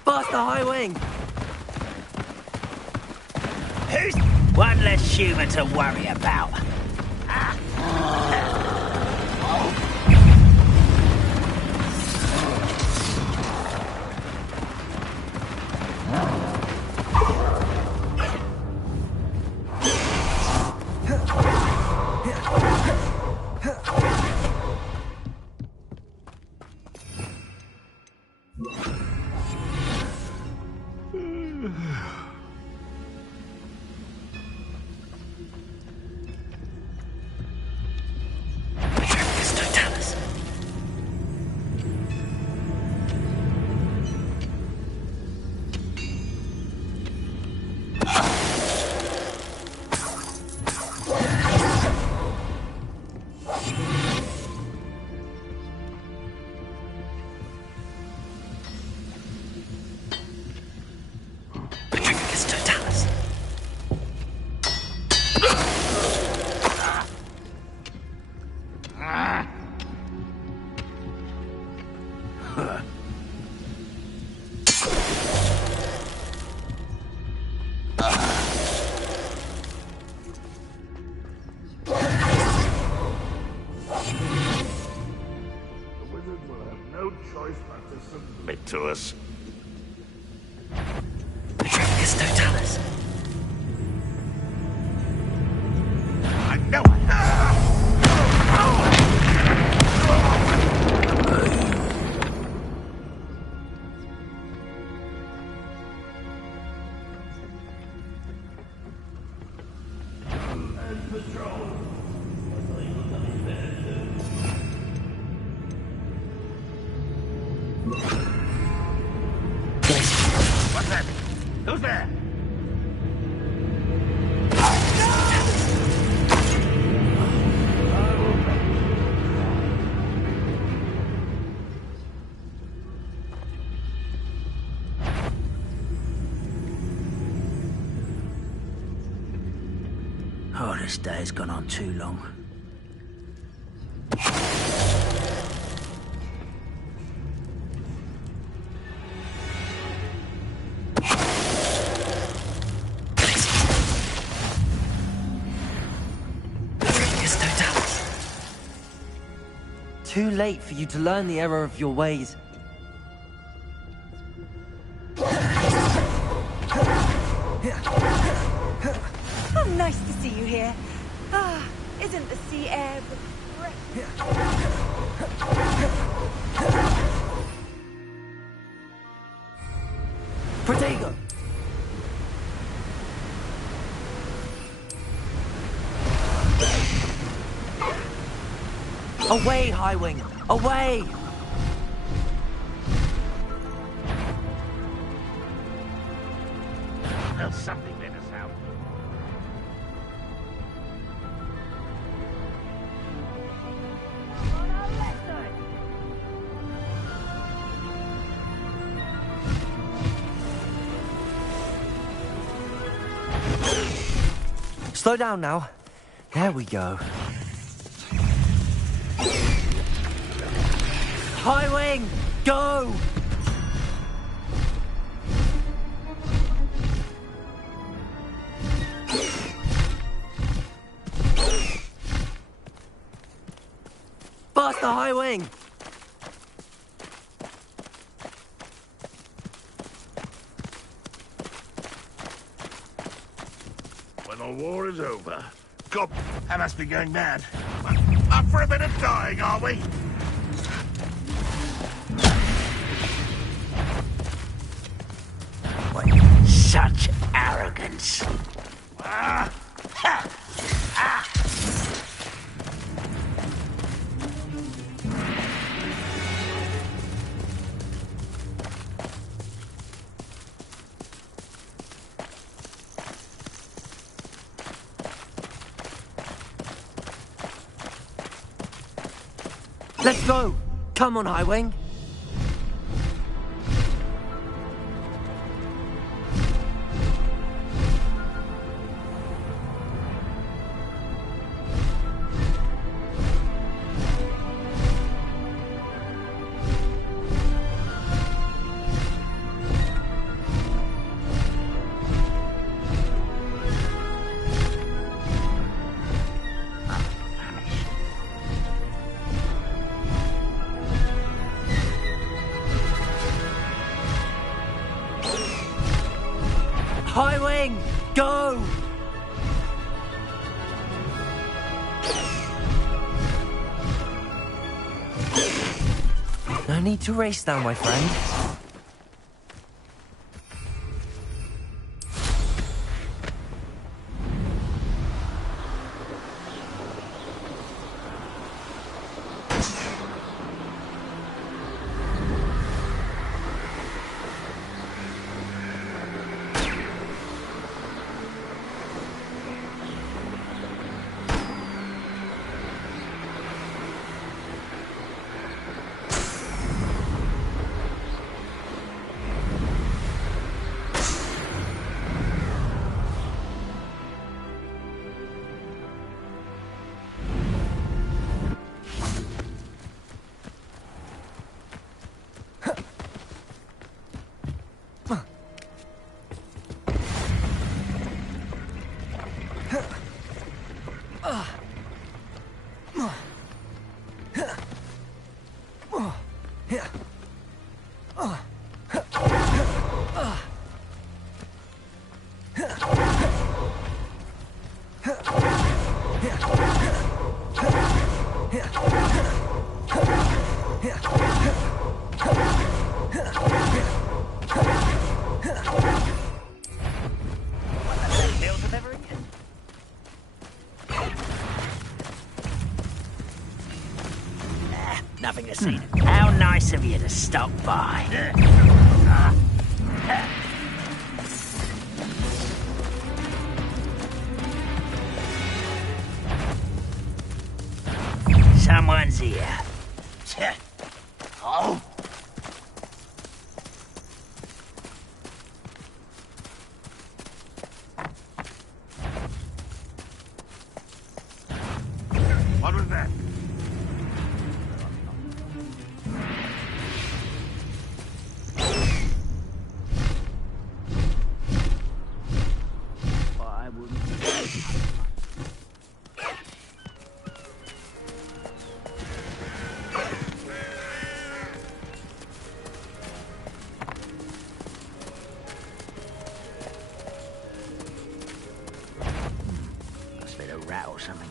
Faster, High Wing! Who's one less human to worry about? Petrificus Totalis. Petrificus Totalis. The wizard will have no choice but to submit to us. Petrificus Totalis. I know What's that? Who's there? Oh, this day's gone on too long. Petrificus Totalis. Too late for you to learn the error of your ways. Oh, nice to see you here. Ah, isn't the sea air refreshing? Protego! Away, Highwing! Away! There's something let us out. Slow down now. There we go. Highwing! Go! Faster, Highwing! When the war is over. God, I must be going mad. Up for a bit of dying, are we? Such arrogance. Ah! Ha! Ah! Let's go! Come on, Highwing! Highwing! Go! No need to race now, my friend. nothing to see. How nice of you to stop by. Someone's here. Oh. What was that? I wouldn't. Must be a rat or something.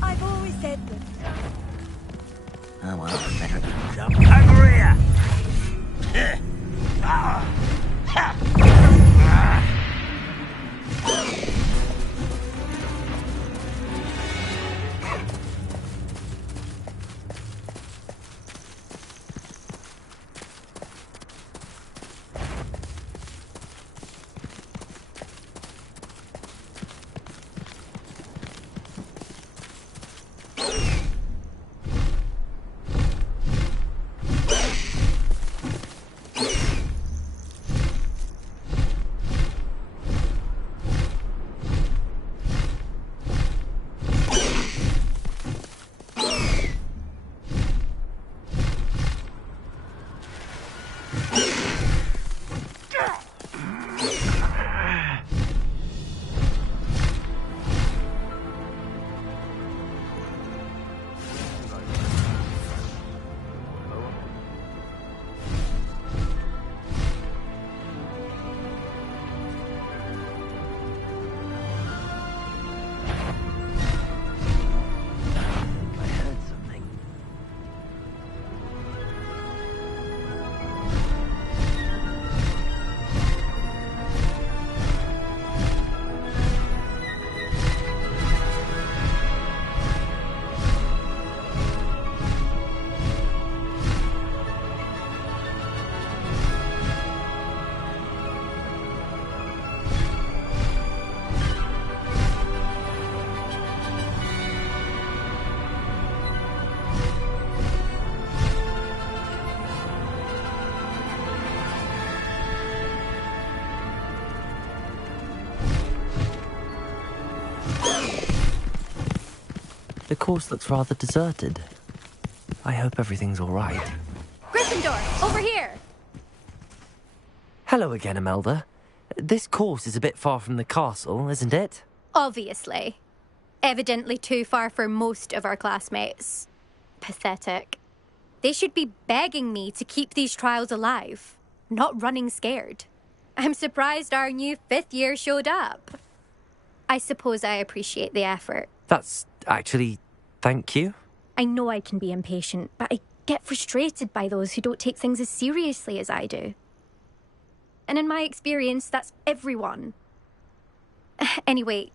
I've always said that. Oh well, better jump over here. The course looks rather deserted. I hope everything's all right. Gryffindor, over here! Hello again, Imelda. This course is a bit far from the castle, isn't it? Obviously. Evidently too far for most of our classmates. Pathetic. They should be begging me to keep these trials alive, not running scared. I'm surprised our new 5th year showed up. I suppose I appreciate the effort. That's actually... thank you. I know I can be impatient, but I get frustrated by those who don't take things as seriously as I do. And in my experience, that's everyone. Anyway,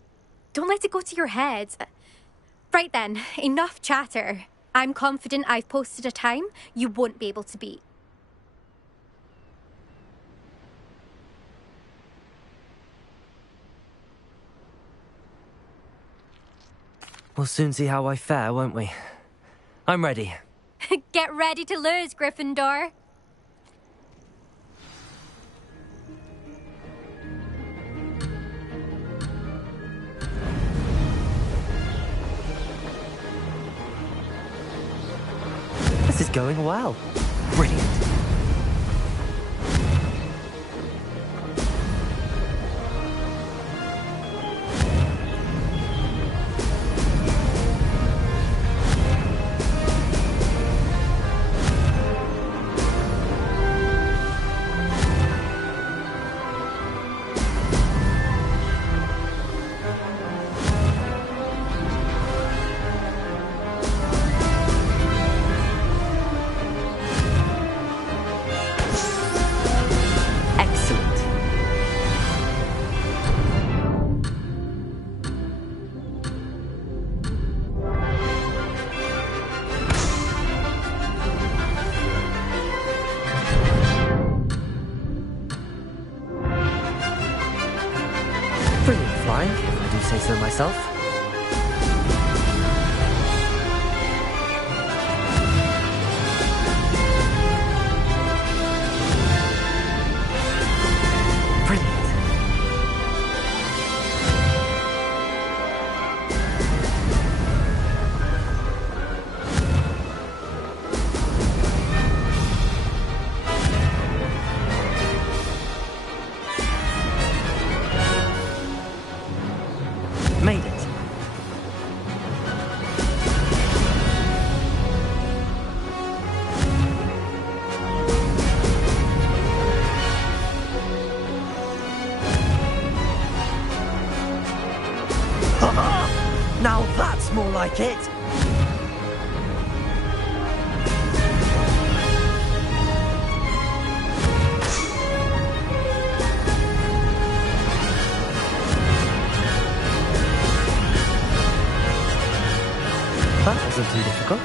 don't let it go to your head. Right then, enough chatter. I'm confident I've posted a time you won't be able to beat. We'll soon see how I fare, won't we? I'm ready. Get ready to lose, Gryffindor. This is going well. Brilliant. flying, if I do say so myself. Made it. Now that's more like it. That wasn't too difficult.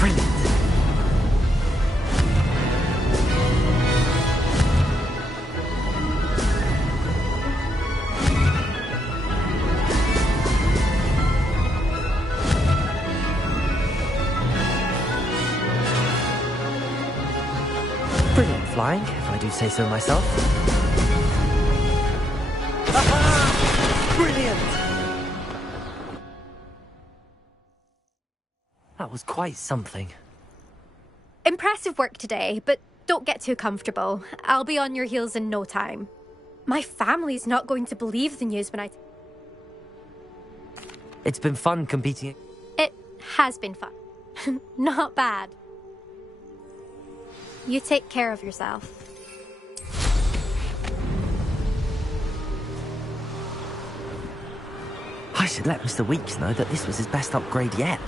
Brilliant. Brilliant flying, if I do say so myself. Brilliant! That was quite something. Impressive work today, but don't get too comfortable. I'll be on your heels in no time. My family's not going to believe the news when I... It's been fun competing. It has been fun. Not bad. You take care of yourself. I should let Mr. Weeks know that this was his best upgrade yet.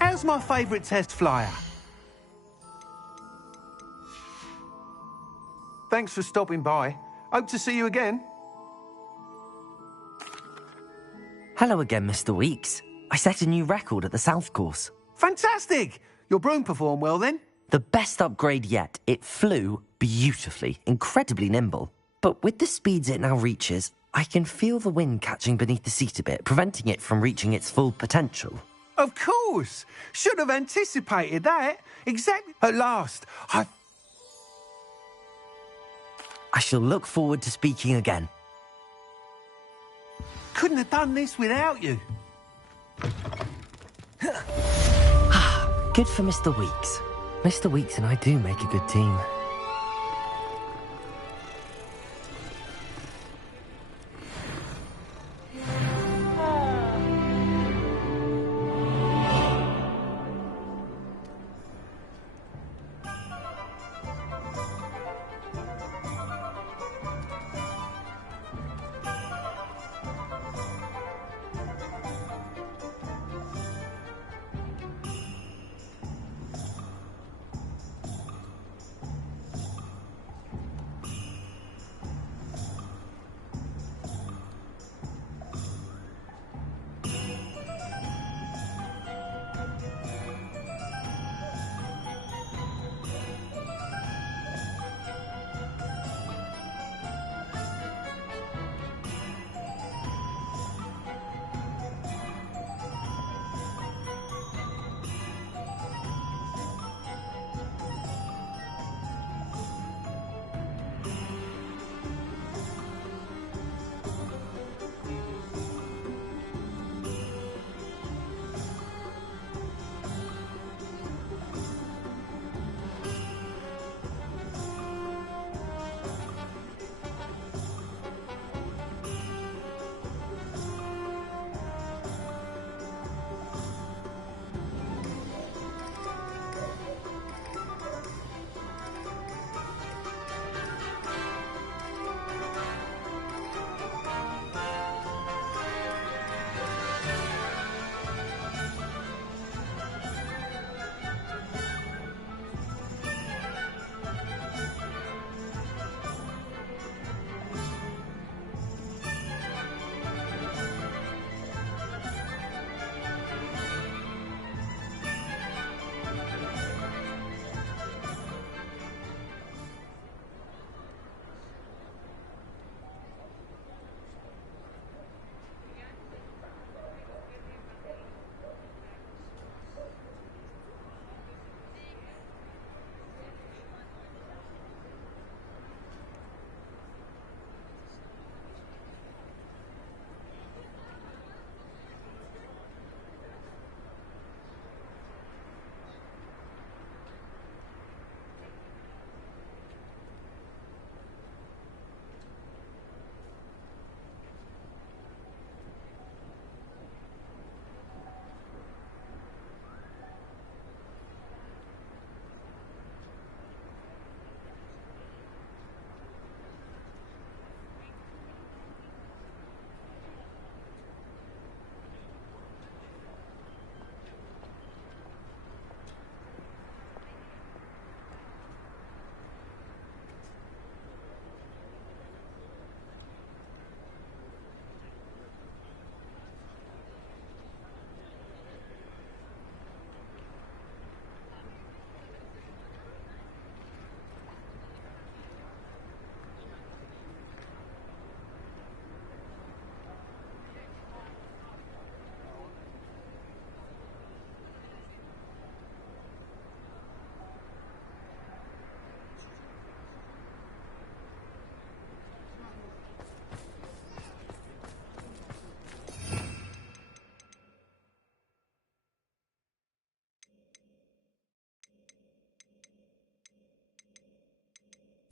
How's my favourite test flyer? Thanks for stopping by. Hope to see you again. Hello again, Mr. Weeks. I set a new record at the South Course. Fantastic! Your broom performed well then? The best upgrade yet. It flew beautifully, incredibly nimble. But with the speeds it now reaches, I can feel the wind catching beneath the seat a bit, preventing it from reaching its full potential. Of course! Should have anticipated that. Exactly. At last, I shall look forward to speaking again. Couldn't have done this without you. Good for Mr. Weeks. Mr. Weeks and I do make a good team.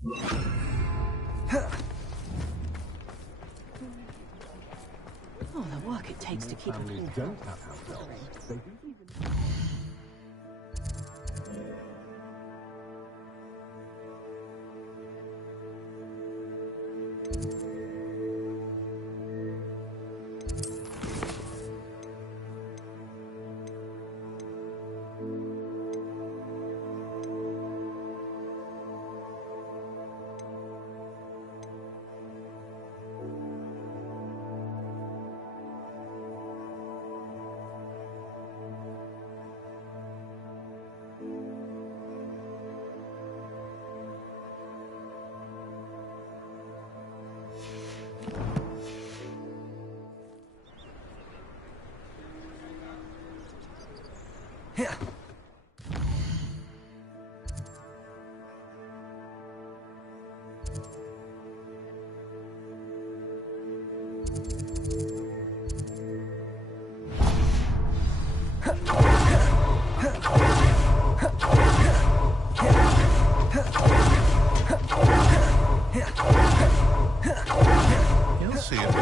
Oh, the work it takes to keep a clean house. You'll see it.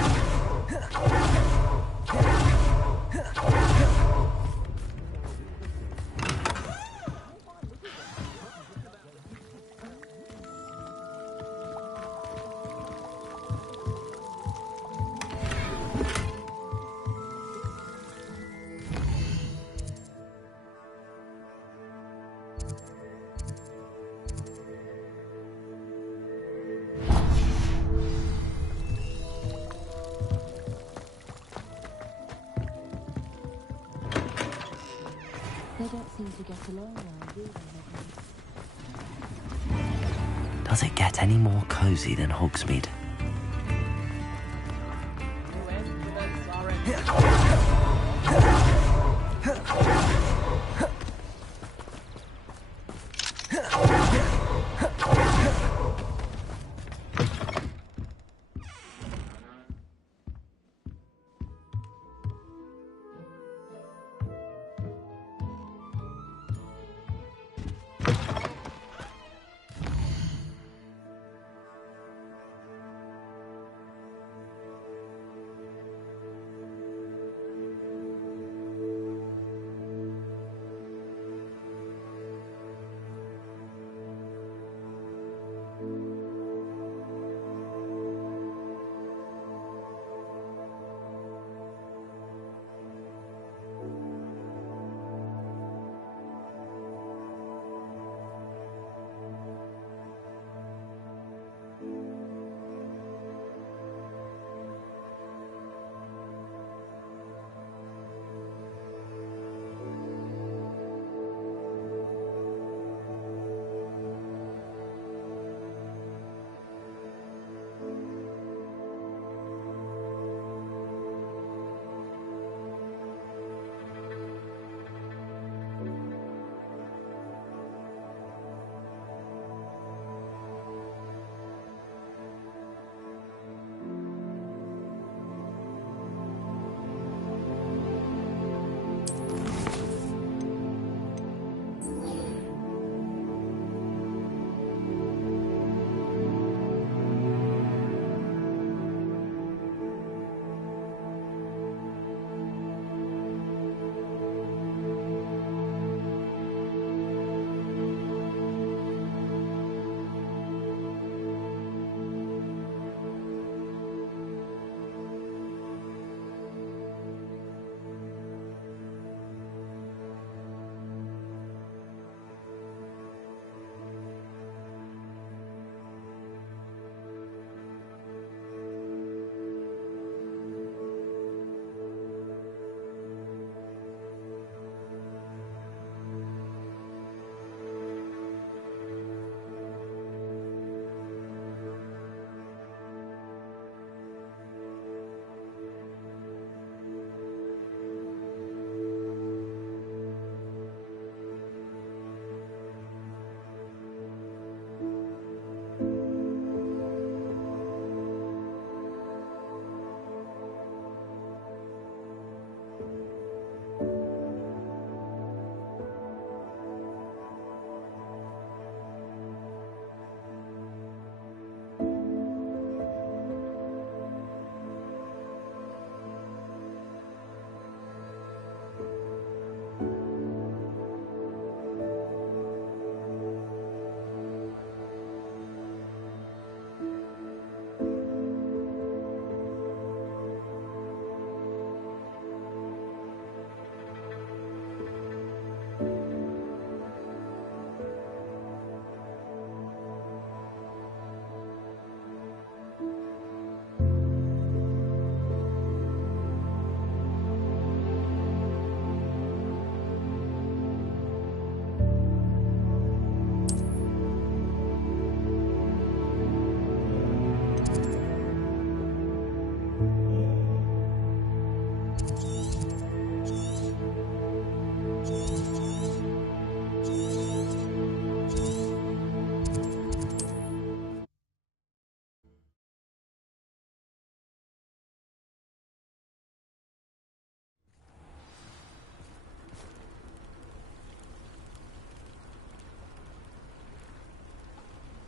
They don't seem to get along well, do they? Does it get any more cozy than Hogsmeade?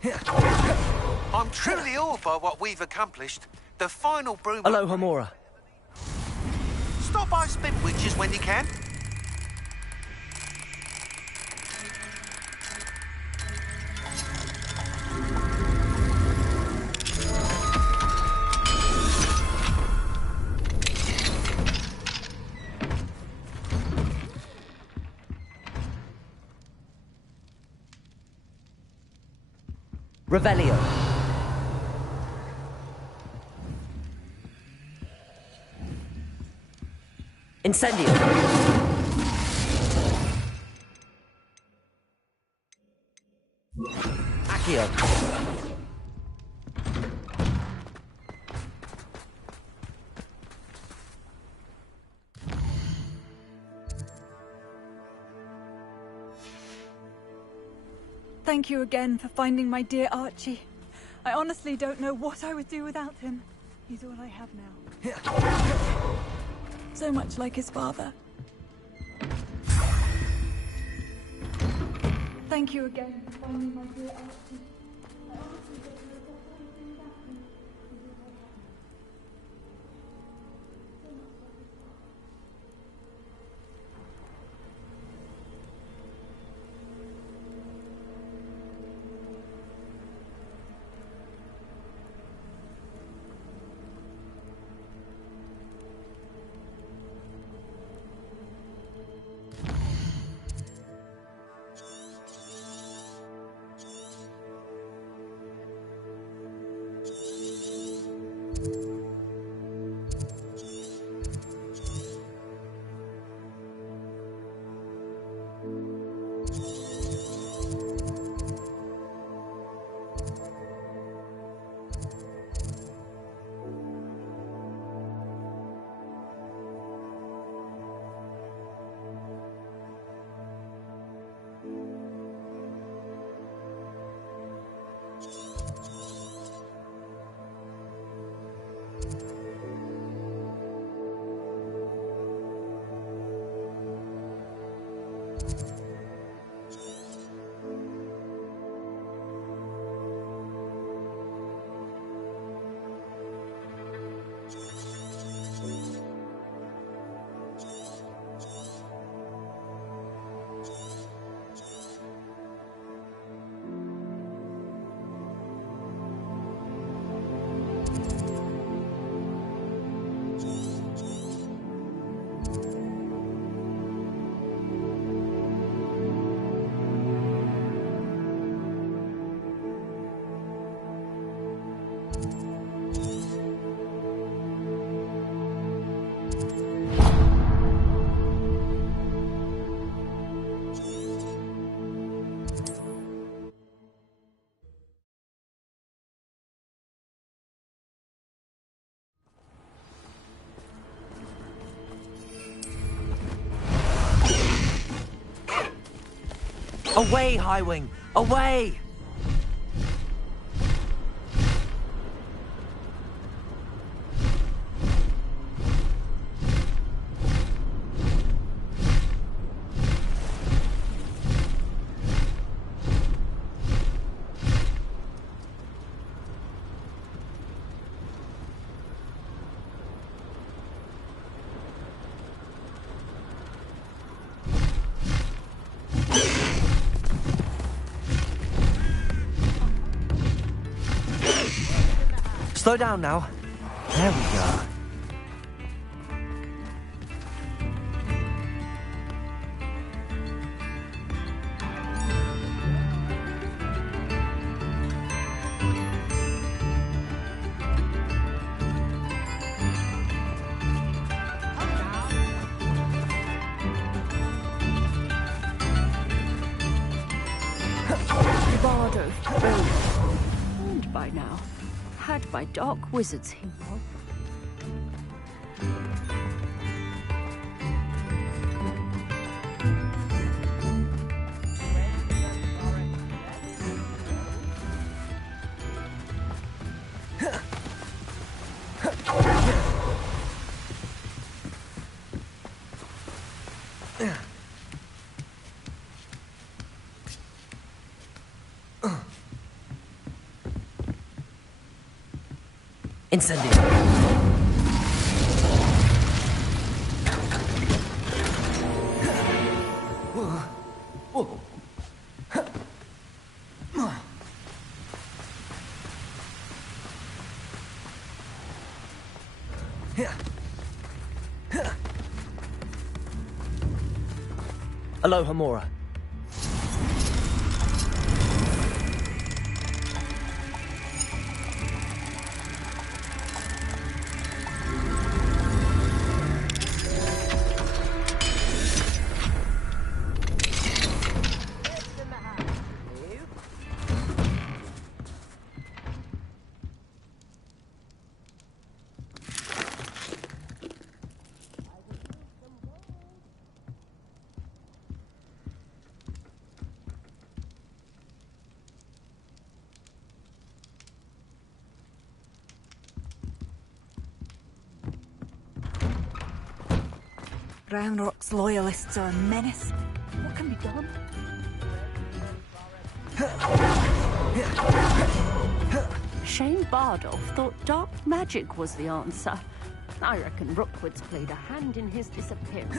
I'm truly awed by what we've accomplished. The final broom... Aloha, Mora. Stop by Spin Witches when you can. Revelio. Incendio. Accio. Thank you again for finding my dear Archie. I honestly don't know what I would do without him. He's all I have now. So much like his father. Thank you again for finding my dear Archie. I honestly don't know what I would do without him. He's all I have now. Away, Highwing! Away! Slow down now. There we go. Bardo, owned by now. Had by dark wizards, he was. Incendio. Alohomora. Roundrock's loyalists are a menace. What can be done? Shane Bardolph thought dark magic was the answer. I reckon Rookwood's played a hand in his disappearance.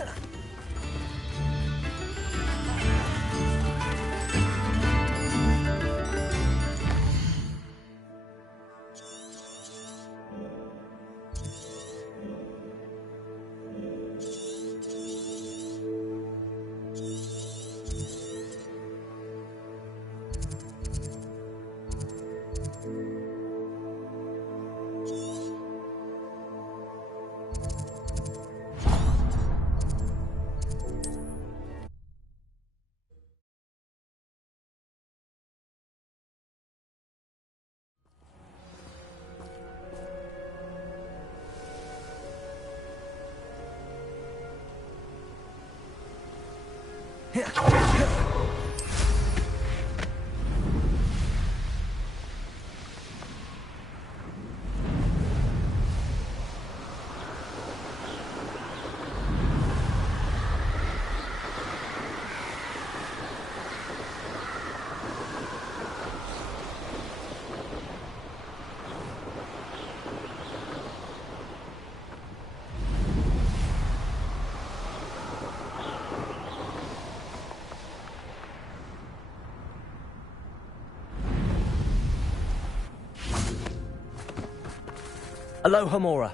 Alohomora.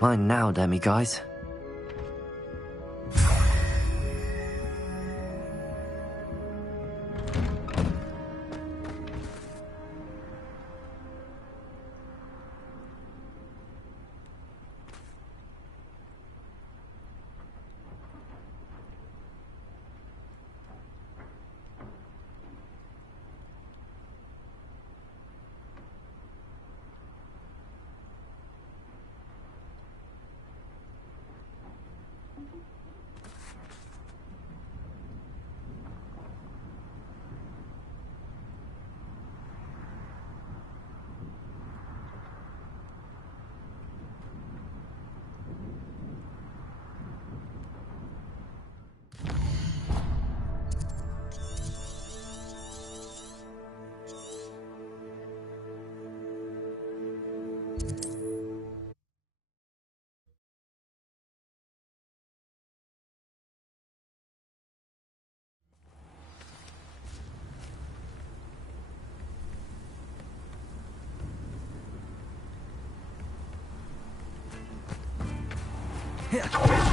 Mine now, demi-guys.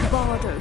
Bardo.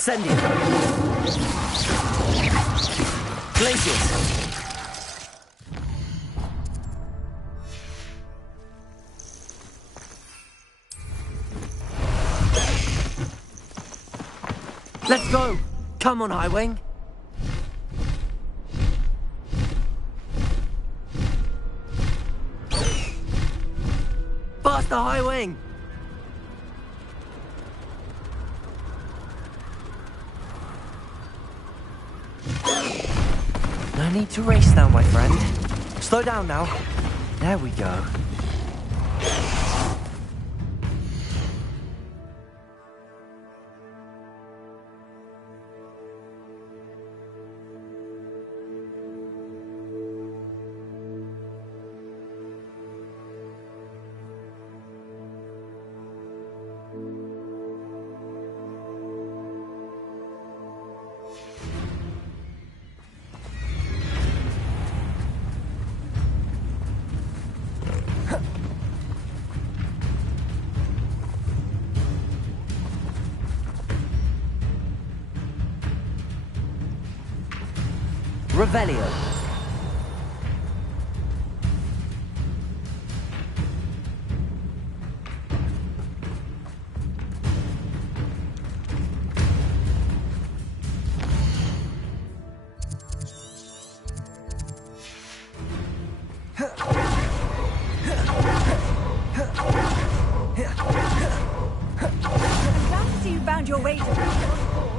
Incendium. Glacius. Let's go! Come on, Highwing. Faster, Highwing! No need to race now, my friend. Slow down now. There we go. Revelio. I'm glad to see you found your way to the board.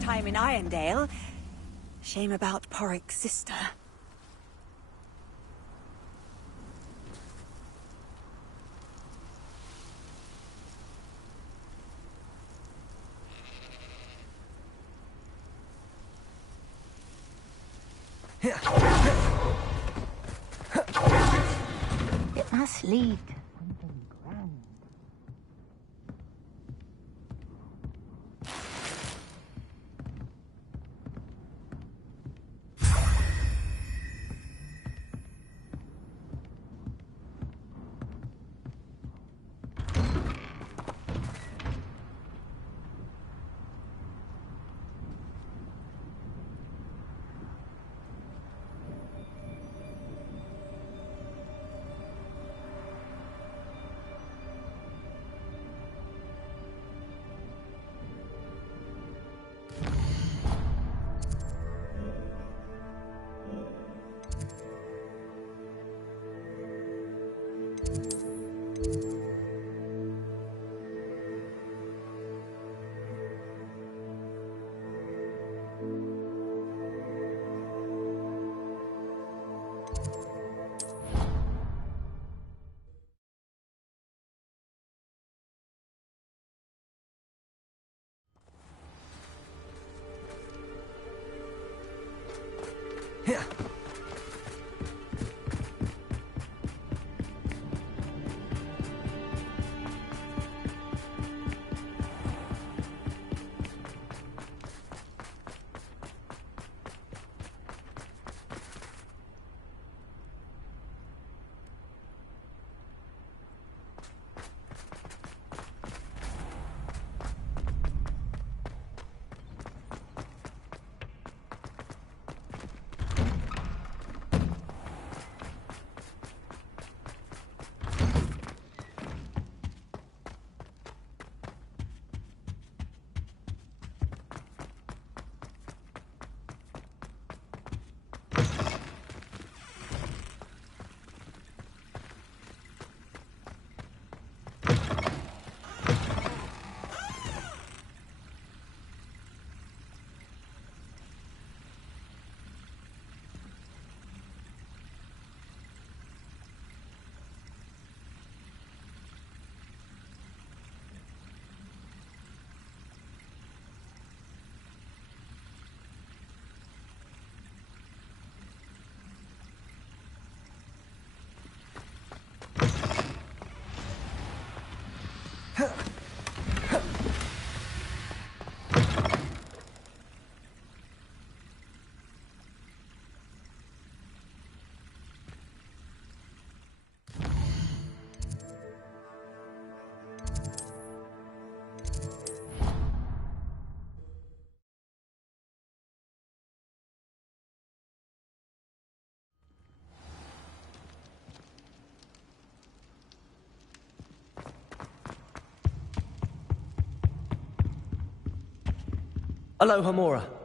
Time in Irondale. Shame about Porrick's sister. It must lead. Aloha Mora.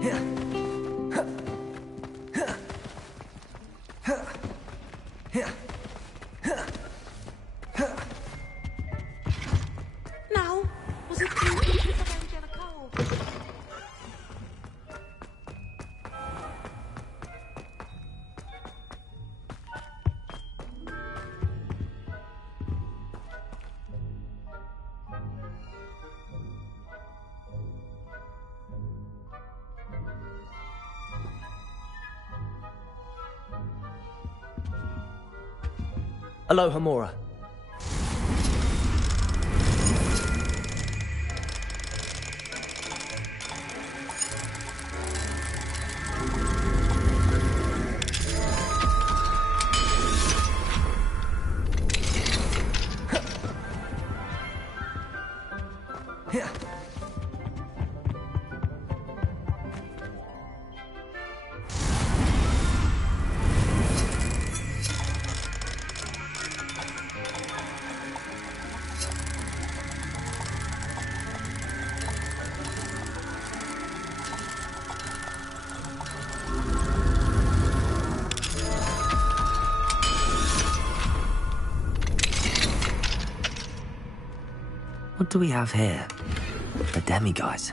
Now, was it too late to arrange a call? Aloha, Mora. What do we have here? The demiguise.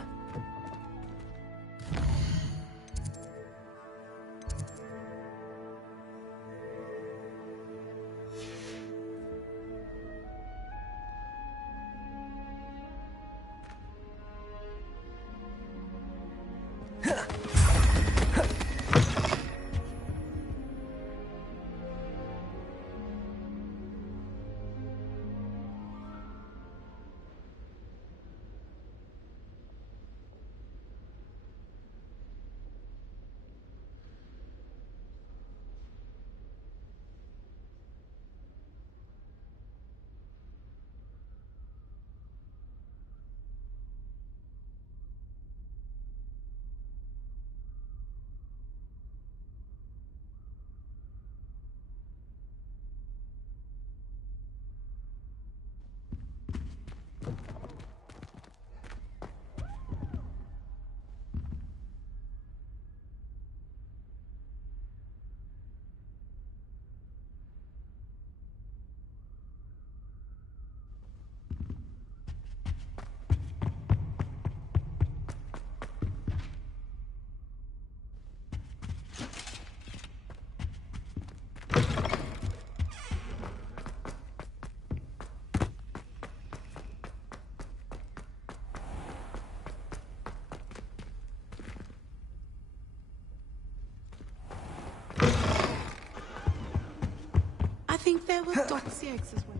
I think there was .cx as well.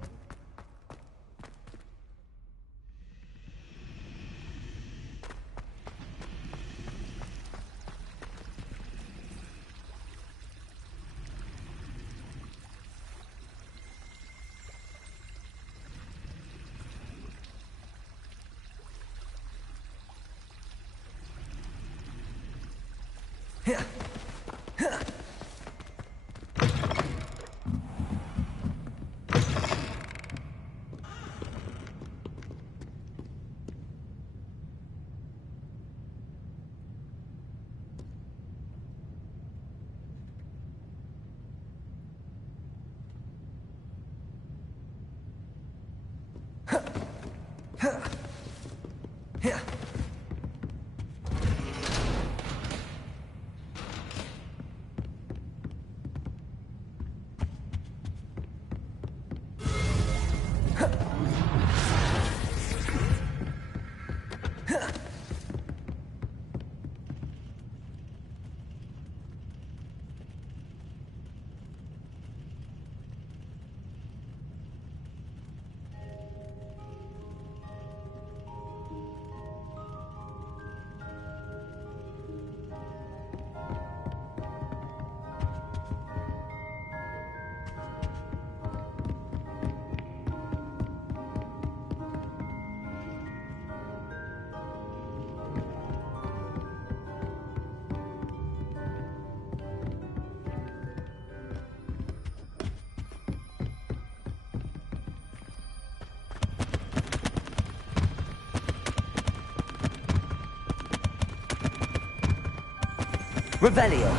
Revelio.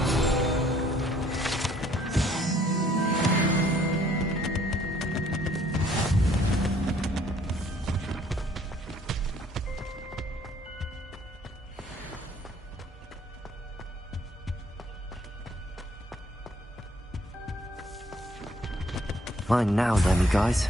Fine now, then, you guys.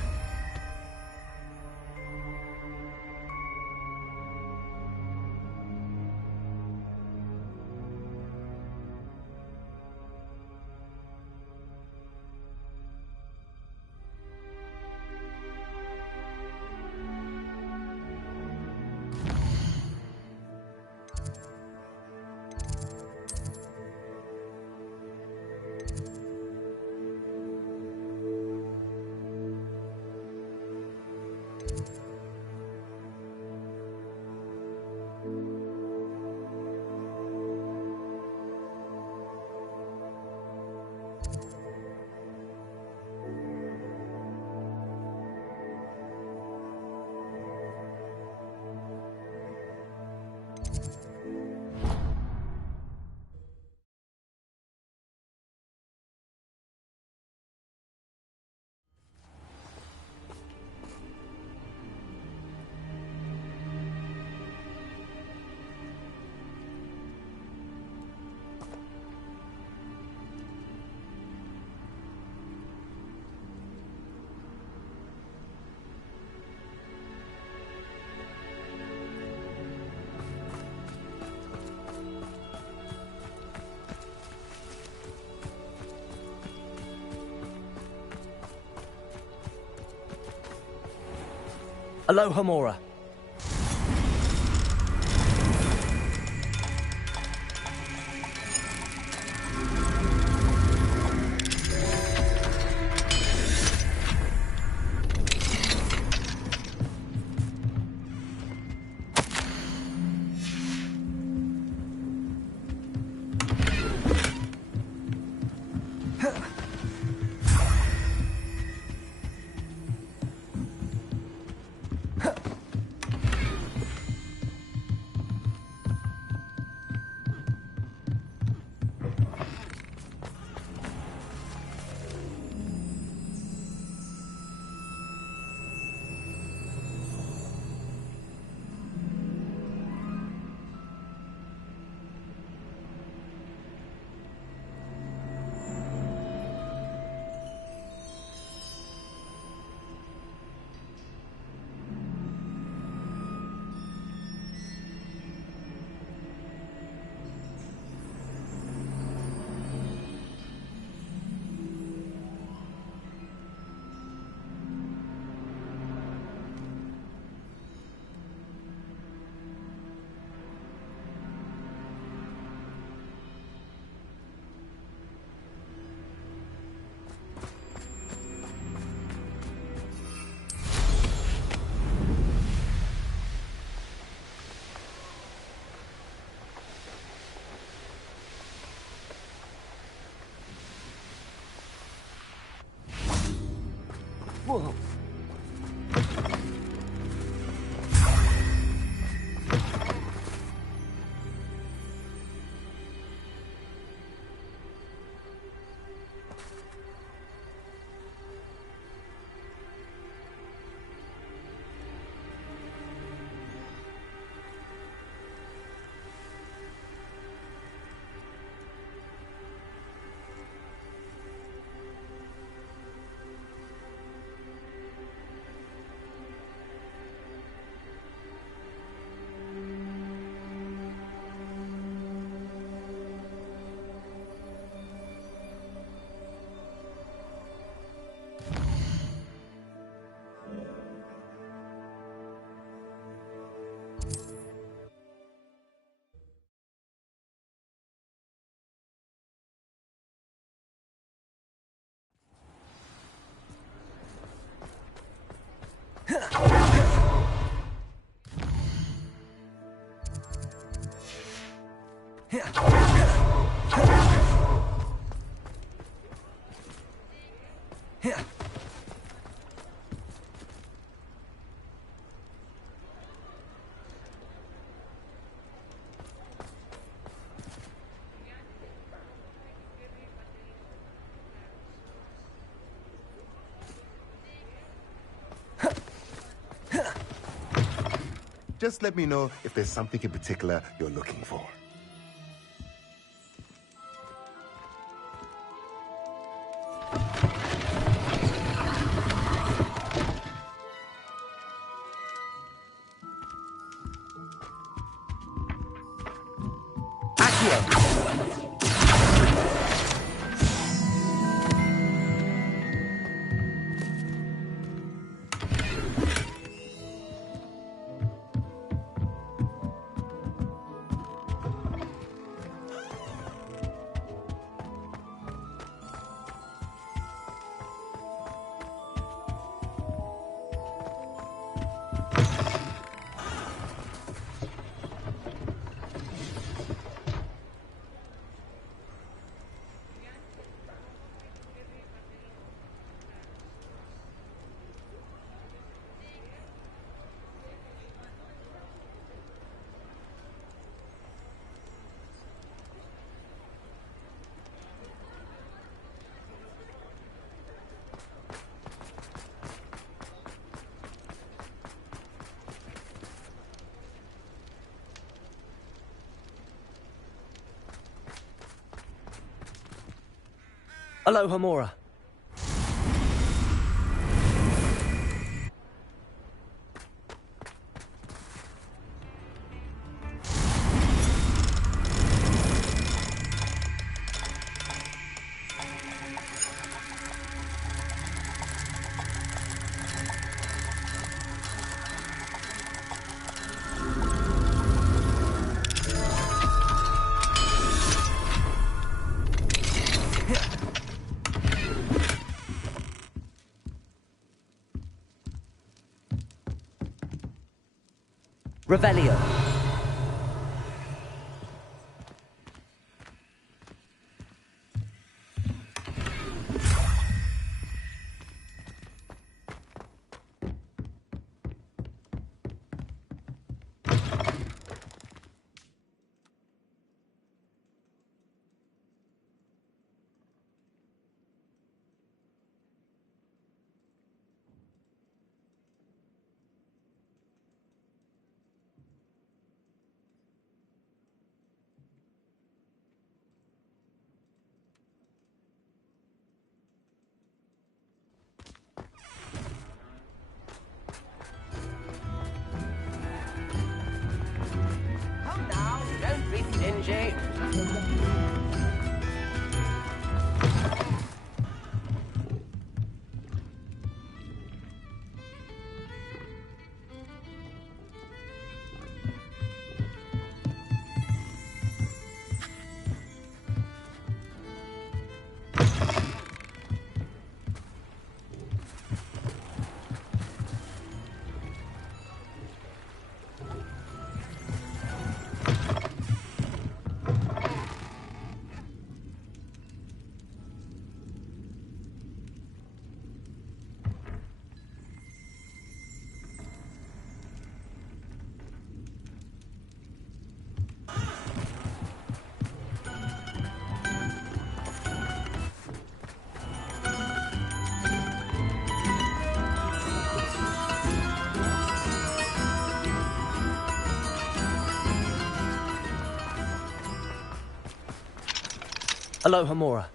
Alohomora. Whoa. Just let me know if there's something in particular you're looking for. Aloha Mora. Revelio. Aloha Mora.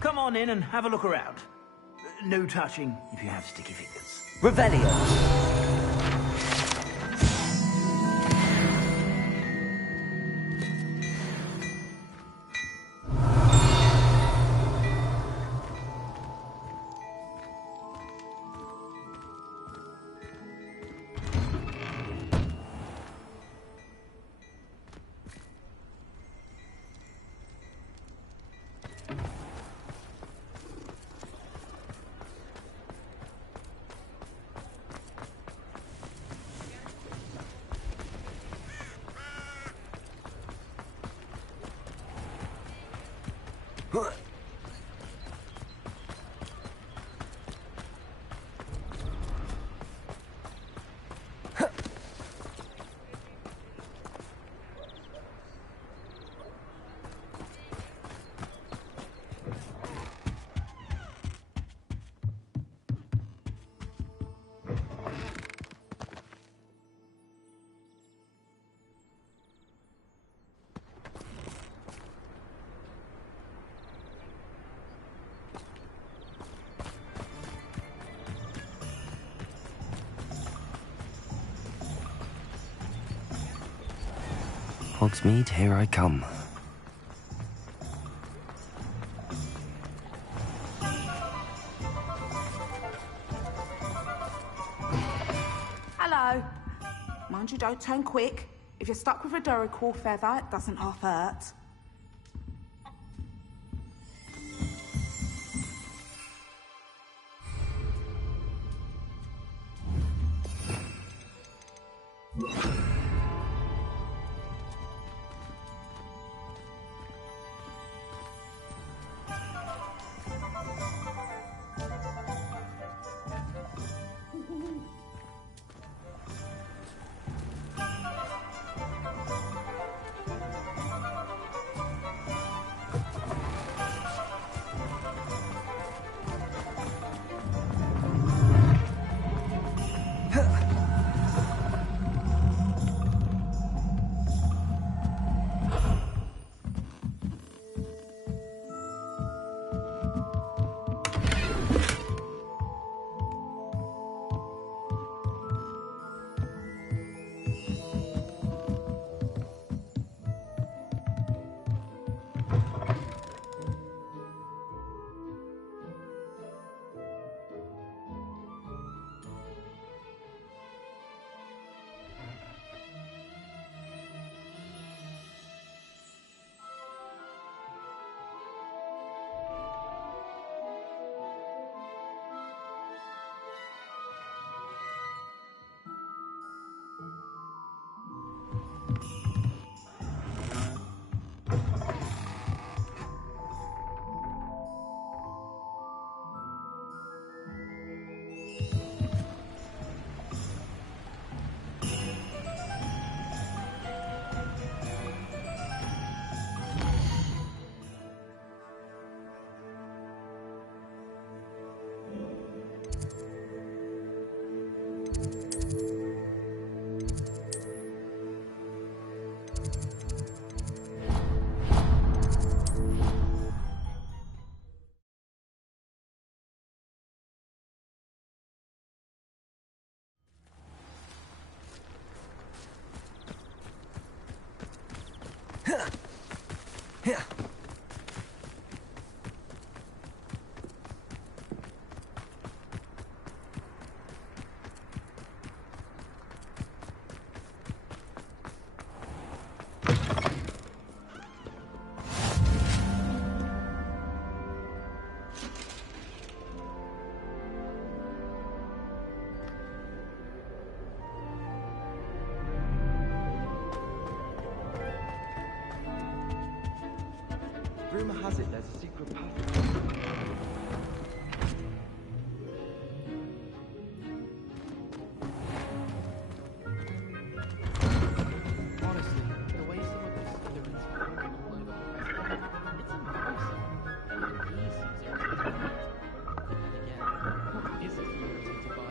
Come on in and have a look around. No touching if you have sticky fingers. Revelio. Hogsmeade, here I come. Hello. Mind you, don't turn quick. If you're stuck with a Duracell feather, it doesn't half hurt. Rumor has it there's a secret path. Honestly, the way some of this Slytherins are working all over the rest, it's impressive. He seems irritated. And again, what isn't he irritated by?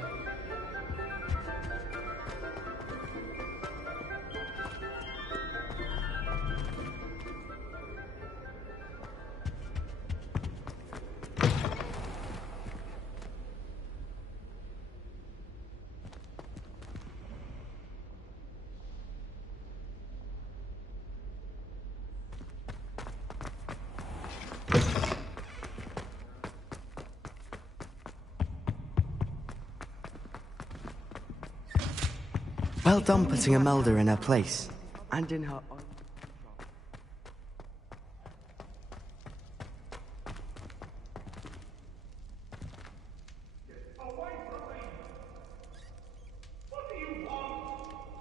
Well done putting Imelda in her place. And in her own...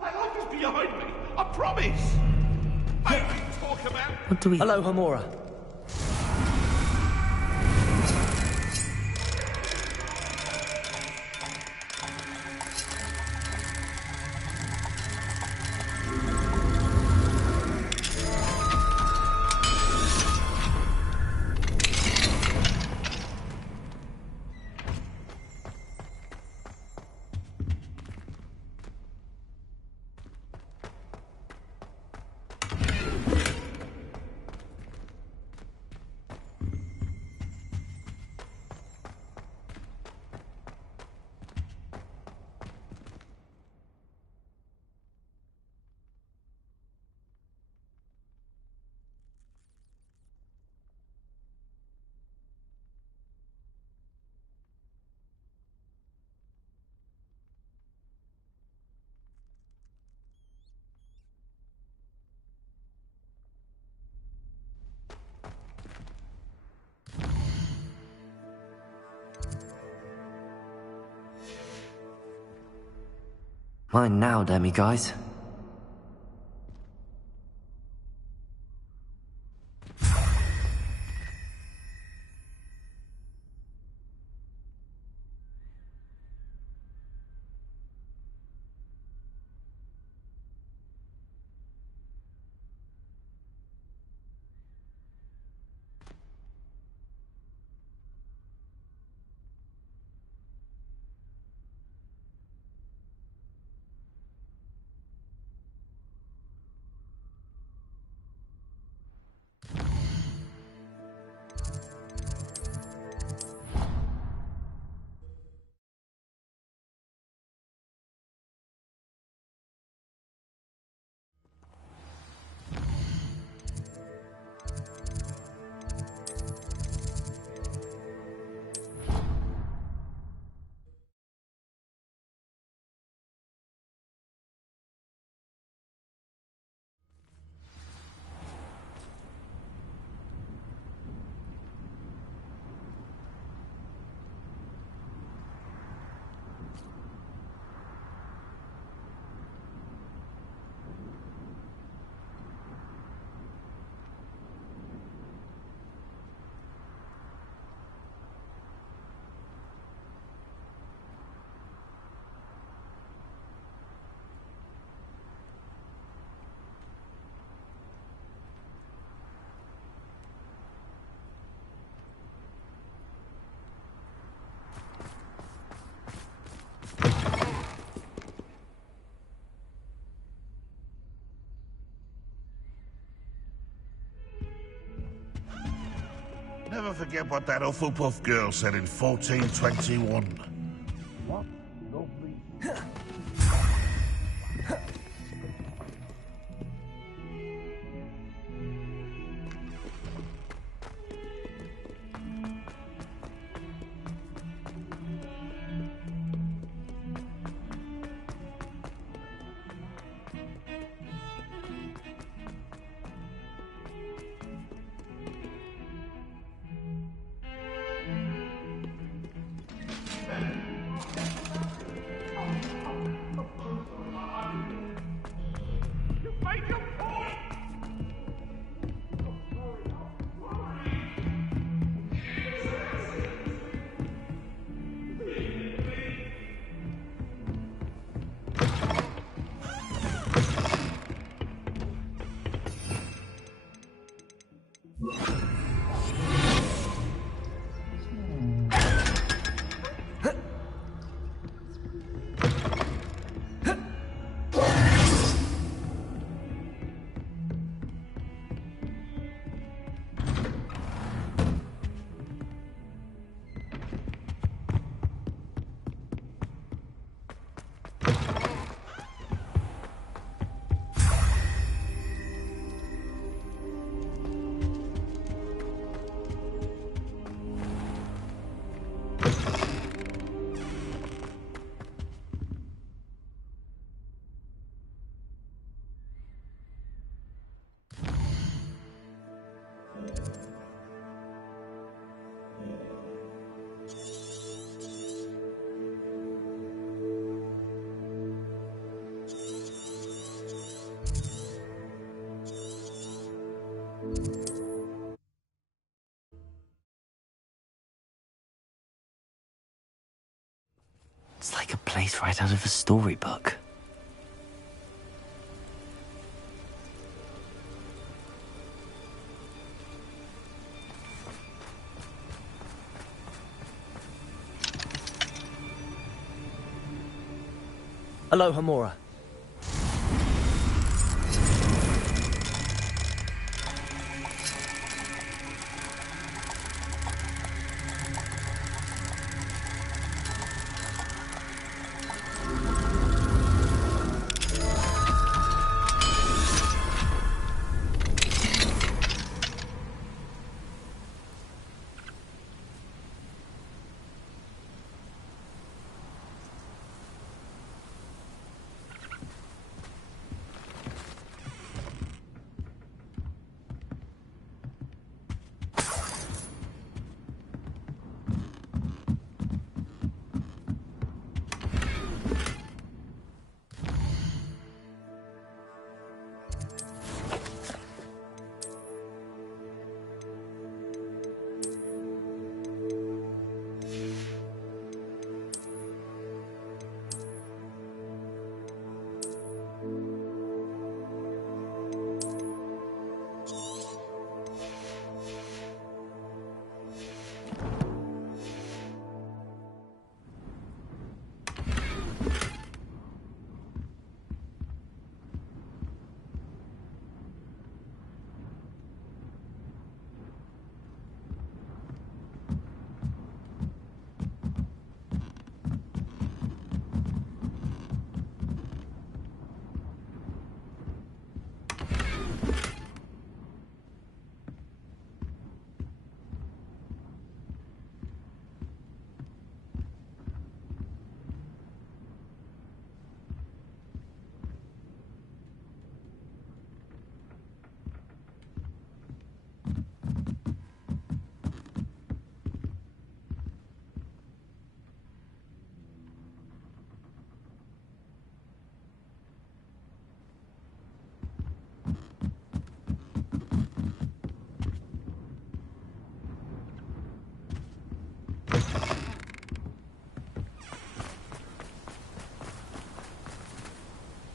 My life is behind me. I promise. I can talk about... What do we... Hello, Homura. Mine now, Demi, guys. Never forget what that Hufflepuff girl said in 1421. What lovely... It's like a place right out of a storybook. Aloha Mora.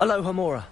Aloha Mora.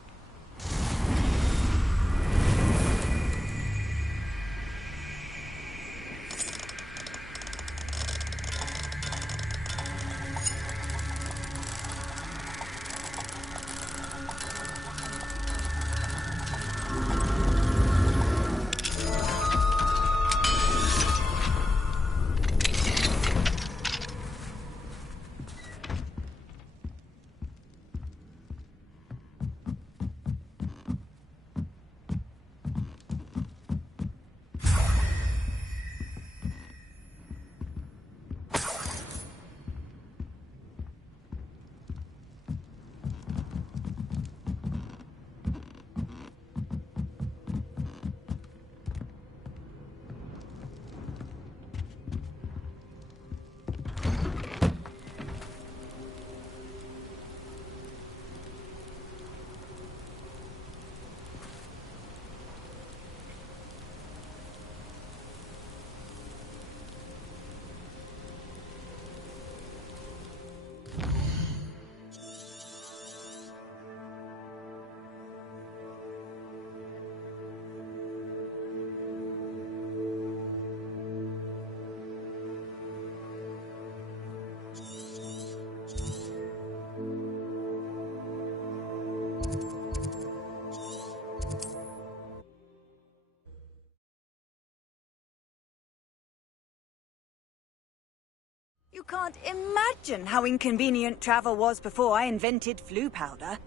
You can't imagine how inconvenient travel was before I invented flu powder.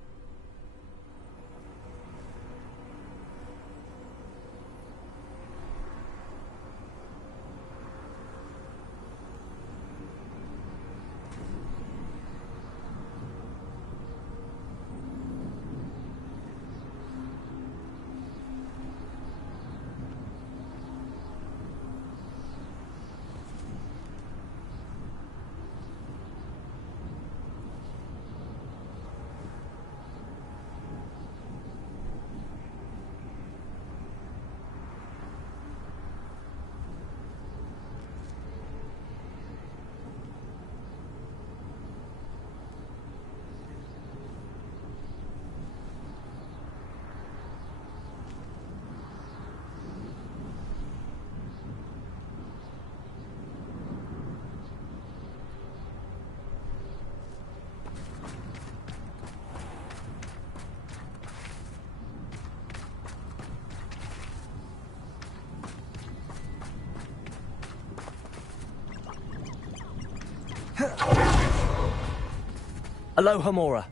Alohomora.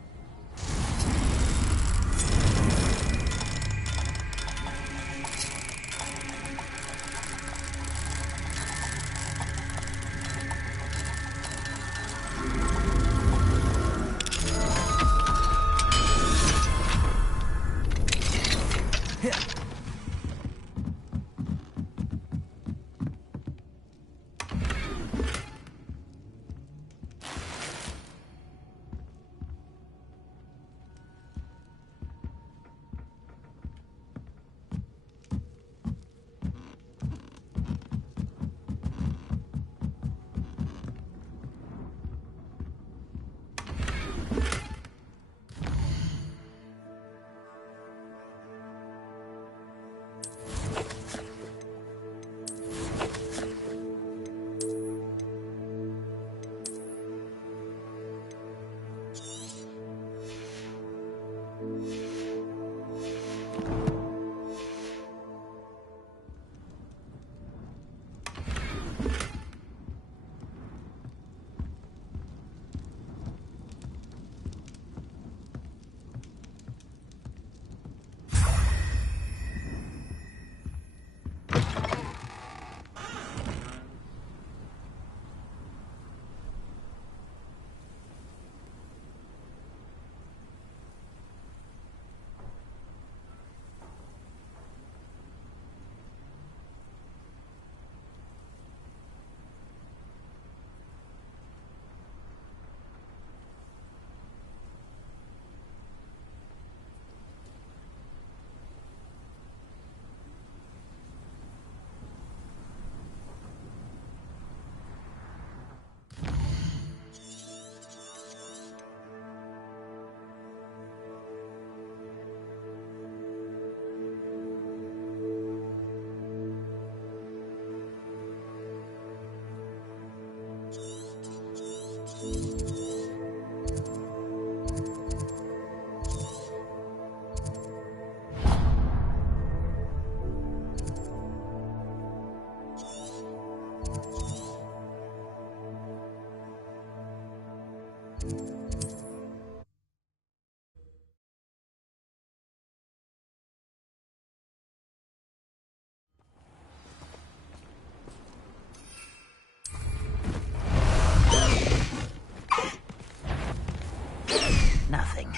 Nothing.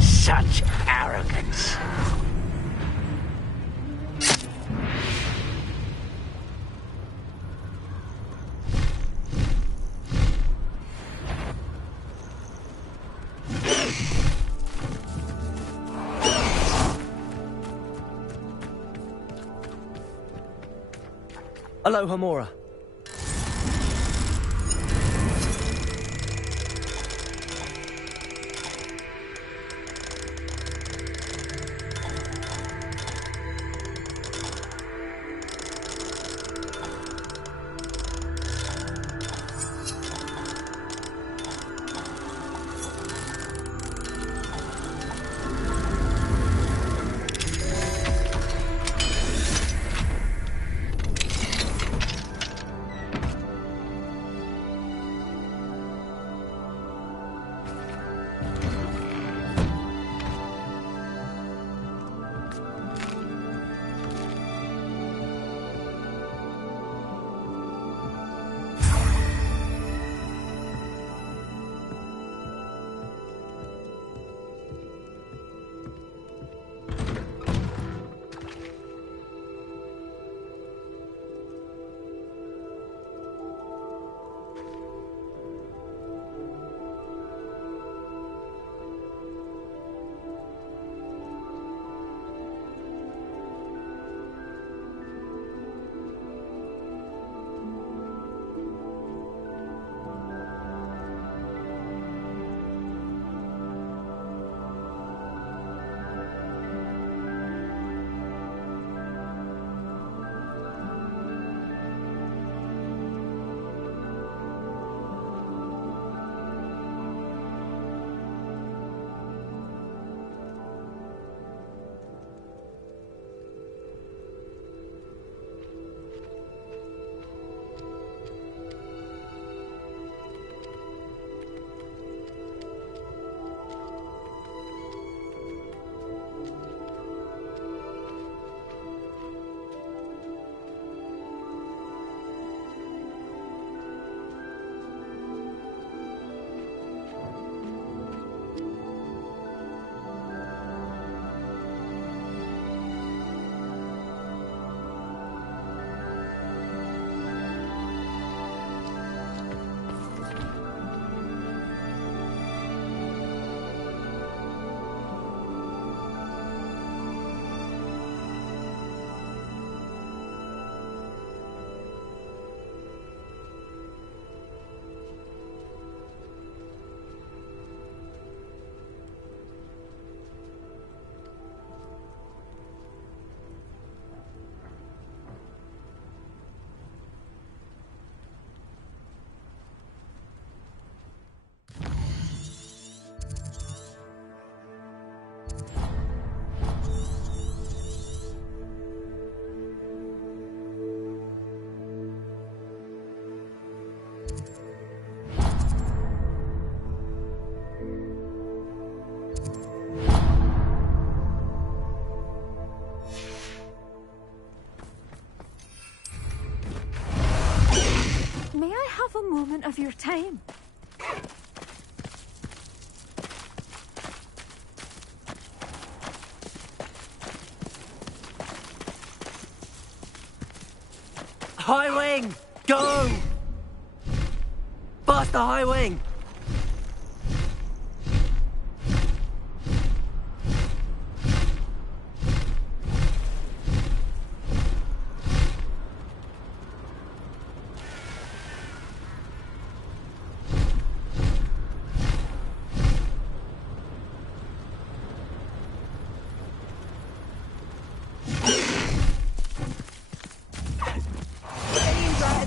Such arrogance. Alohomora. have a moment of your time? High Wing! Go! Faster, High Wing!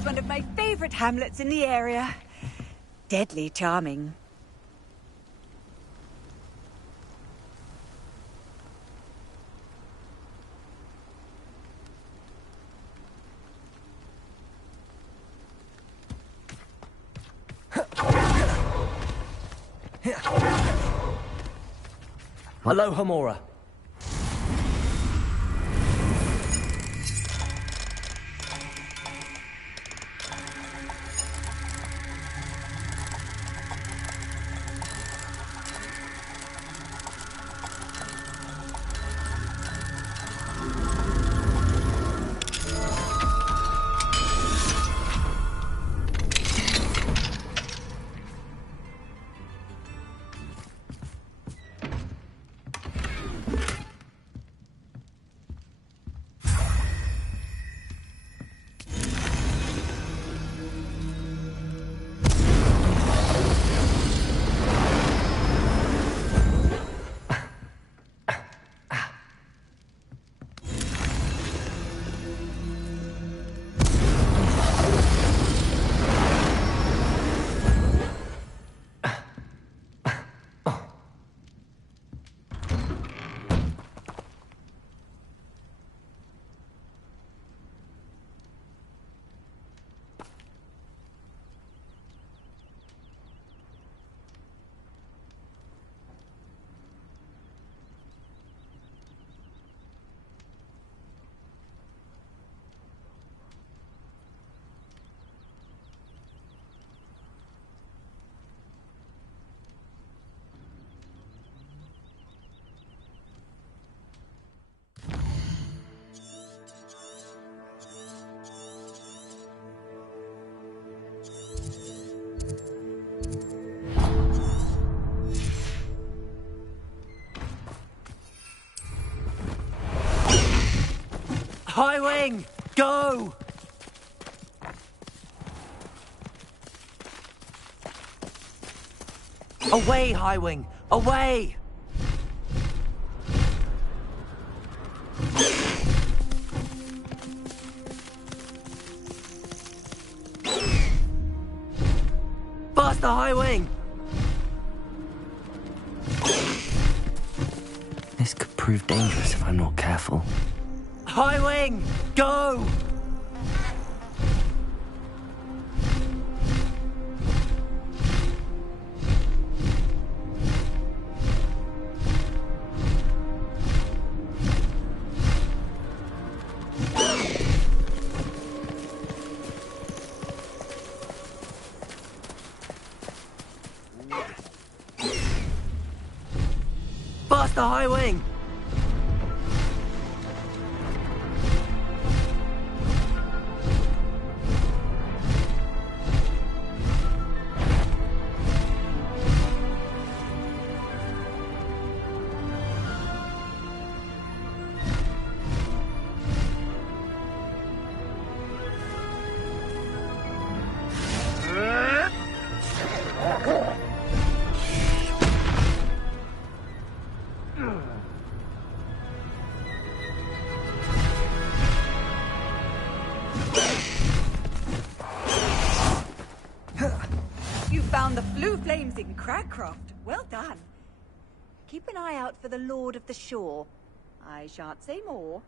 One of my favorite hamlets in the area. Deadly charming. Hello, Hamura. High Wing! Go! Away, High Wing! Away! Faster, High Wing! This could prove dangerous if I'm not careful. High Wing! Go! Faster, High Wing! You found the blue flames in Cragcroft. Well done. Keep an eye out for the Lord of the Shore. I shan't say more.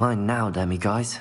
Mine now, Demi guys.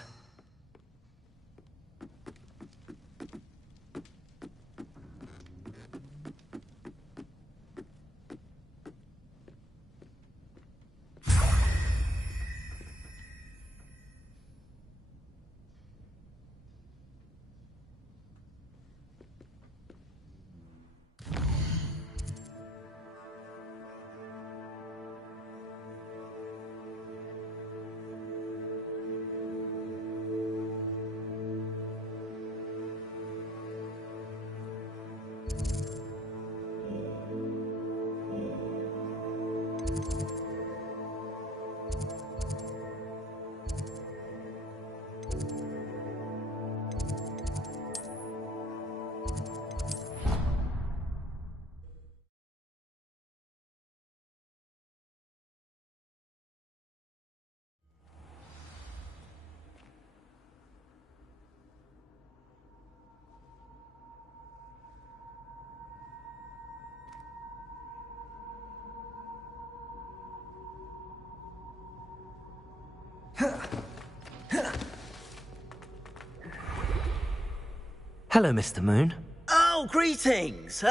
Hello, Mr. Moon. Oh, greetings.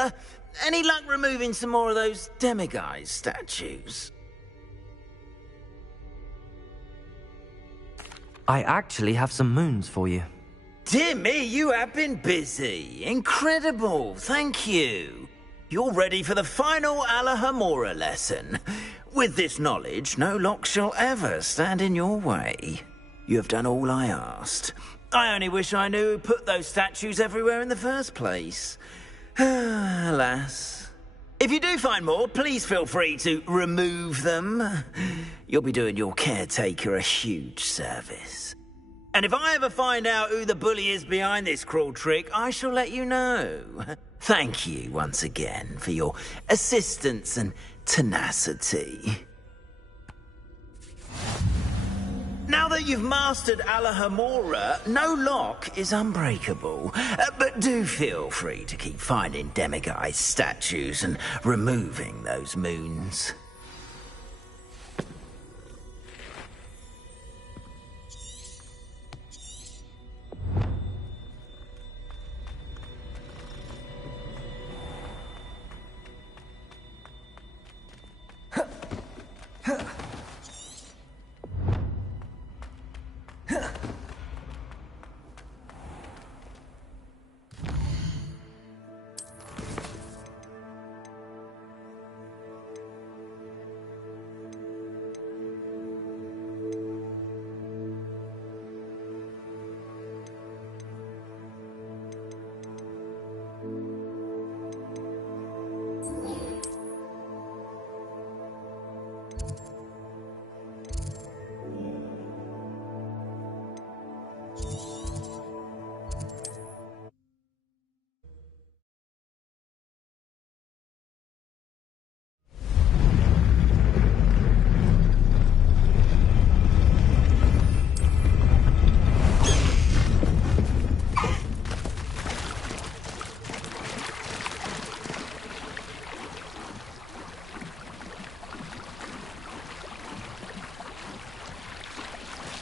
Any luck removing some more of those demiguise statues? I actually have some moons for you. Dear me, you have been busy. Incredible, thank you. You're ready for the final Alahamora lesson. With this knowledge, no lock shall ever stand in your way. You have done all I asked. I only wish I knew who put those statues everywhere in the first place. Alas. If you do find more, please feel free to remove them. You'll be doing your caretaker a huge service. And if I ever find out who the bully is behind this cruel trick, I shall let you know. Thank you once again for your assistance and tenacity. Now that you've mastered Alahamora, no lock is unbreakable. But do feel free to keep finding demiguise statues and removing those moons.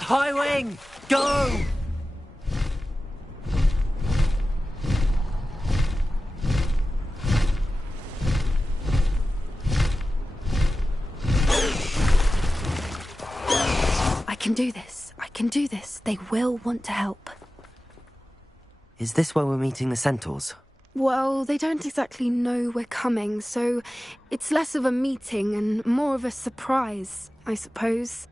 Highwing, go! I can do this. I can do this. They will want to help. Is this where we're meeting the Centaurs? Well, they don't exactly know we're coming, so it's less of a meeting and more of a surprise, I suppose.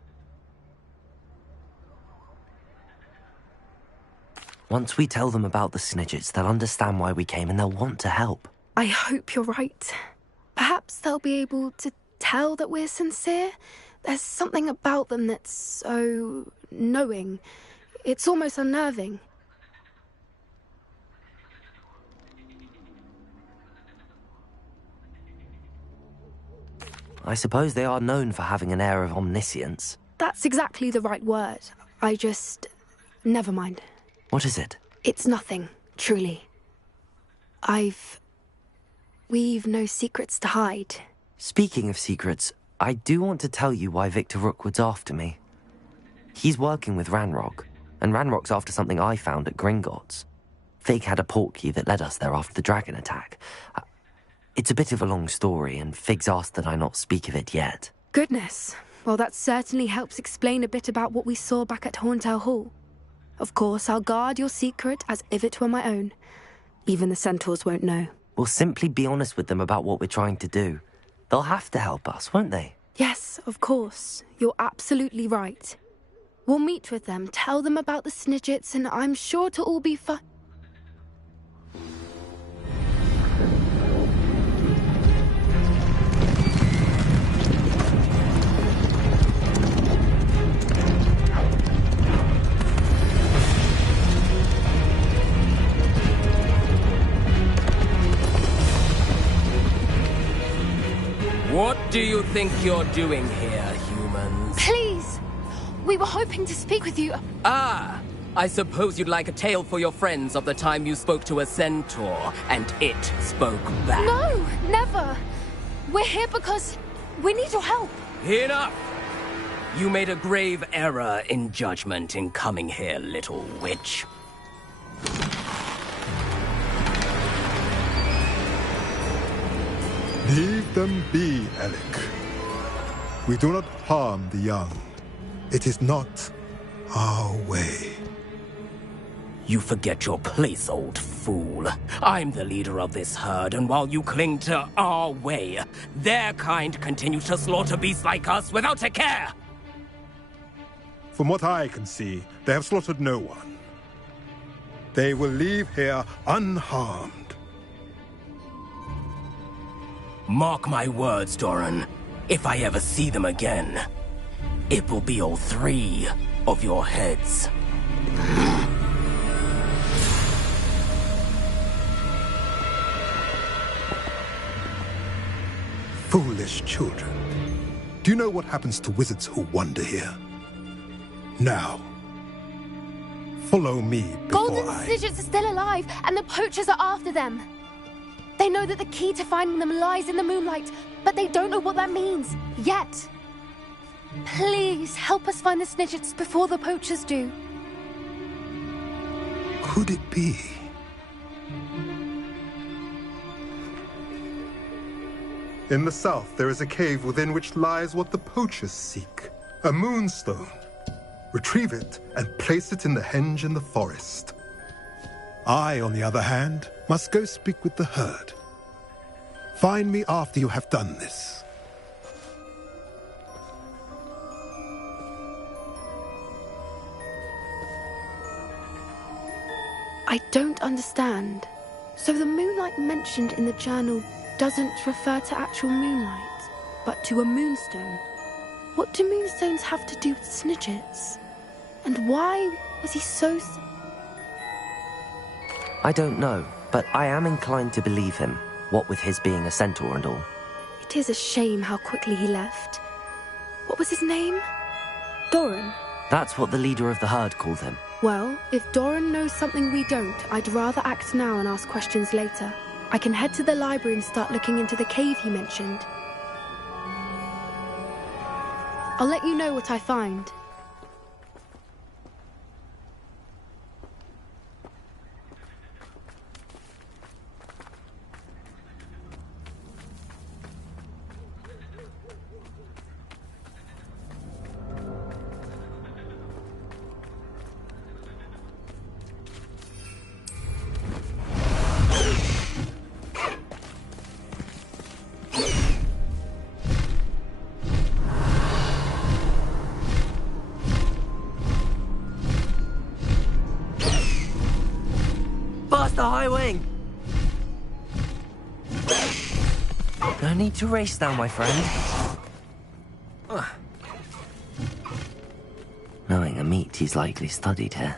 Once we tell them about the Snidgets, they'll understand why we came and they'll want to help. I hope you're right. Perhaps they'll be able to tell that we're sincere. There's something about them that's so knowing. It's almost unnerving. I suppose they are known for having an air of omniscience. That's exactly the right word. I just... Never mind. What is it? It's nothing, truly. We've no secrets to hide. Speaking of secrets, I do want to tell you why Victor Rookwood's after me. He's working with Ranrock, and Ranrock's after something I found at Gringotts. Fig had a portkey that led us there after the dragon attack. It's a bit of a long story, and Fig's asked that I not speak of it yet. Goodness. Well, that certainly helps explain a bit about what we saw back at Horntail Hall. Of course, I'll guard your secret as if it were my own. Even the centaurs won't know. We'll simply be honest with them about what we're trying to do. They'll have to help us, won't they? Yes, of course. You're absolutely right. We'll meet with them, tell them about the Snidgets, and I'm sure it'll all be fine. What do you think you're doing here, humans? Please! We were hoping to speak with you. Ah! I suppose you'd like a tale for your friends of the time you spoke to a centaur, and it spoke back. No! Never! We're here because we need your help. Enough! You made a grave error in judgment in coming here, little witch. Leave them be, Alec. We do not harm the young. It is not our way. You forget your place, old fool. I'm the leader of this herd, and while you cling to our way, their kind continue to slaughter beasts like us without a care! From what I can see, they have slaughtered no one. They will leave here unharmed. Mark my words, Doran. If I ever see them again, it will be all 3 of your heads. Foolish children. Do you know what happens to wizards who wander here? Now, follow me before Golden Snidgets are still alive, and the poachers are after them. They know that the key to finding them lies in the moonlight, but they don't know what that means, yet. Please, help us find the Snidgets before the poachers do. Could it be? In the south, there is a cave within which lies what the poachers seek. A moonstone. Retrieve it and place it in the henge in the forest. I, on the other hand, must go speak with the herd. Find me after you have done this. I don't understand. So the moonlight mentioned in the journal doesn't refer to actual moonlight, but to a moonstone. What do moonstones have to do with Snidgets? And why was he so... I don't know, but I am inclined to believe him, what with his being a centaur and all. It is a shame how quickly he left. What was his name? Doran? That's what the leader of the herd called him. Well, if Doran knows something we don't, I'd rather act now and ask questions later. I can head to the library and start looking into the cave he mentioned. I'll let you know what I find. No need to race now, my friend. Knowing a meat, he's likely studied here.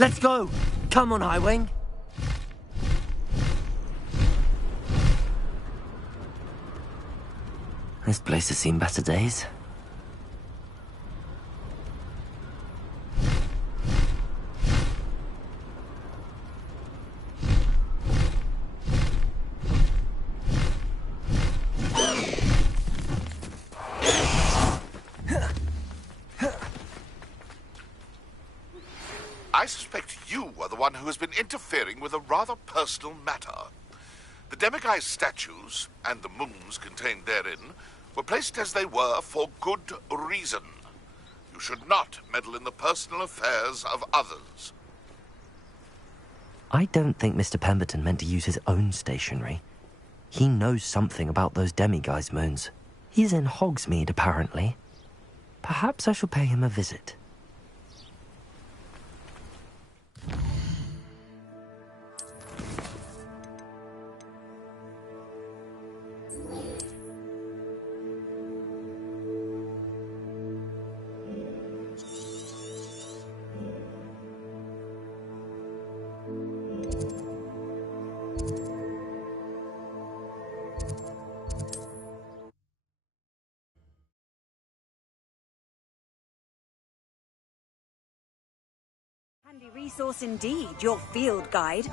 Let's go! Come on, Highwing! This place has seen better days. I suspect you are the one who has been interfering with a rather personal matter. The Demiguise statues, and the moons contained therein, were placed as they were for good reason. You should not meddle in the personal affairs of others. I don't think Mr. Pemberton meant to use his own stationery. He knows something about those Demiguise moons. He's in Hogsmeade, apparently. Perhaps I shall pay him a visit. Handy resource indeed, your field guide.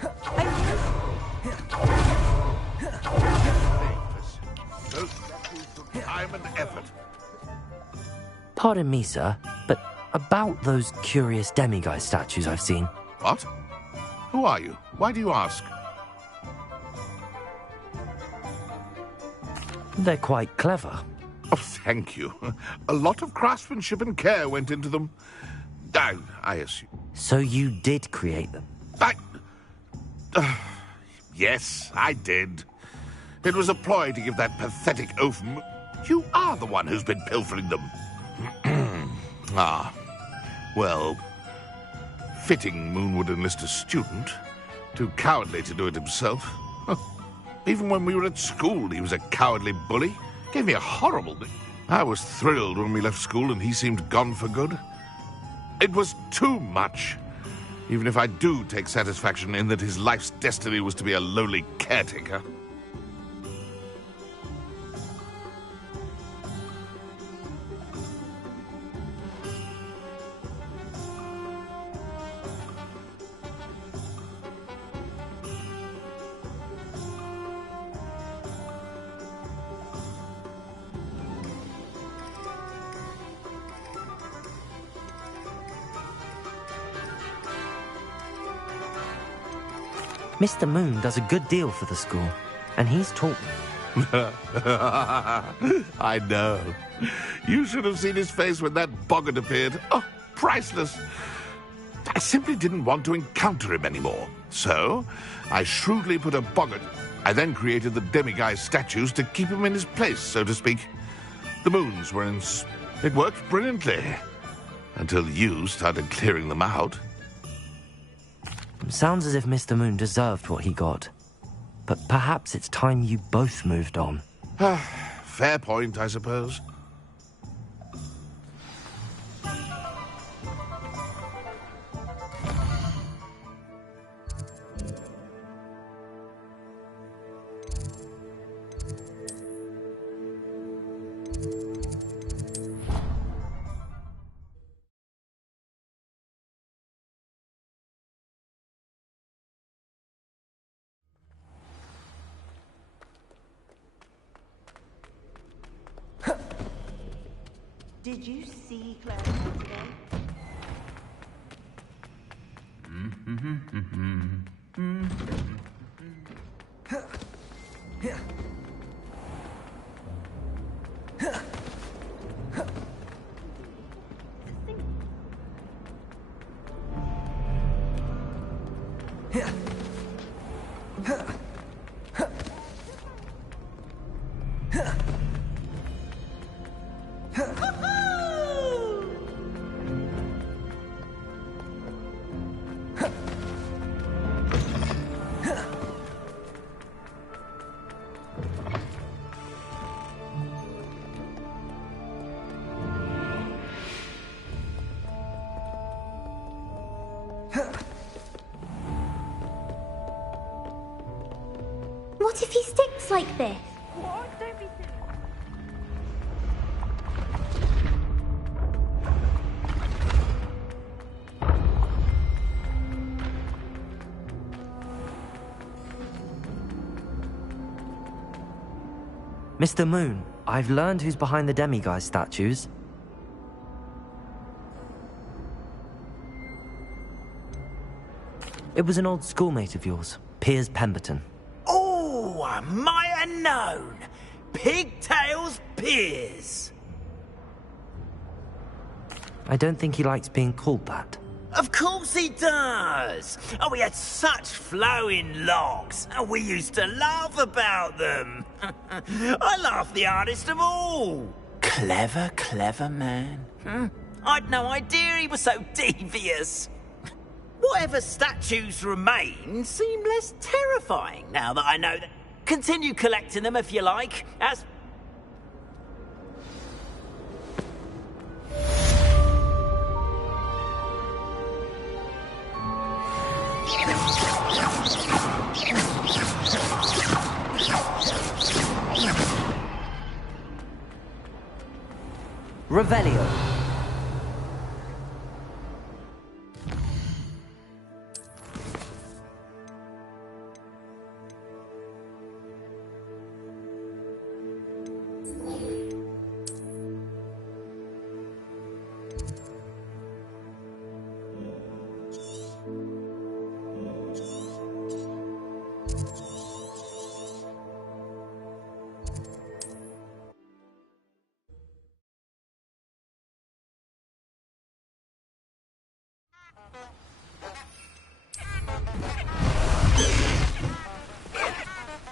Those statues took time and effort. Pardon me, sir, but about those curious Demiguise statues I've seen. What? Who are you? Why do you ask? They're quite clever. Oh, thank you. A lot of craftsmanship and care went into them. I assume. So you did create them? Yes, I did. It was a ploy to give that pathetic oaf... You are the one who's been pilfering them. Well, fitting Moon would enlist a student. Too cowardly to do it himself. Even when we were at school, he was a cowardly bully. Gave me a horrible... I was thrilled when we left school and he seemed gone for good. It was too much. Even if I do take satisfaction in that his life's destiny was to be a lowly caretaker. Mr. Moon does a good deal for the school, and he's taught me. I know. You should have seen his face when that boggart appeared. Oh, priceless. I simply didn't want to encounter him anymore. So, I shrewdly put a boggart. I then created the demiguise statues to keep him in his place, so to speak. The moons were in... It worked brilliantly. Until you started clearing them out. Sounds as if Mr. Moon deserved what he got. But perhaps it's time you both moved on. Fair point, I suppose. Did you see Claire today? What if he sticks like this? What? Don't be silly. Mr. Moon, I've learned who's behind the demiguise statues. It was an old schoolmate of yours, Piers Pemberton. Oh, I might have known. Pigtails Piers. I don't think he likes being called that. Of course he does. Oh, we had such flowing locks, and we used to laugh about them. I laughed the hardest of all. Clever, clever man. I'd no idea he was so devious. Whatever statues remain seem less terrifying now that I know that. Continue collecting them if you like, as... Revelio.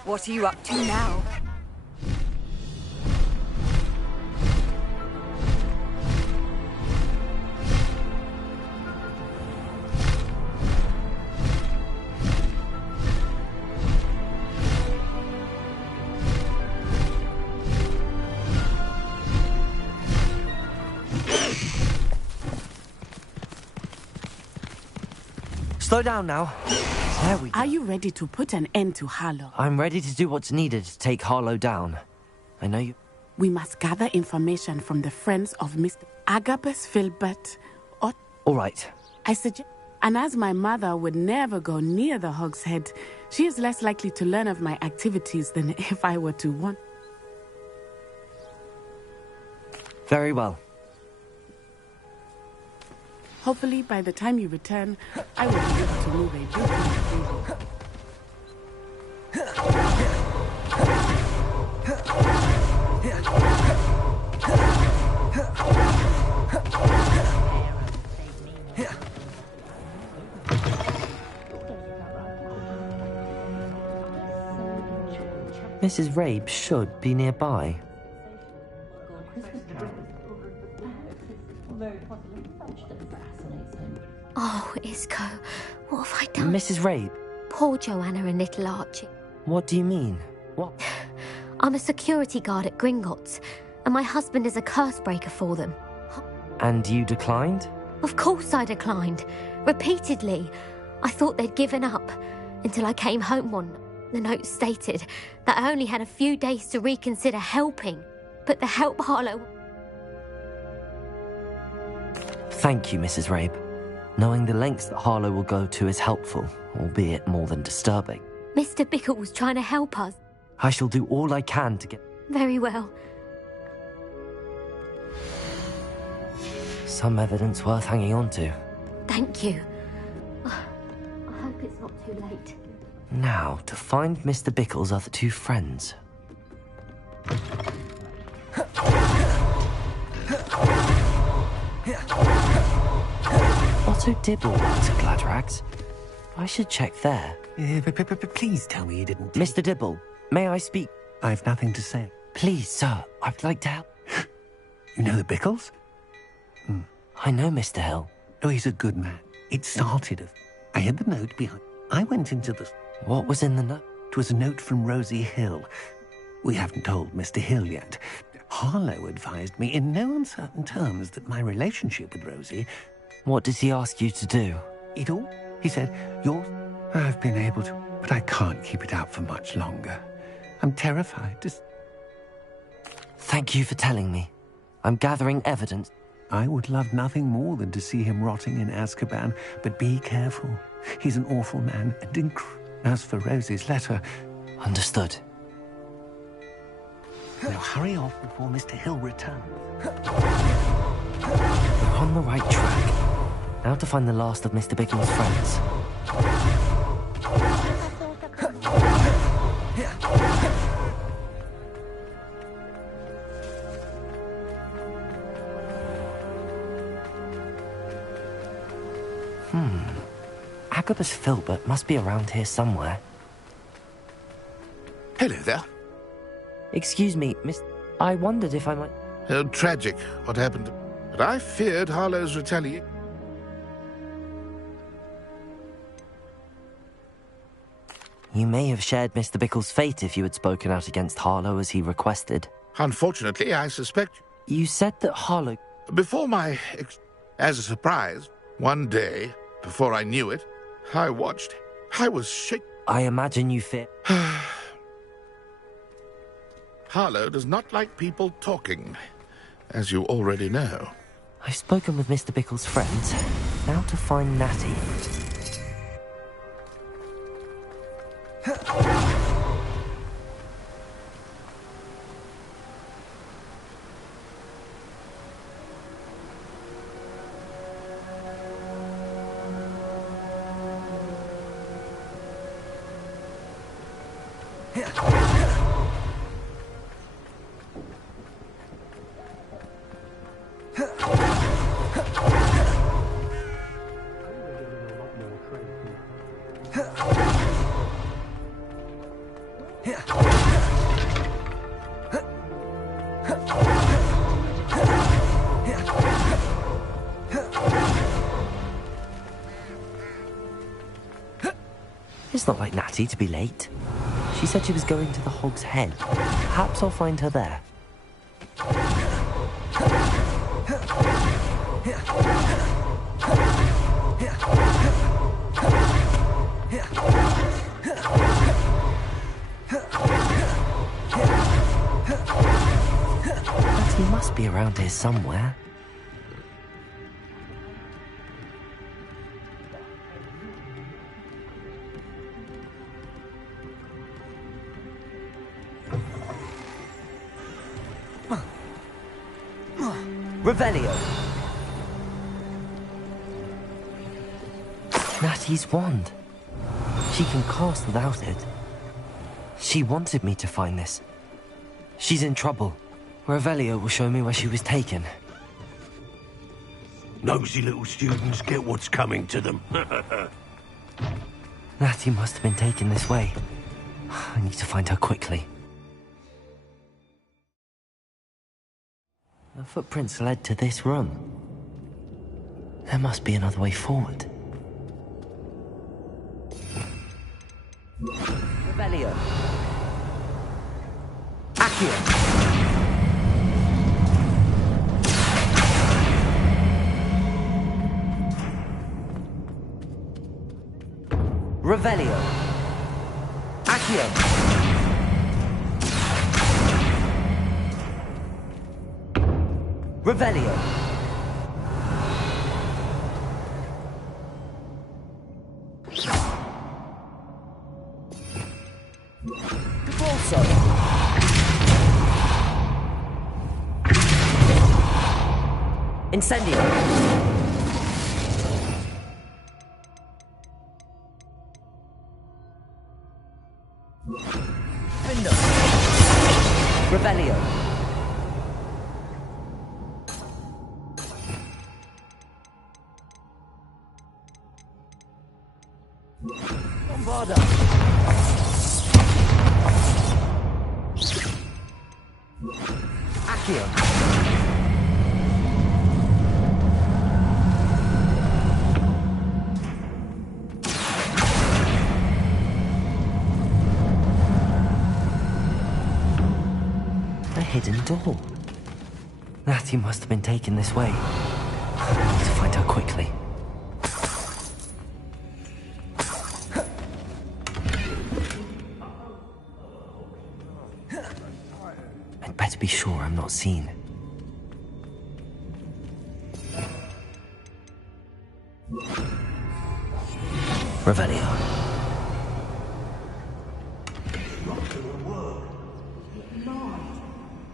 What are you up to now? Slow down now. There we go. Are you ready to put an end to Harlow? I'm ready to do what's needed to take Harlow down. I know you... We must gather information from the friends of Mr. Agabus Filbert. All right. I suggest... And as my mother would never go near the Hog's Head, she is less likely to learn of my activities than if I were to want. Very well. Hopefully, by the time you return, I will be able to move a bit. Mrs. Rabe should be nearby. Oh, Isco, what have I done? Mrs. Rabe, Poor Joanna and little Archie. what do you mean? What? I'm a security guard at Gringotts, and my husband is a curse breaker for them. And you declined? Of course I declined. Repeatedly. I thought they'd given up, until I came home one night. The note stated that I only had a few days to reconsider helping, but the help Harlow... Thank you, Mrs. Rabe. Knowing the lengths that Harlow will go to is helpful, albeit more than disturbing. Mr. Bickle was trying to help us. I shall do all I can to get... Very well. Some evidence worth hanging on to. Thank you. I hope it's not too late. Now, to find Mr. Bickle's other two friends. Otto Dibble works at Gladrags. I should check there. Please tell me you didn't... Mr. Dibble, may I speak? I've nothing to say. Please, sir, I'd like to help. You know the Bickles? I know Mr. Hill. Oh, he's a good man. It started... I had the note behind... I went into the... What was in the note? It was a note from Rosie Hill. We haven't told Mr. Hill yet. Harlow advised me in no uncertain terms that my relationship with Rosie... What does he ask you to do? It all? He said, yours... I've been able to, but I can't keep it out for much longer. I'm terrified to... Thank you for telling me. I'm gathering evidence. I would love nothing more than to see him rotting in Azkaban, but be careful. He's an awful man, and as for Rosie's letter... Understood. Now hurry off before Mr. Hill returns. We're on the right track. Now to find the last of Mr. Bickle's friends. Agabus Filbert must be around here somewhere. Hello there. Excuse me, Miss... I wondered if I might... Tragic, what happened. But I feared Harlow's retaliation. You may have shared Mr. Bickle's fate if you had spoken out against Harlow as he requested. Unfortunately, I suspect... You said that Harlow... Before my... As a surprise, one day, before I knew it, I watched. I was shaken. I imagine you fear... Harlow does not like people talking, as you already know. I've spoken with Mr. Bickle's friends. Now to find Natty. It's not like Natty to be late. She said she was going to the Hog's Head. Perhaps I'll find her there. Natty must be around here somewhere. Revelio. Natty's wand. She can cast without it. She wanted me to find this. She's in trouble. Revelio will show me where she was taken. Nosy little students get what's coming to them. Natty must have been taken this way. I need to find her quickly. The footprints led to this room. There must be another way forward. Revelio. Accio. Revelio. Accio. Revelio. Cabalso. Incendio. Window. Revelio. Bombarda. Accio. A hidden door. Natty must have been taken this way. I need to find her quickly. I'd better be sure I'm not seen. Revelio.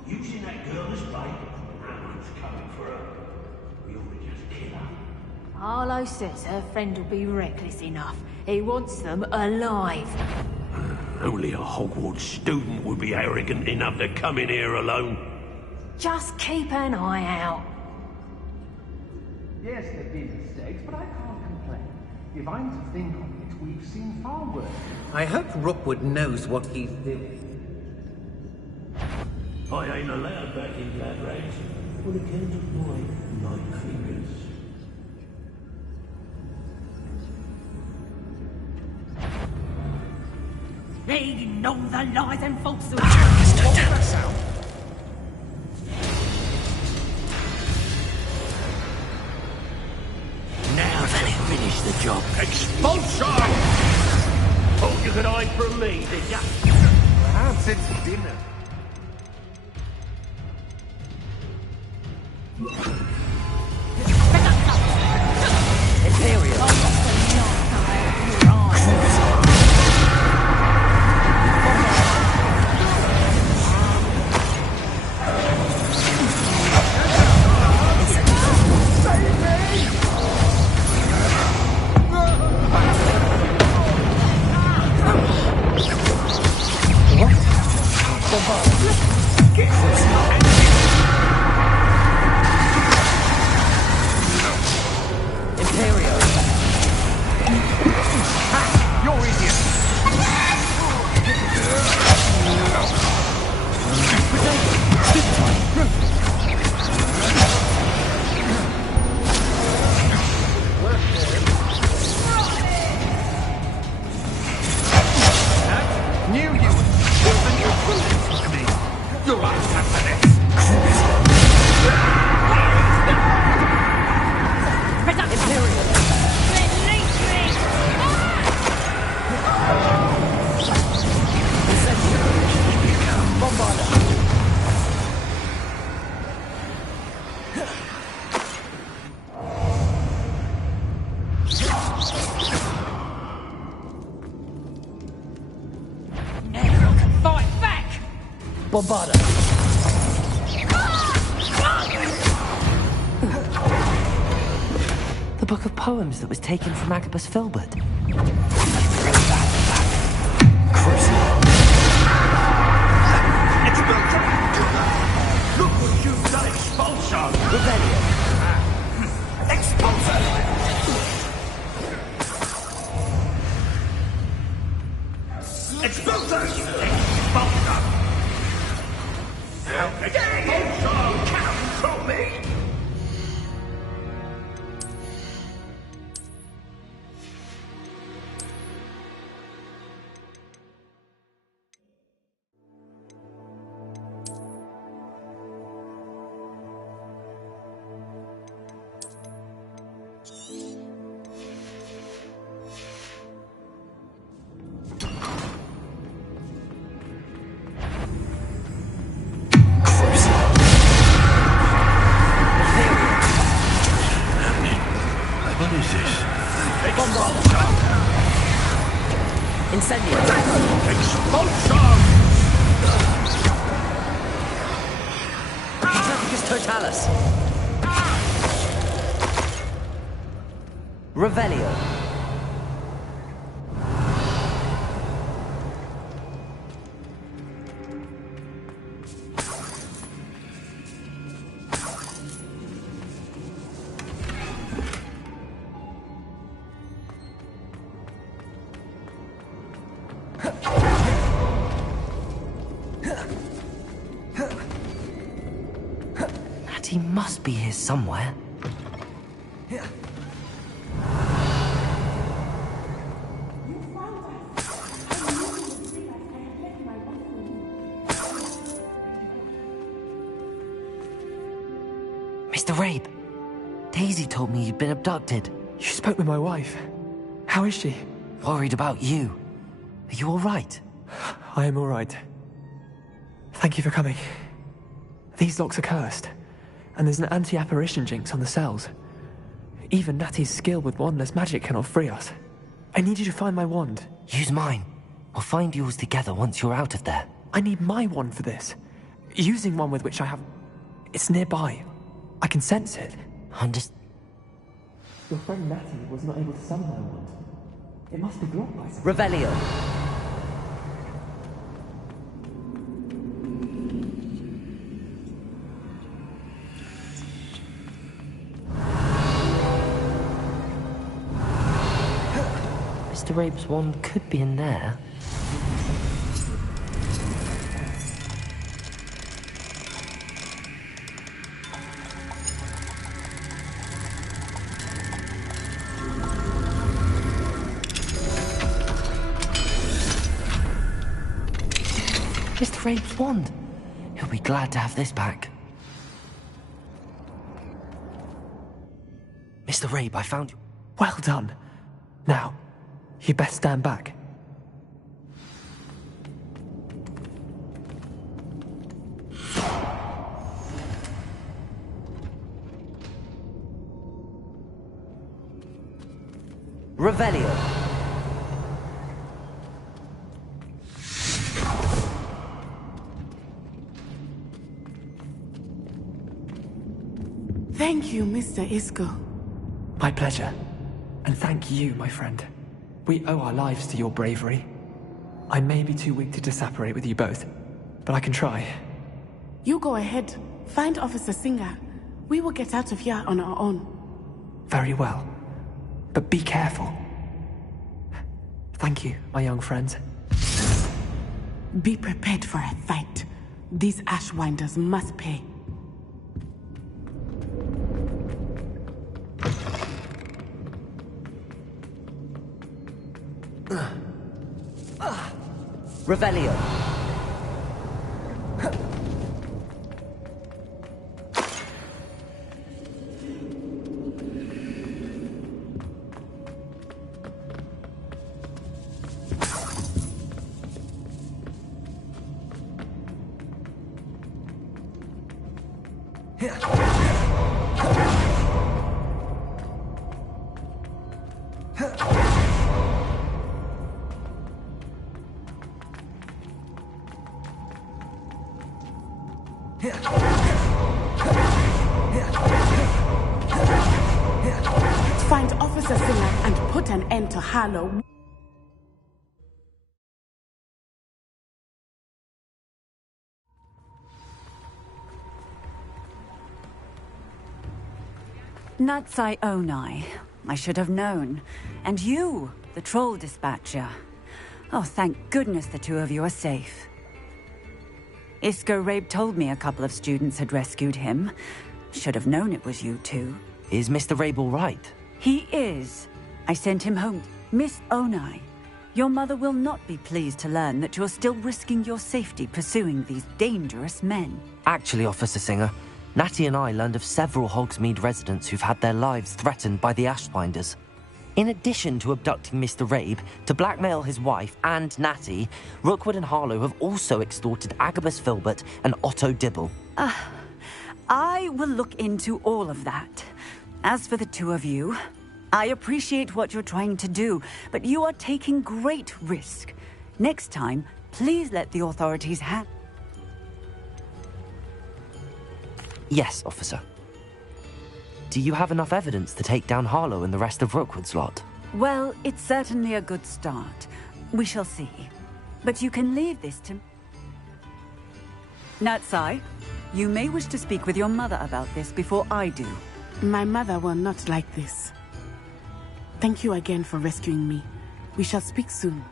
Using that girl as bait. Everyone's coming for her. We ought to just kill her. Harlow says her friend will be reckless enough. He wants them alive. Only a Hogwarts student would be arrogant enough to come in here alone. Just keep an eye out. Yes, there've been mistakes, but I can't complain. If I'm to think of it, we've seen far worse. I hope Rookwood knows what he's doing. I ain't allowed back in Glad Rags on account of my light fingers. Leading all the lies and falsehoods. Now then, finish the job. Expulsion! Thought you could hide from me, did ya? I have since dinner. Imperial. Bombarda. The book of poems that was taken from Agabus Filbert. Look what you've done, Expulsor! Rebellion. Expulsor! Expulsor! Expulsor! Expulsor! Control Incendio! Expulsion! Just Totalis! Revelio! He must be here somewhere. Mr. Rabe, Daisy told me you'd been abducted. You spoke with my wife. How is she? Worried about you. Are you all right? I am all right. Thank you for coming. These locks are cursed. And there's an anti-apparition jinx on the cells. Even Natty's skill with wandless magic cannot free us. I need you to find my wand. Use mine. We'll find yours together once you're out of there. I need my wand for this. Using one with which I have... It's nearby. I can sense it. Your friend Natty was not able to summon my wand. It must be blocked by something. Revelio. Mr. Rabe's wand could be in there. Mr. Rabe's wand. He'll be glad to have this back. Mr. Rabe, I found you. Well done. Now, you best stand back. Revelio. Thank you, Mr. Isco. My pleasure. And thank you, my friend. We owe our lives to your bravery. I may be too weak to disapparate with you both, but I can try. You go ahead. Find Officer Singer. We will get out of here on our own. Very well. But be careful. Thank you, my young friends. Be prepared for a fight. These Ashwinders must pay. Revelio. Find Officer Singer and put an end to Harlow. Natsai Onai. I should have known. And you, the troll dispatcher. Oh, thank goodness the two of you are safe. Isco Rabe told me a couple of students had rescued him. Should have known it was you two. Is Mr. Rabe all right? He is. I sent him home. Miss Onai, your mother will not be pleased to learn that you're still risking your safety pursuing these dangerous men. Actually, Officer Singer, Natty and I learned of several Hogsmeade residents who've had their lives threatened by the Ashwinders. In addition to abducting Mr. Rabe to blackmail his wife and Natty, Rookwood and Harlow have also extorted Agabus Filbert and Otto Dibble. I will look into all of that. As for the two of you, I appreciate what you're trying to do, but you are taking great risk. Next time, please let the authorities Yes, officer. Do you have enough evidence to take down Harlow and the rest of Rookwood's lot? Well, it's certainly a good start. We shall see. But you can leave this to... Natsai, you may wish to speak with your mother about this before I do. My mother will not like this. Thank you again for rescuing me. We shall speak soon.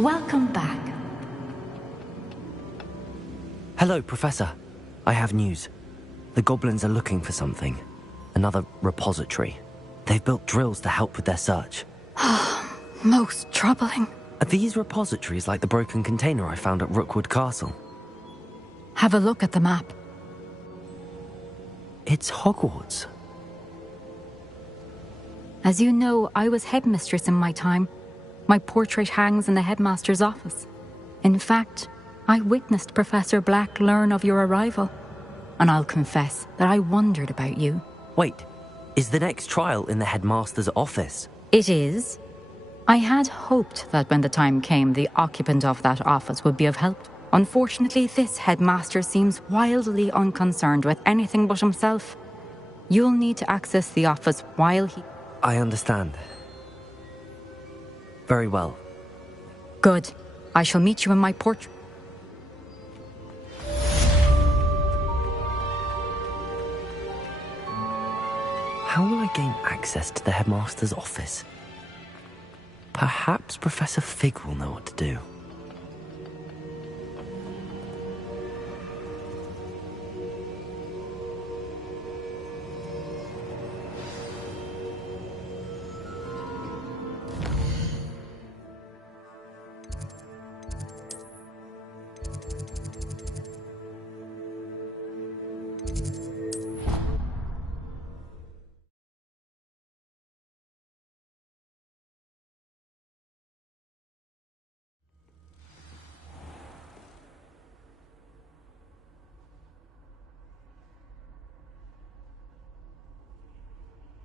Welcome back. Hello, Professor. I have news. The goblins are looking for something. Another repository. They've built drills to help with their search. Most troubling. Are these repositories like the broken container I found at Rookwood Castle? Have a look at the map. It's Hogwarts. As you know, I was headmistress in my time. My portrait hangs in the headmaster's office. In fact, I witnessed Professor Black learn of your arrival. And I'll confess that I wondered about you. Wait, is the next trial in the headmaster's office? It is. I had hoped that when the time came, the occupant of that office would be of help. Unfortunately, this headmaster seems wildly unconcerned with anything but himself. You'll need to access the office while he... I understand. Very well. Good. I shall meet you in my portrait. How will I gain access to the headmaster's office? Perhaps Professor Fig will know what to do.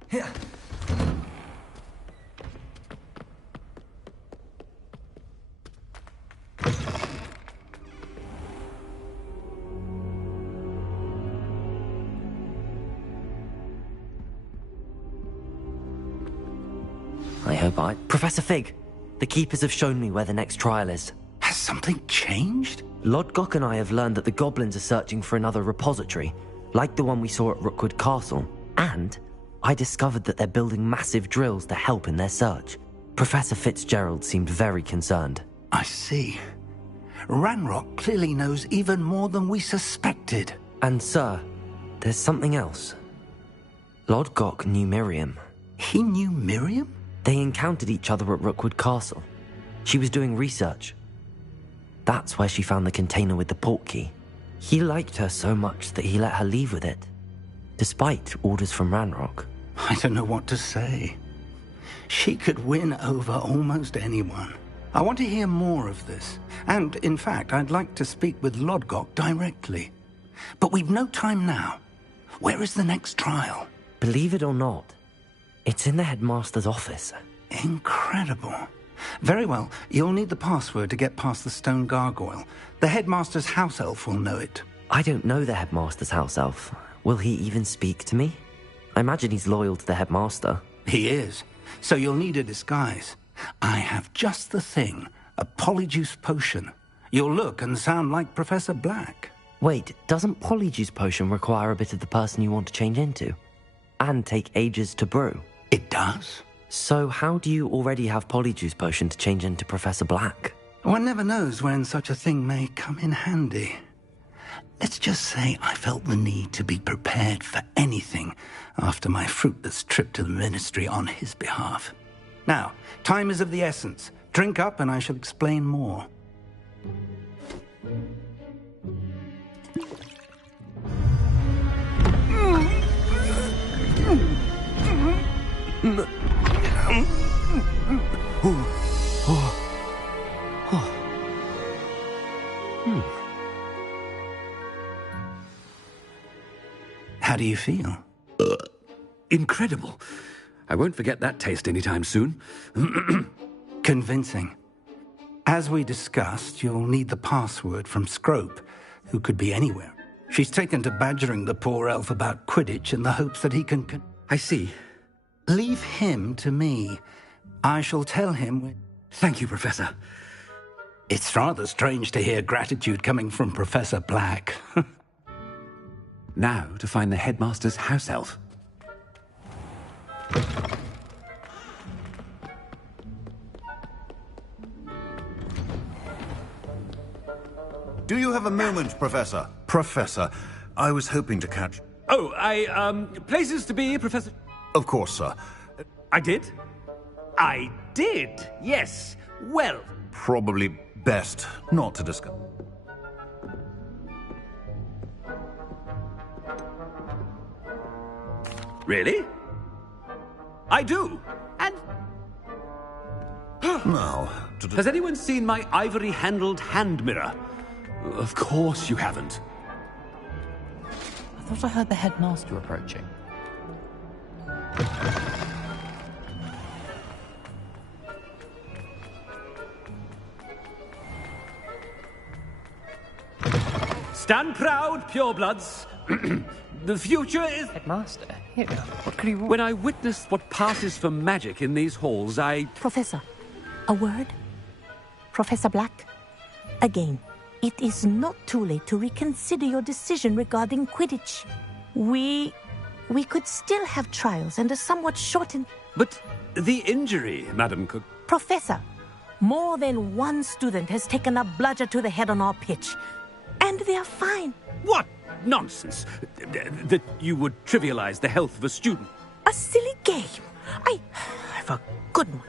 Here. I hope I... Professor Fig, the Keepers have shown me where the next trial is. Has something changed? Lodgok and I have learned that the goblins are searching for another repository, like the one we saw at Rookwood Castle. And I discovered that they're building massive drills to help in their search. Professor Fitzgerald seemed very concerned. I see. Ranrock clearly knows even more than we suspected. And sir, there's something else. Lodgok knew Miriam. He knew Miriam? They encountered each other at Rookwood Castle. She was doing research. That's where she found the container with the portkey. He liked her so much that he let her leave with it, despite orders from Ranrock. I don't know what to say. She could win over almost anyone. I want to hear more of this. And, in fact, I'd like to speak with Lodgok directly. But we've no time now. Where is the next trial? Believe it or not, it's in the headmaster's office. Incredible. Very well. You'll need the password to get past the stone gargoyle. The headmaster's house elf will know it. I don't know the headmaster's house elf. Will he even speak to me? I imagine he's loyal to the headmaster. He is. So you'll need a disguise. I have just the thing. A Polyjuice potion. You'll look and sound like Professor Black. Wait, doesn't Polyjuice potion require a bit of the person you want to change into? And take ages to brew? It does. So how do you already have Polyjuice potion to change into Professor Black? One never knows when such a thing may come in handy. Let's just say I felt the need to be prepared for anything after my fruitless trip to the Ministry on his behalf. Now, time is of the essence. Drink up and I shall explain more. How do you feel? Incredible. I won't forget that taste anytime soon. Convincing. As we discussed, you'll need the password from Scrope, who could be anywhere. She's taken to badgering the poor elf about Quidditch in the hopes that he can... I see. Leave him to me. I shall tell him... Thank you, Professor. It's rather strange to hear gratitude coming from Professor Black. Now to find the headmaster's house elf. Do you have a moment, Professor? Professor, I was hoping to catch... Oh, places to be, Professor... Of course, sir. I did? I did, yes. Well... Probably best not to discuss. Really? I do. And... Now... Has anyone seen my ivory-handled hand mirror? Of course you haven't. I thought I heard the headmaster approaching. Stand proud, purebloods. The future is... Headmaster, here, what could he want? When I witnessed what passes for magic in these halls, I... Professor, a word? Professor Black? Again, it is not too late to reconsider your decision regarding Quidditch. We could still have trials and a somewhat shortened... But the injury, Madam Cook... Professor, more than one student has taken a bludger to the head on our pitch. And they are fine. What nonsense! That you would trivialize the health of a student. A silly game. I have a good one.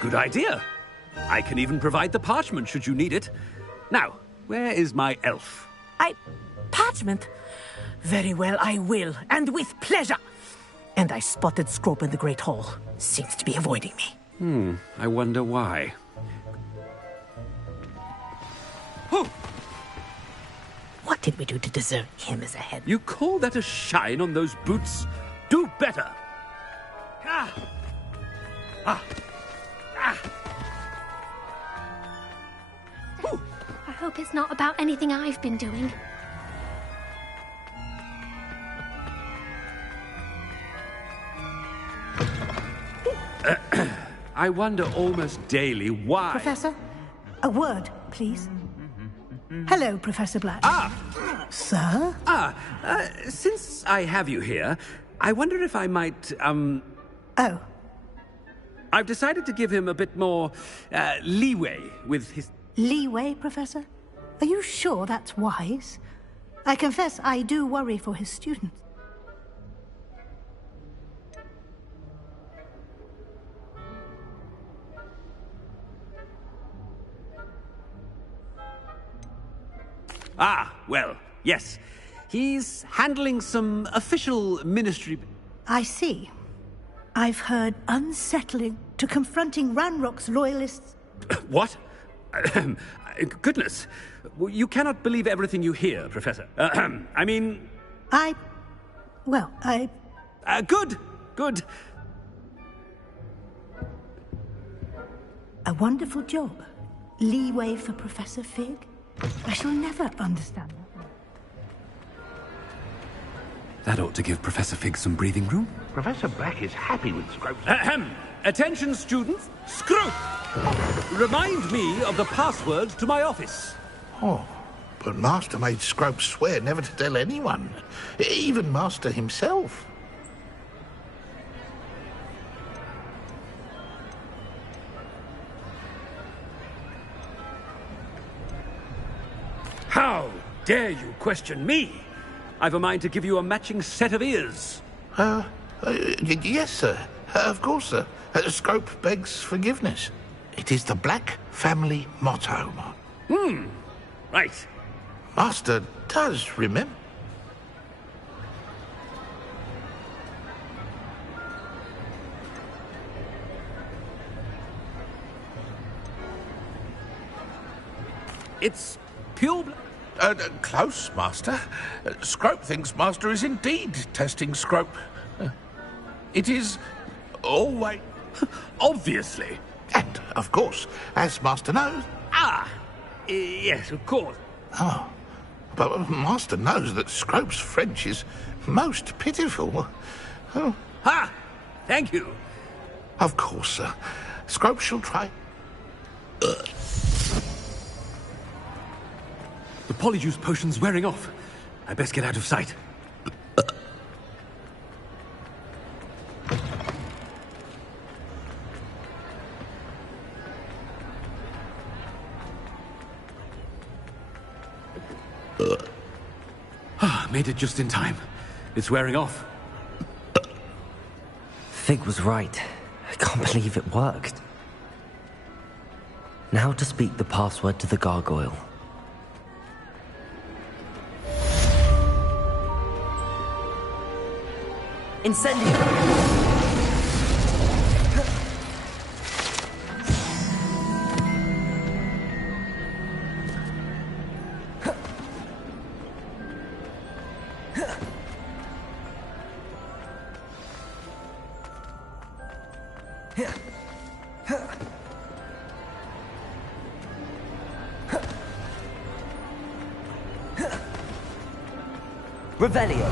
Good idea. I can even provide the parchment should you need it. Now, where is my elf? Parchment? Very well, I will, and with pleasure. And I spotted Scrope in the Great Hall. Seems to be avoiding me. I wonder why. What did we do to deserve him as a head? You call that a shine on those boots? Do better! I hope hope it's not about anything I've been doing. I wonder almost daily why... Professor, a word, please. Hello, Professor Black. Ah! Sir? Since I have you here, I wonder if I might, Oh. I've decided to give him a bit more, leeway with his... Leeway, Professor? Are you sure that's wise? I confess I do worry for his students. Ah, well, yes. He's handling some official ministry... I see. I've heard unsettling to confronting Ranrock's loyalists. What? Goodness. You cannot believe everything you hear, Professor. I mean... Good. Good. A wonderful job. Leeway for Professor Fig. I shall never understand that. That ought to give Professor Fig some breathing room. Professor Black is happy with Scrope. Attention, students. Scrope! Remind me of the password to my office. Oh, but Master made Scrope swear never to tell anyone. Even Master himself. How dare you question me? I've a mind to give you a matching set of ears. Yes, sir. Of course, sir. Scrope begs forgiveness. It is the Black family motto. Right. Master does remember. It's pure... Close, Master. Scrope thinks Master is indeed testing Scrope. It is always... Obviously. And, of course, as Master knows... Yes, of course. Oh, but Master knows that Scrope's French is most pitiful. Oh. Ha! Thank you. Of course, sir. Scrope shall try... The polyjuice potion's wearing off. I best get out of sight. Made it just in time. It's wearing off. Fig was right. I can't believe it worked. Now to speak the password to the gargoyle. Incendio! Revelio.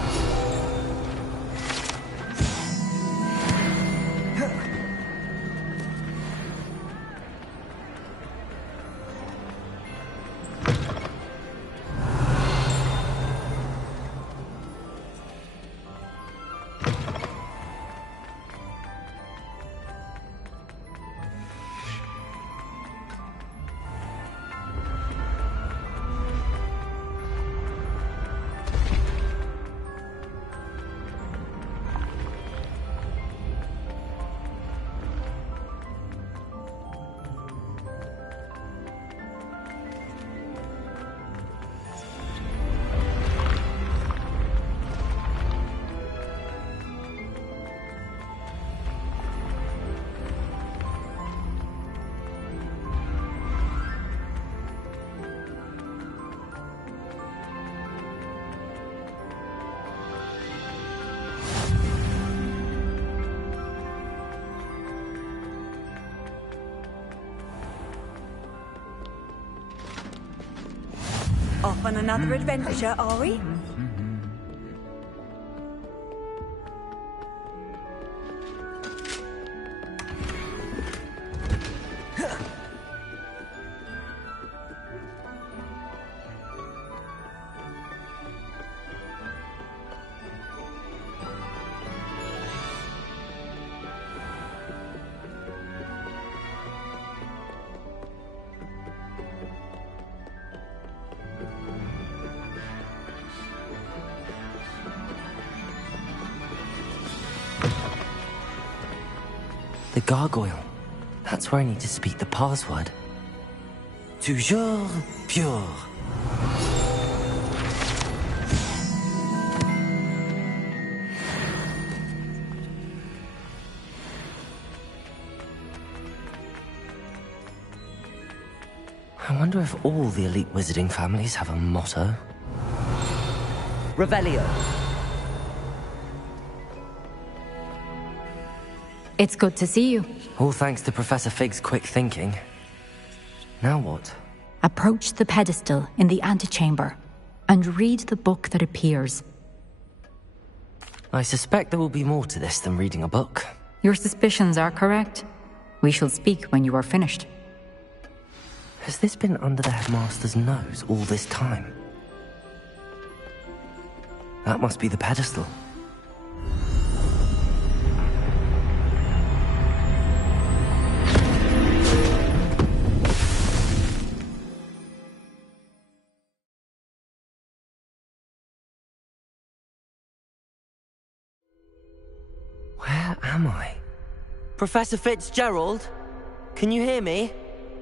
Off on another adventure, are we? The gargoyle. That's where I need to speak the password. Toujours pure. I wonder if all the elite wizarding families have a motto. Revelio. It's good to see you. All thanks to Professor Fig's quick thinking. Now what? Approach the pedestal in the antechamber and read the book that appears. I suspect there will be more to this than reading a book. Your suspicions are correct. We shall speak when you are finished. Has this been under the headmaster's nose all this time? That must be the pedestal. Where am I? Professor Fitzgerald? Can you hear me?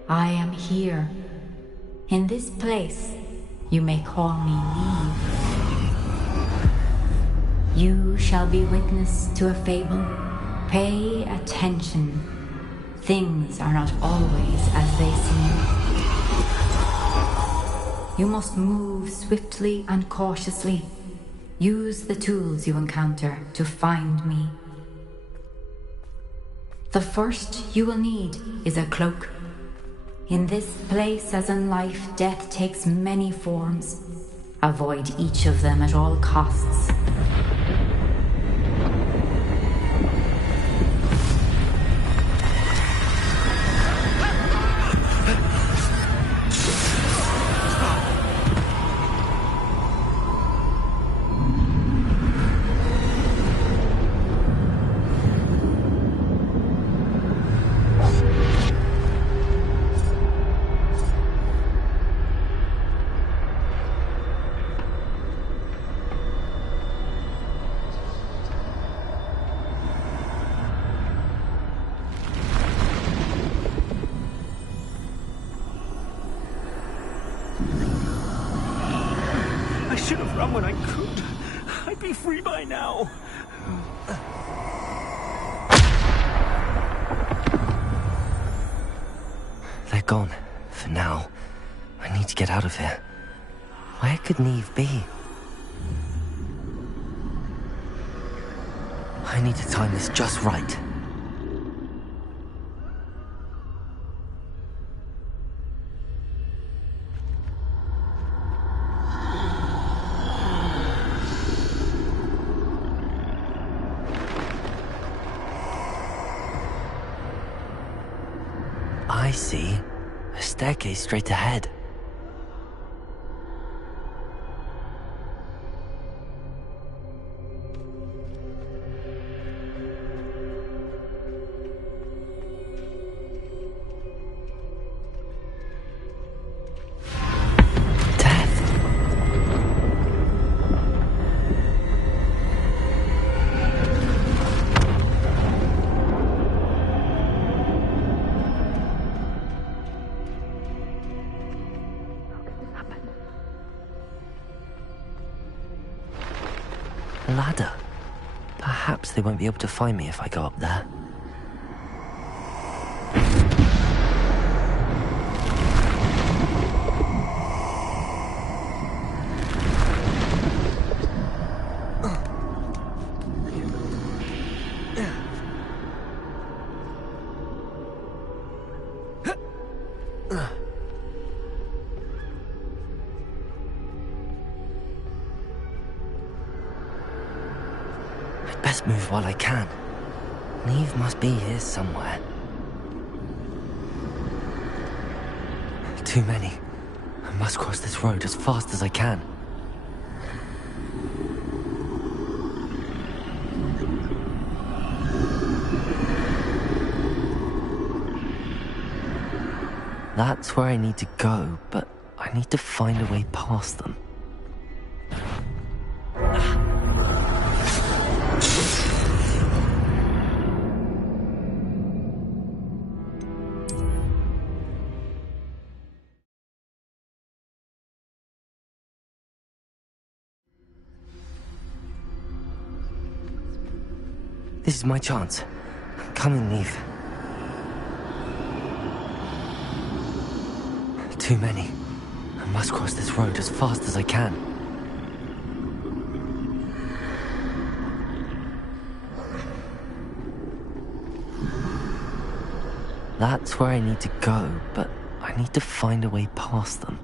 I am here. In this place, you may call me Neve. You shall be witness to a fable. Pay attention. Things are not always as they seem. You must move swiftly and cautiously. Use the tools you encounter to find me. The first you will need is a cloak. In this place, as in life, death takes many forms. Avoid each of them at all costs. When I could, I'd be free by now. They're gone, for now. I need to get out of here. Where could Neve be? I need to time this just right. I see. A staircase straight ahead. Ladder. Perhaps they won't be able to find me if I go up there. must move while I can. Neve must be here somewhere. Too many. I must cross this road as fast as I can. That's where I need to go, but I need to find a way past them. This is my chance. Come in, Neve. Too many. I must cross this road as fast as I can. That's where I need to go, but I need to find a way past them.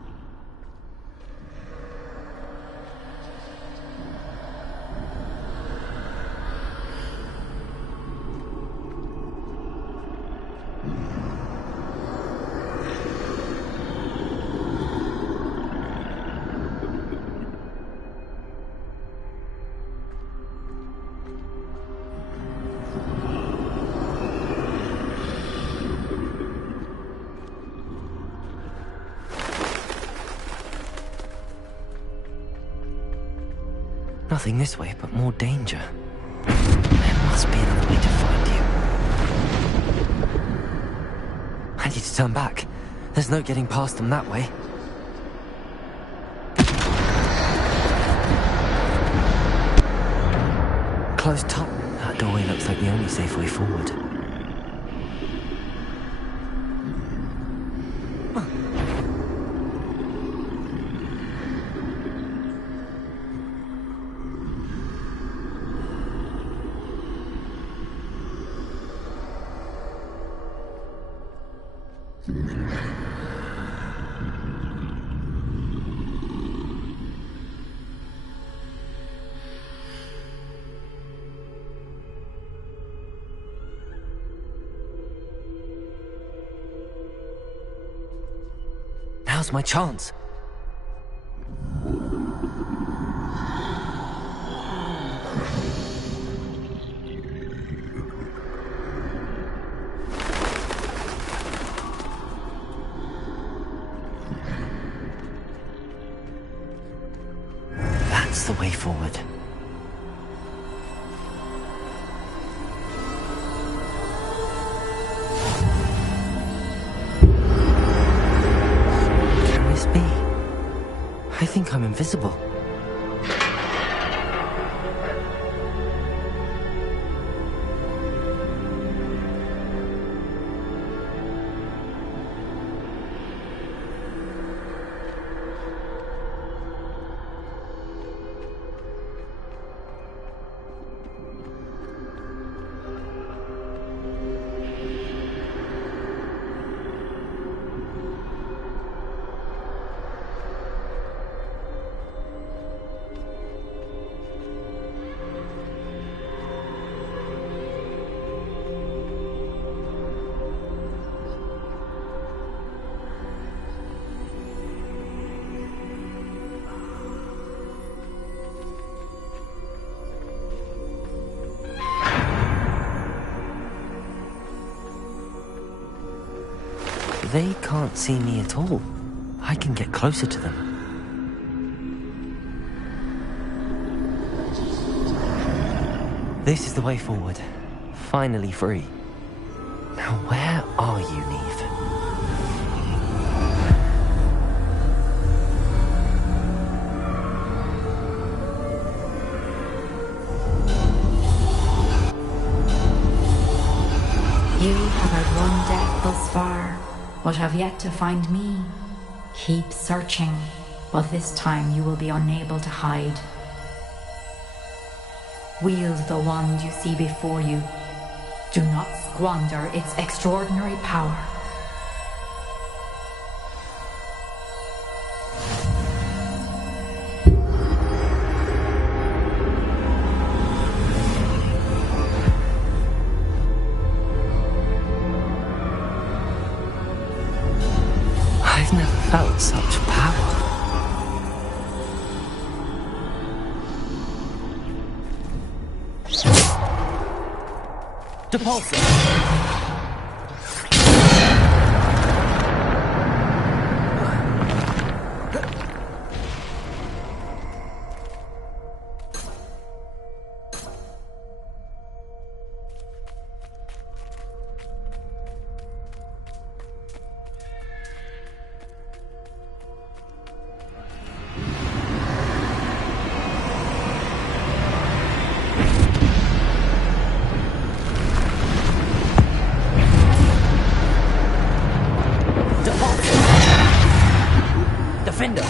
Nothing this way, but more danger. There must be another way to find you. I need to turn back. There's no getting past them that way. Closed top. That doorway looks like the only safe way forward. Now's my chance. That's the way forward. I think I'm invisible. They can't see me at all. I can get closer to them. This is the way forward. Finally free. Now where are you, Neve? You have outrun death thus far, but have yet to find me. Keep searching, but this time you will be unable to hide. Wield the wand you see before you. Do not squander its extraordinary power. felt such power. Depulsor! Defender!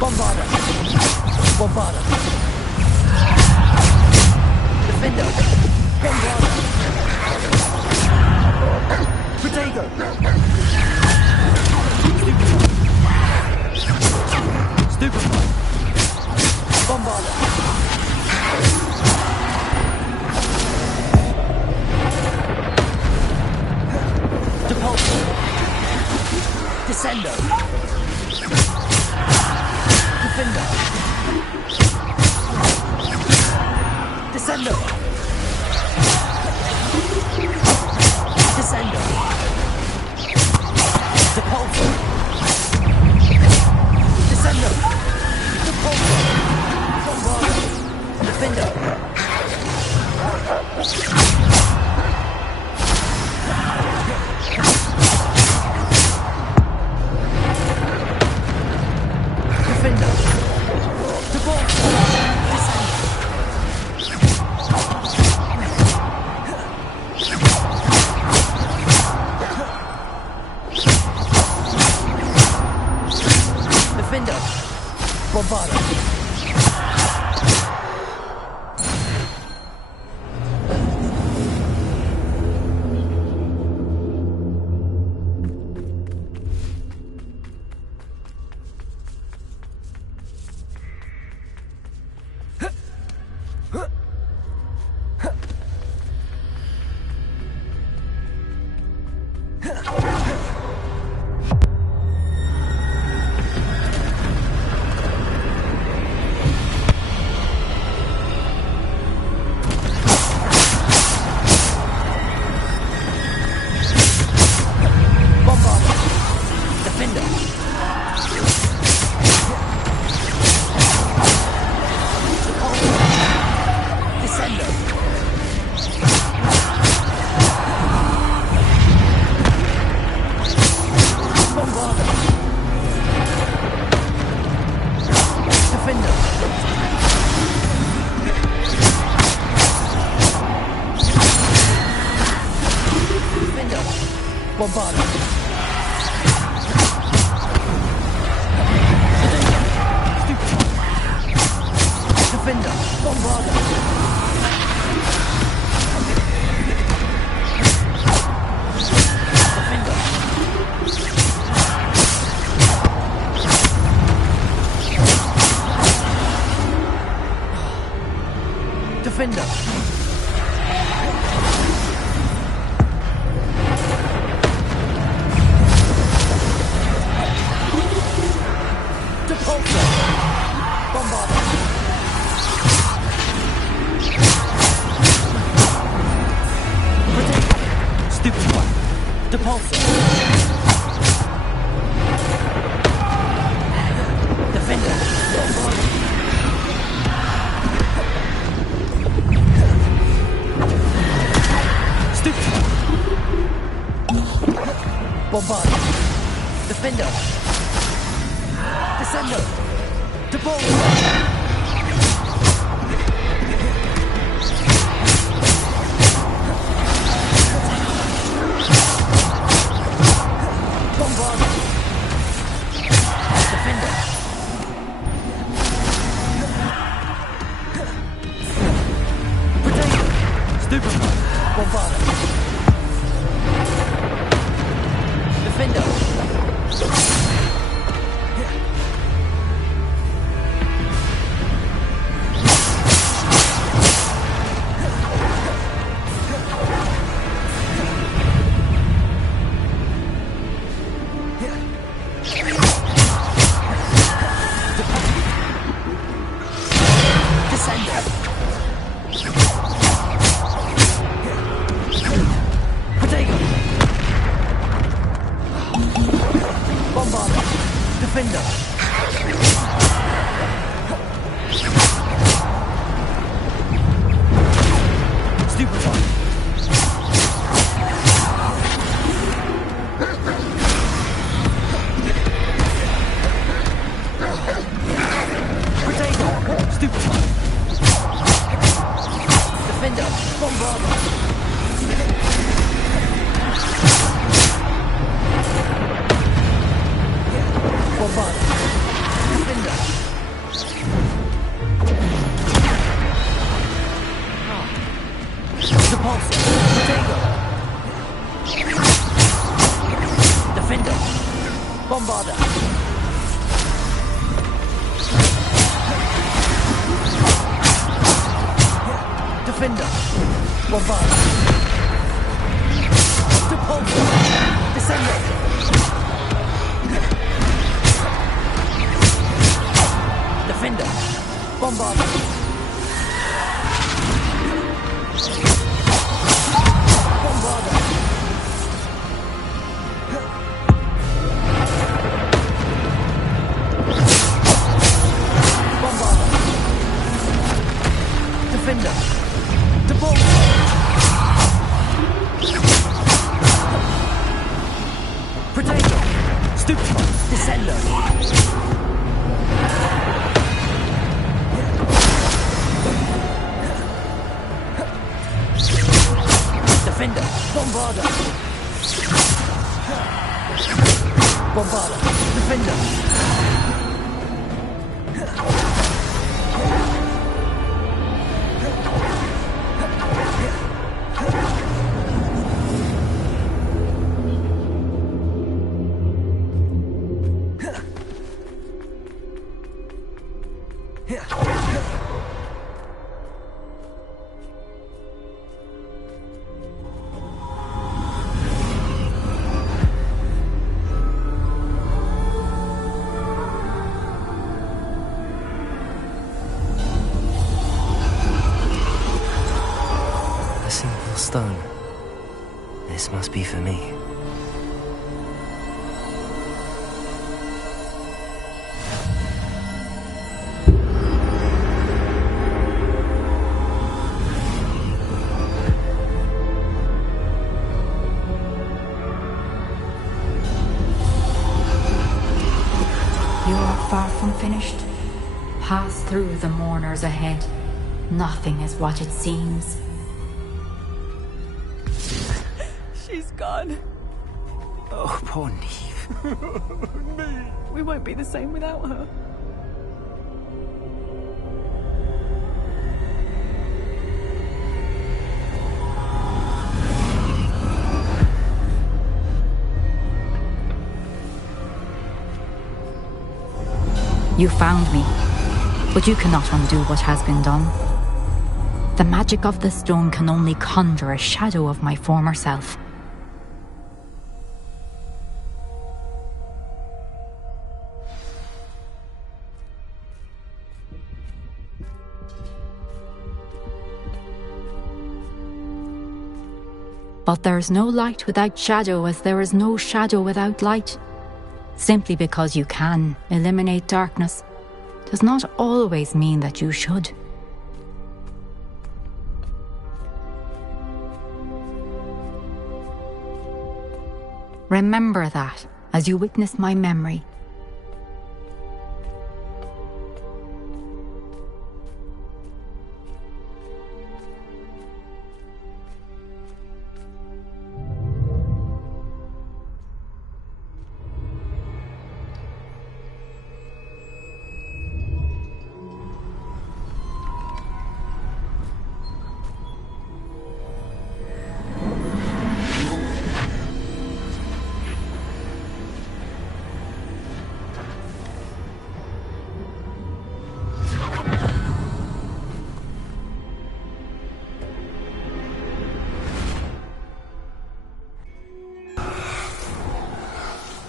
Bombarda! Bombarda! Defender! Bombarda! Protego! Stupefy! Bombarda! Depulsor! Descendo! Defender! Descendo! Descendo! Depulsor! Descendo! Depulsor! Bombarda! Defender! Defender! Depulsor! Defender! Bombarda! Bombarda! Defender! Bombarda! Defender! Defender! Depulsor! Bombarda! Stupefy! Depulsor! Defender! Stupefy! Bombarda! Defender! Descendo! Depulsor! Bombarda! Defender! Defender! Stupefy! Potato! Stupefy! Defender! Bombarder! Bombarder! Defender! Repulsor! Potato! Defender! Bombarder! Defender! Bombarder! Repulsor! Descender! Defender! Bombarder! Bombarder! Bombarder! Defender! Depulsor! Potato! Stupefy! Descender! Defender! Bombarder! Bombarder! Defender! A simple stone. This must be for me. You are far from finished. Pass through the mourners ahead. Nothing is what it seems. She's gone. Oh, poor Neve. We won't be the same without her. You found me, but you cannot undo what has been done. The magic of the stone can only conjure a shadow of my former self. But there is no light without shadow, as there is no shadow without light. Simply because you can eliminate darkness does not always mean that you should. Remember that as you witness my memory.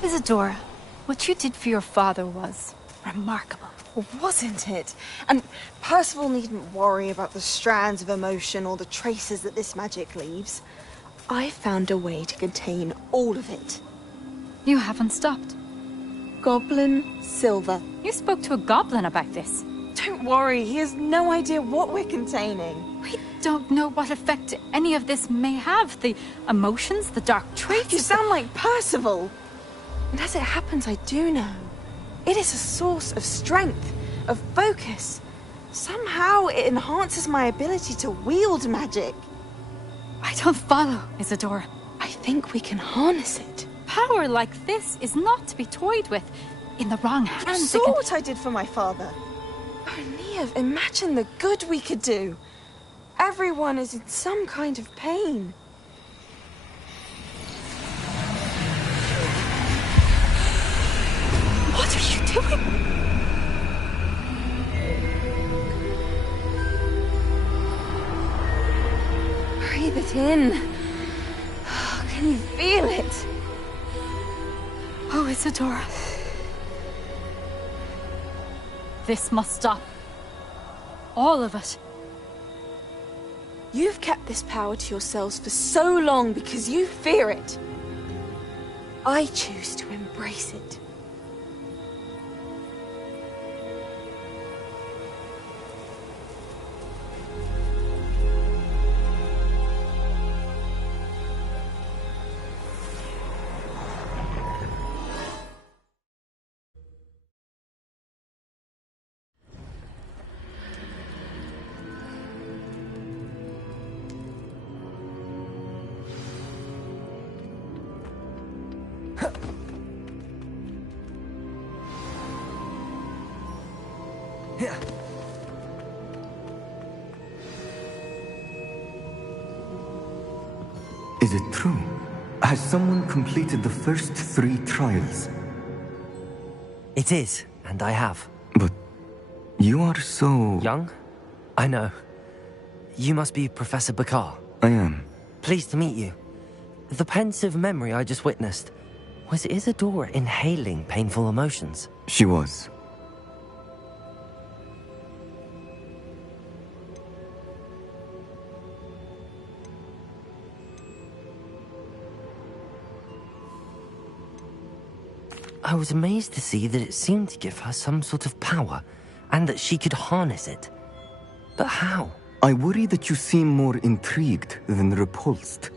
Isadora, what you did for your father was remarkable. Wasn't it? And Percival needn't worry about the strands of emotion or the traces that this magic leaves. I found a way to contain all of it. You haven't stopped. Goblin Silver. You spoke to a goblin about this. Don't worry, he has no idea what we're containing. We don't know what effect any of this may have. The emotions, the dark traits. You sound like Percival. And as it happens, I do know. It is a source of strength, of focus. Somehow it enhances my ability to wield magic. I don't follow, Isadora. I think we can harness it. Power like this is not to be toyed with. In the wrong hands, You saw what I did for my father. Oh, Neve, imagine the good we could do. Everyone is in some kind of pain. What are you doing? Breathe it in. Can you feel it? Oh, Isadora. This must stop. All of it. You've kept this power to yourselves for so long because you fear it. I choose to embrace it. Is it true? Has someone completed the first 3 trials? It is, and I have. But you are so... Young? I know. You must be Professor Bakar. I am. Pleased to meet you. The pensive memory I just witnessed, was Isadora inhaling painful emotions? She was. I was amazed to see that it seemed to give her some sort of power, and that she could harness it. But how? I worry that you seem more intrigued than repulsed.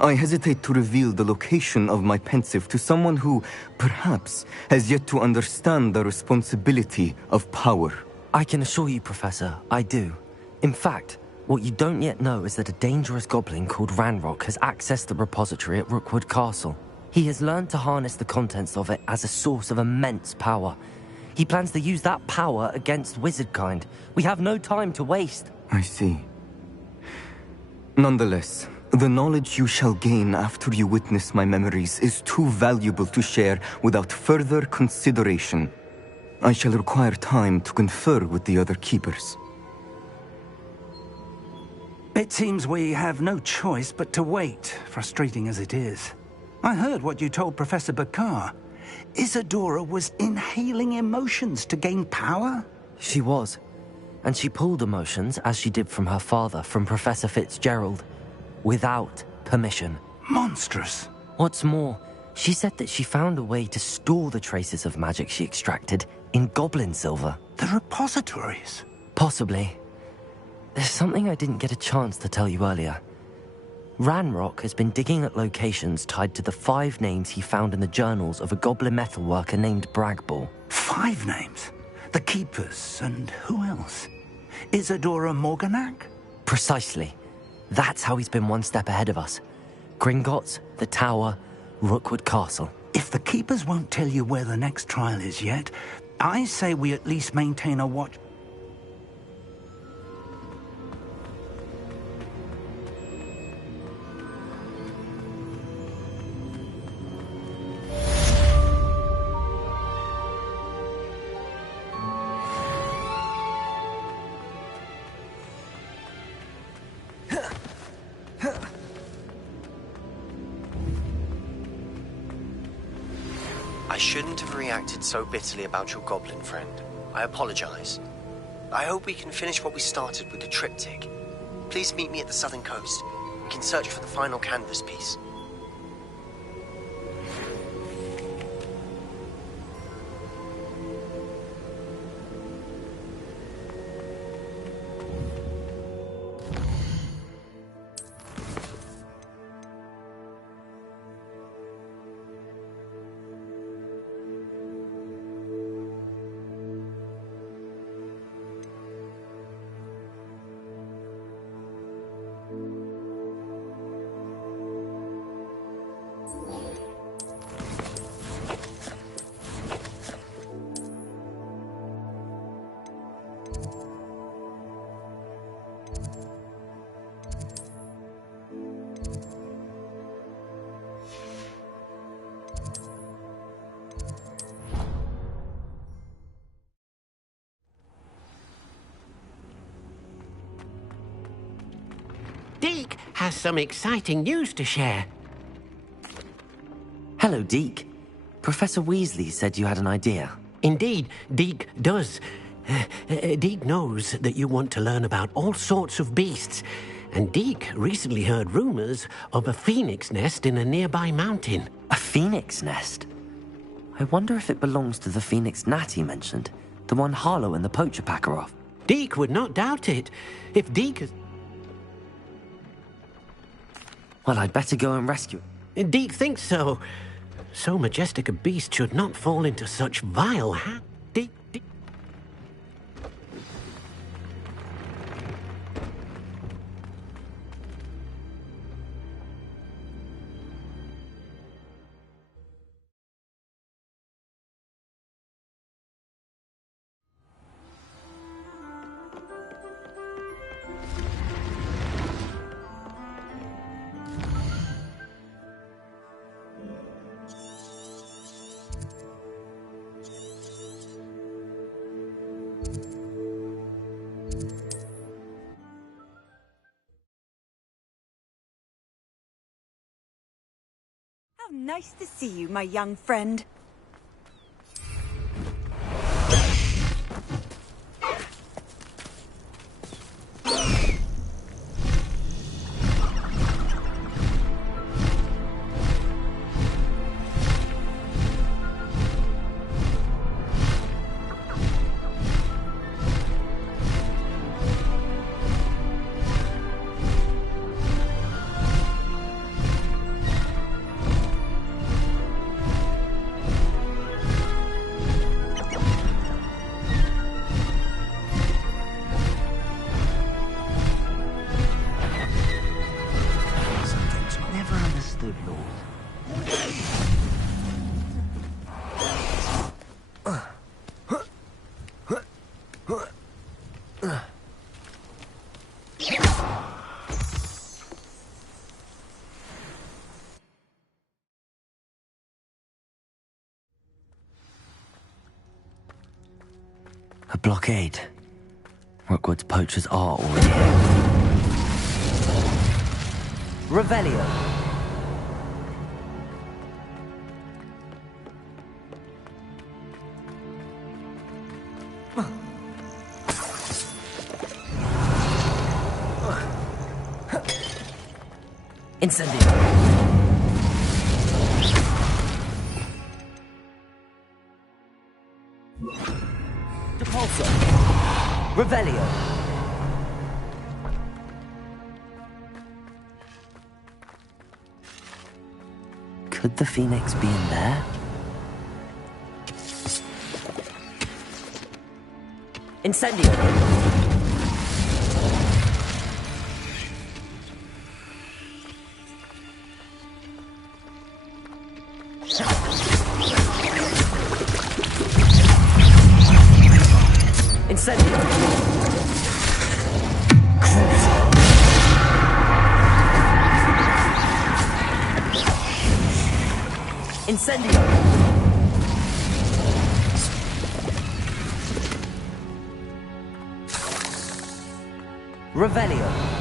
I hesitate to reveal the location of my pensive to someone who, perhaps, has yet to understand the responsibility of power. I can assure you, Professor, I do. In fact, what you don't yet know is that a dangerous goblin called Ranrock has accessed the repository at Rookwood Castle. He has learned to harness the contents of it as a source of immense power. He plans to use that power against wizardkind. We have no time to waste. I see. Nonetheless, the knowledge you shall gain after you witness my memories is too valuable to share without further consideration. I shall require time to confer with the other keepers. It seems we have no choice but to wait, frustrating as it is. I heard what you told Professor Bakar. Isadora was inhaling emotions to gain power? She was. And she pulled emotions, as she did from her father, from Professor Fitzgerald, without permission. Monstrous. What's more, she said that she found a way to store the traces of magic she extracted in goblin silver. The repositories? Possibly. There's something I didn't get a chance to tell you earlier. Ranrock has been digging at locations tied to the 5 names he found in the journals of a goblin metalworker named Bragball. 5 names? The Keepers, and who else? Isadora Morganac? Precisely. That's how he's been one step ahead of us. Gringotts, the Tower, Rookwood Castle. If the Keepers won't tell you where the next trial is yet, I say we at least maintain a watch. I shouldn't have reacted so bitterly about your goblin friend. I apologize. I hope we can finish what we started with the triptych. Please meet me at the southern coast. We can search for the final canvas piece. has some exciting news to share. Hello, Deke. Professor Weasley said you had an idea. Indeed, Deke does. Deke knows that you want to learn about all sorts of beasts, and Deke recently heard rumors of a phoenix nest in a nearby mountain. A phoenix nest? I wonder if it belongs to the phoenix Natty mentioned, the one Harlow and the poacher pack are off. Deke would not doubt it. If Deke is... Well, I'd better go and rescue it. Deke thinks so. So majestic a beast should not fall into such vile hands. Deke... How nice to see you, my young friend. A blockade. Rookwood's poachers are already here. Revelio. Incendio. Depulso. Revelio. Could the Phoenix be in there? Incendio. Incendio. Incendio. Revelio.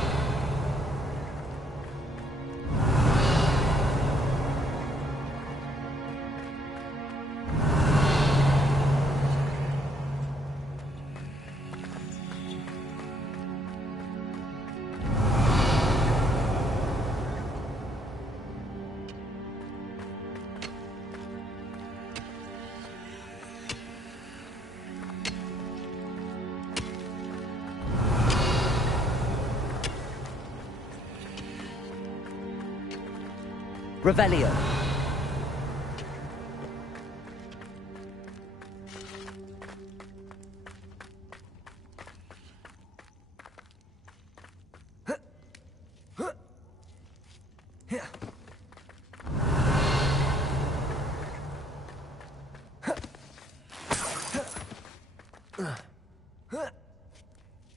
Revelio.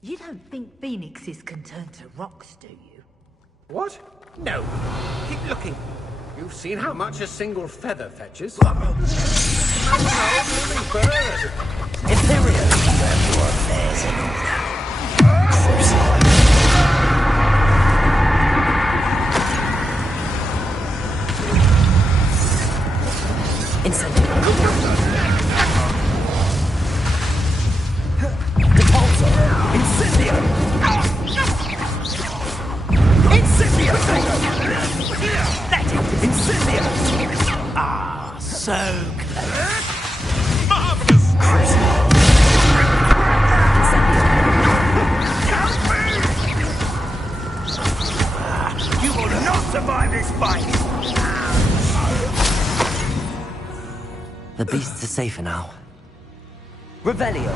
You don't think phoenixes can turn to rocks, do you? What? No. Keep looking. You've seen how much a single feather fetches. Imperial, your affairs in order. safer now. Revelio.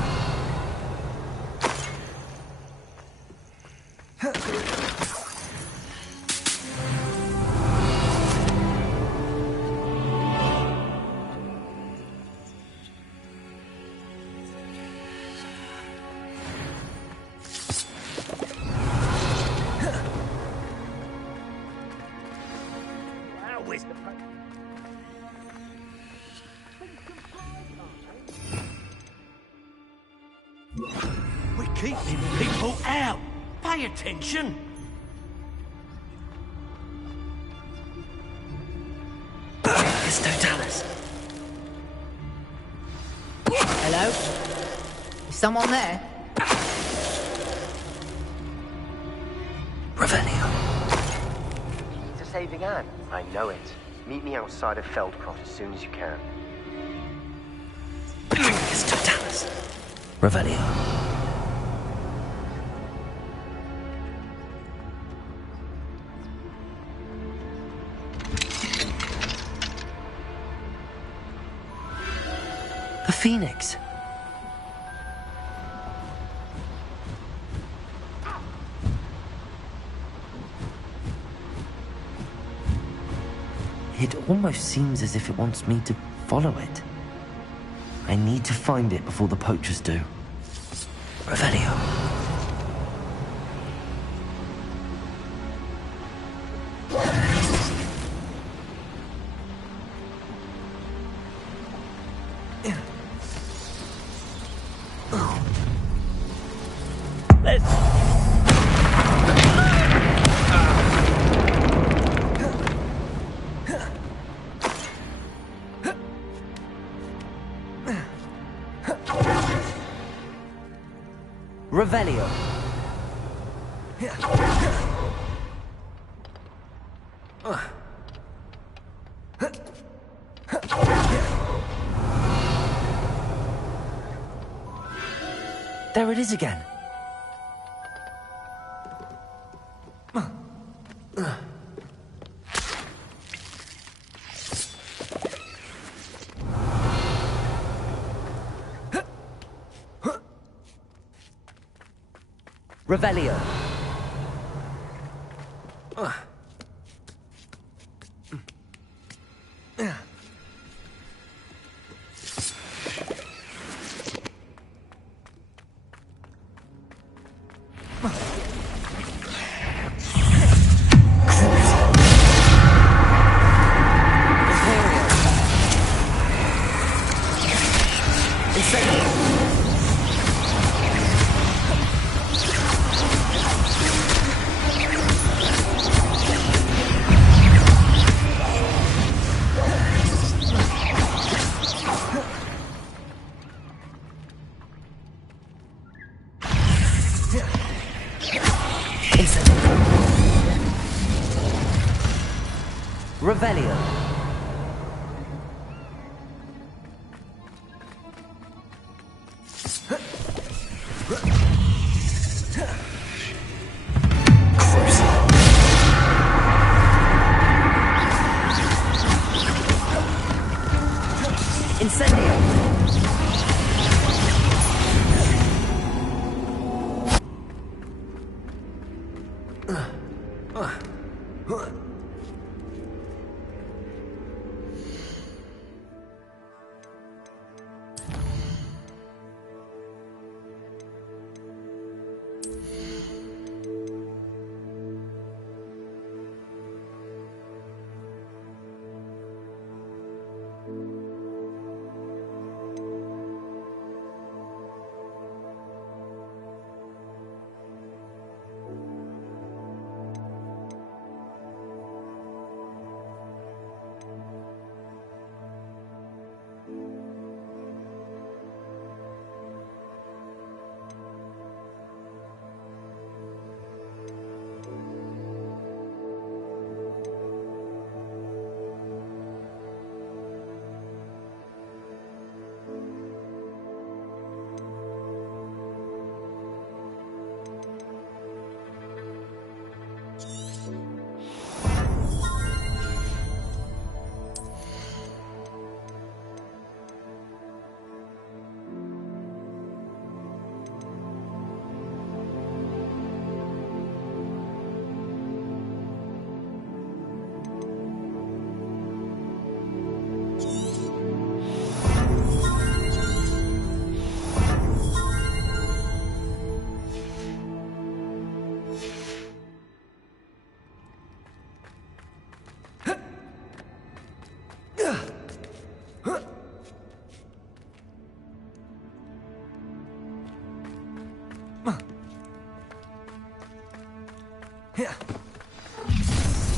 We're keeping people out. Pay attention. It's Totalis. Hello? Is someone there? Revelio. To saving Anne? I know it. Meet me outside of Feldcroft as soon as you can. It's Totalis. Revelio. The Phoenix. It almost seems as if it wants me to follow it. I need to find it before the poachers do. Revelio. Revelio. There it is again. Revelio. Revelio. Incendio.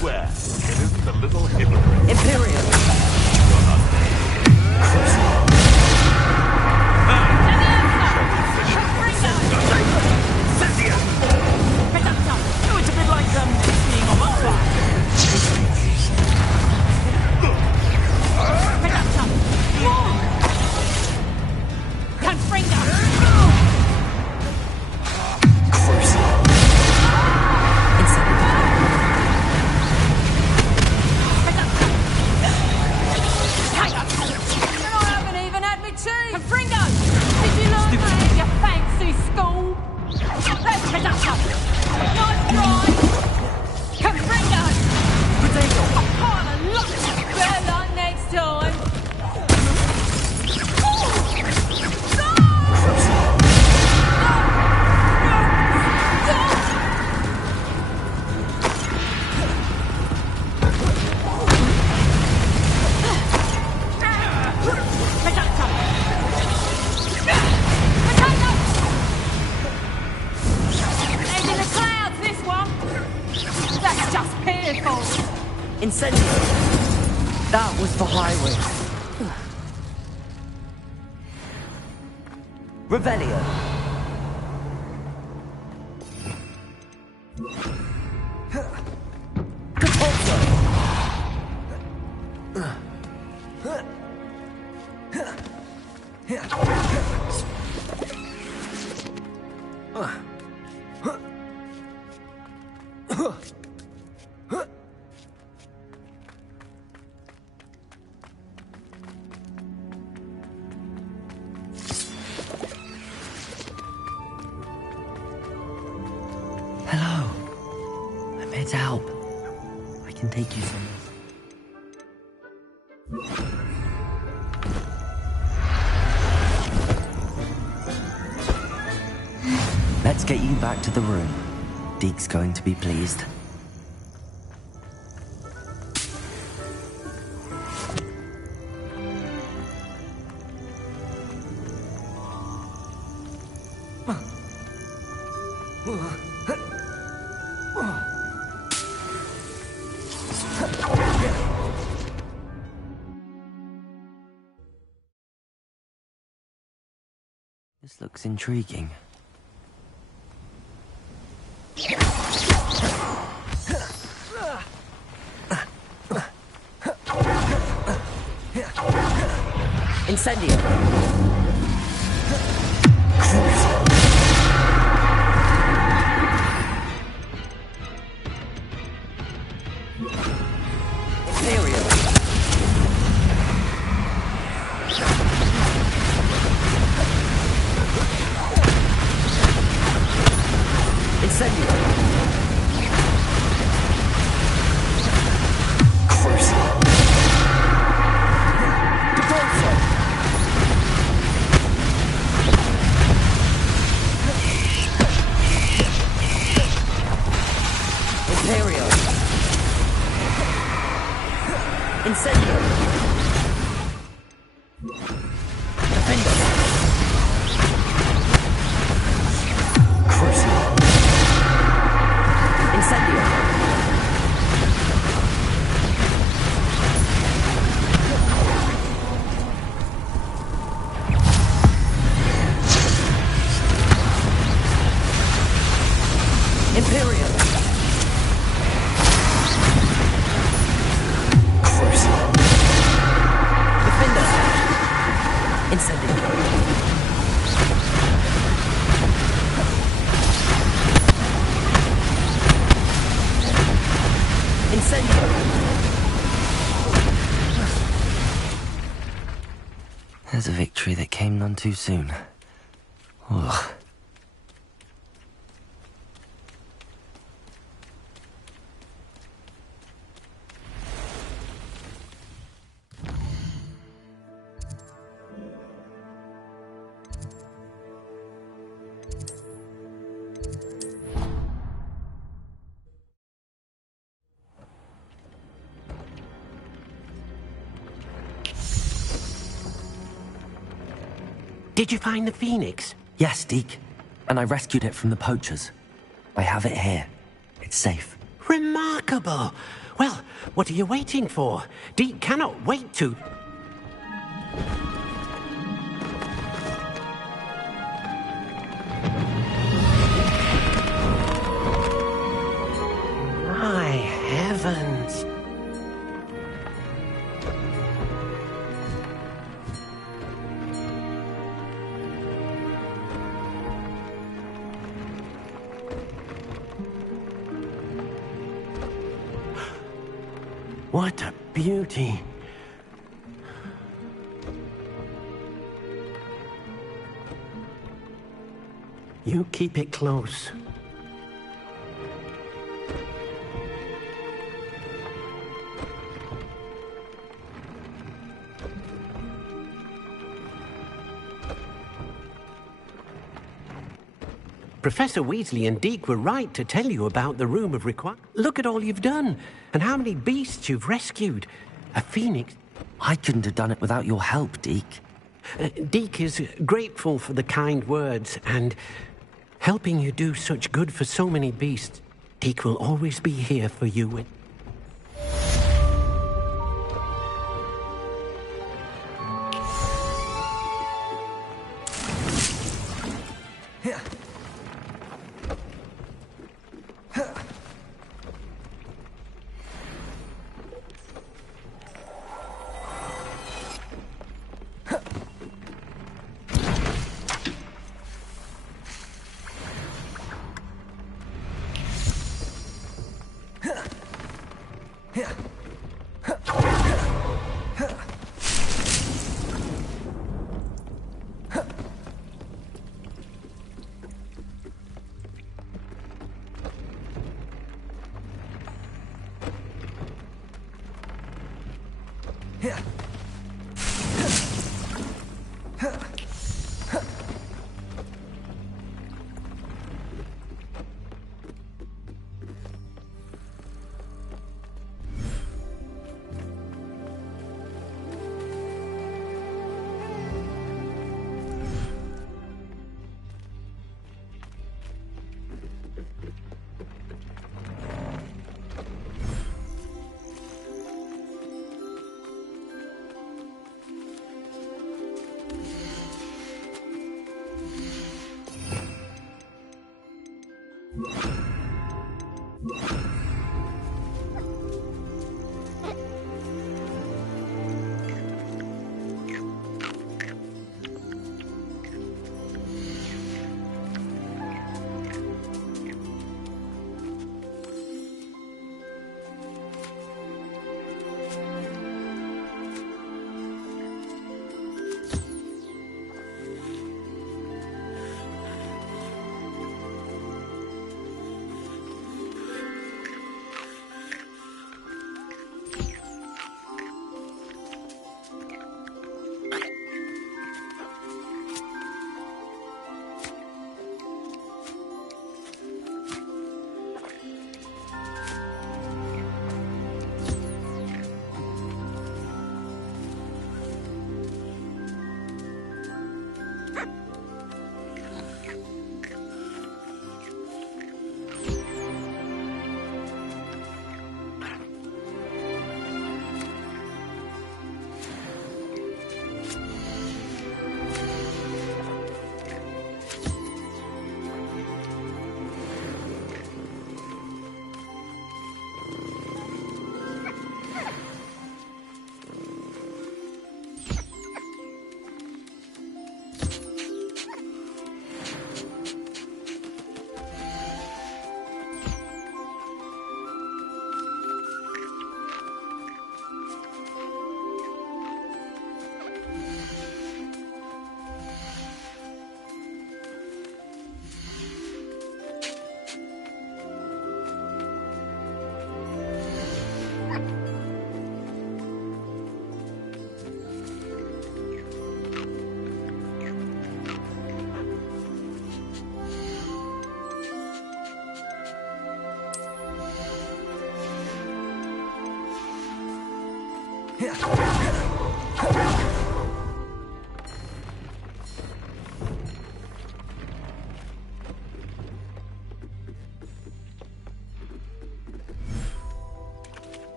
Where? It isn't a little hypocrite. Imperium! It's a bit like being on my side. Incendio! That was the highway. Revelio! Hello. I'm here to help. I can take you somewhere. Let's get you back to the room. Deek's going to be pleased. This looks intriguing. Incendio! There's a victory that came none too soon. Ugh. Did you find the Phoenix? Yes, Deek. and I rescued it from the poachers. I have it here. It's safe. Remarkable! Well, what are you waiting for? Deek cannot wait to... My heavens! What a beauty! You keep it close. Professor Weasley and Deek were right to tell you about the Room of Requirement. Look at all you've done, and how many beasts you've rescued. A phoenix... I couldn't have done it without your help, Deek. Deek is grateful for the kind words, and helping you do such good for so many beasts. Deek will always be here for you.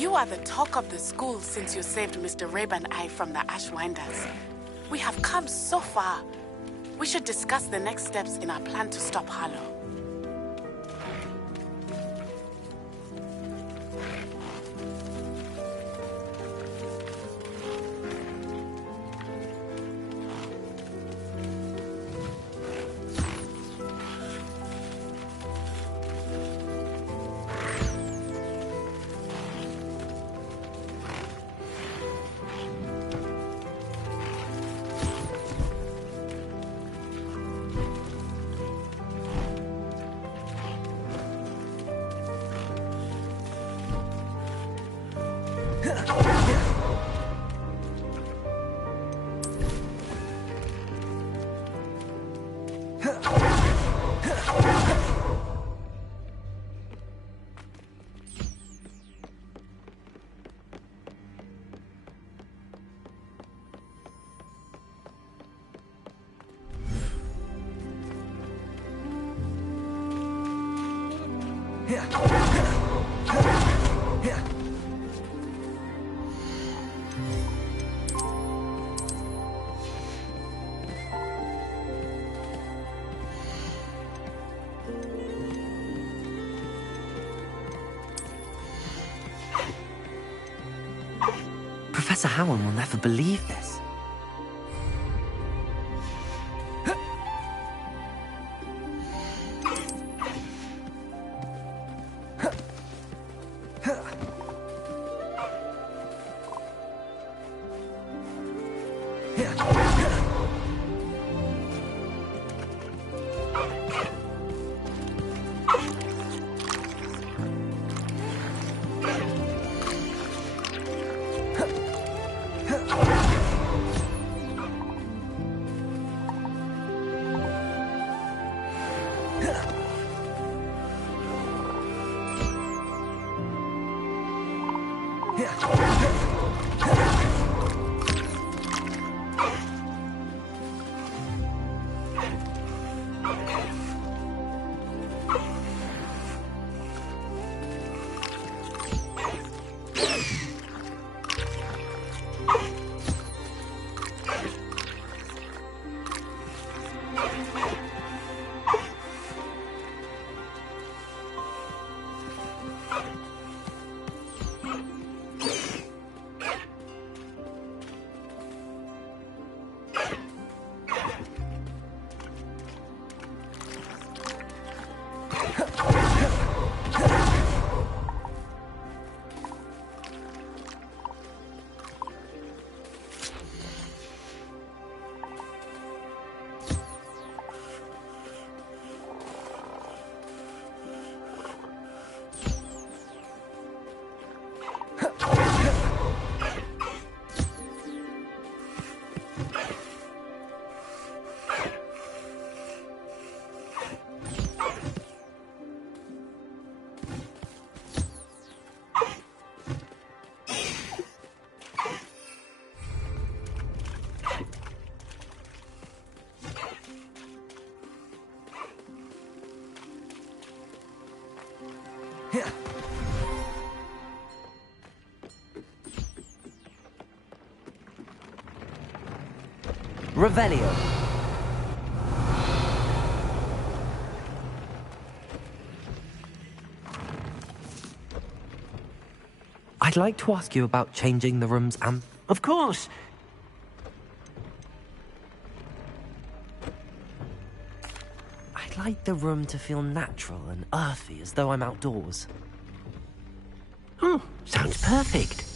You are the talk of the school since you saved Mr. Rabe and I from the Ashwinders. We have come so far. We should discuss the next steps in our plan to stop Harlow. Professor Howard will never believe this. Revelio. I'd like to ask you about changing the room's Of course. I'd like the room to feel natural and earthy, as though I'm outdoors. Oh, sounds perfect.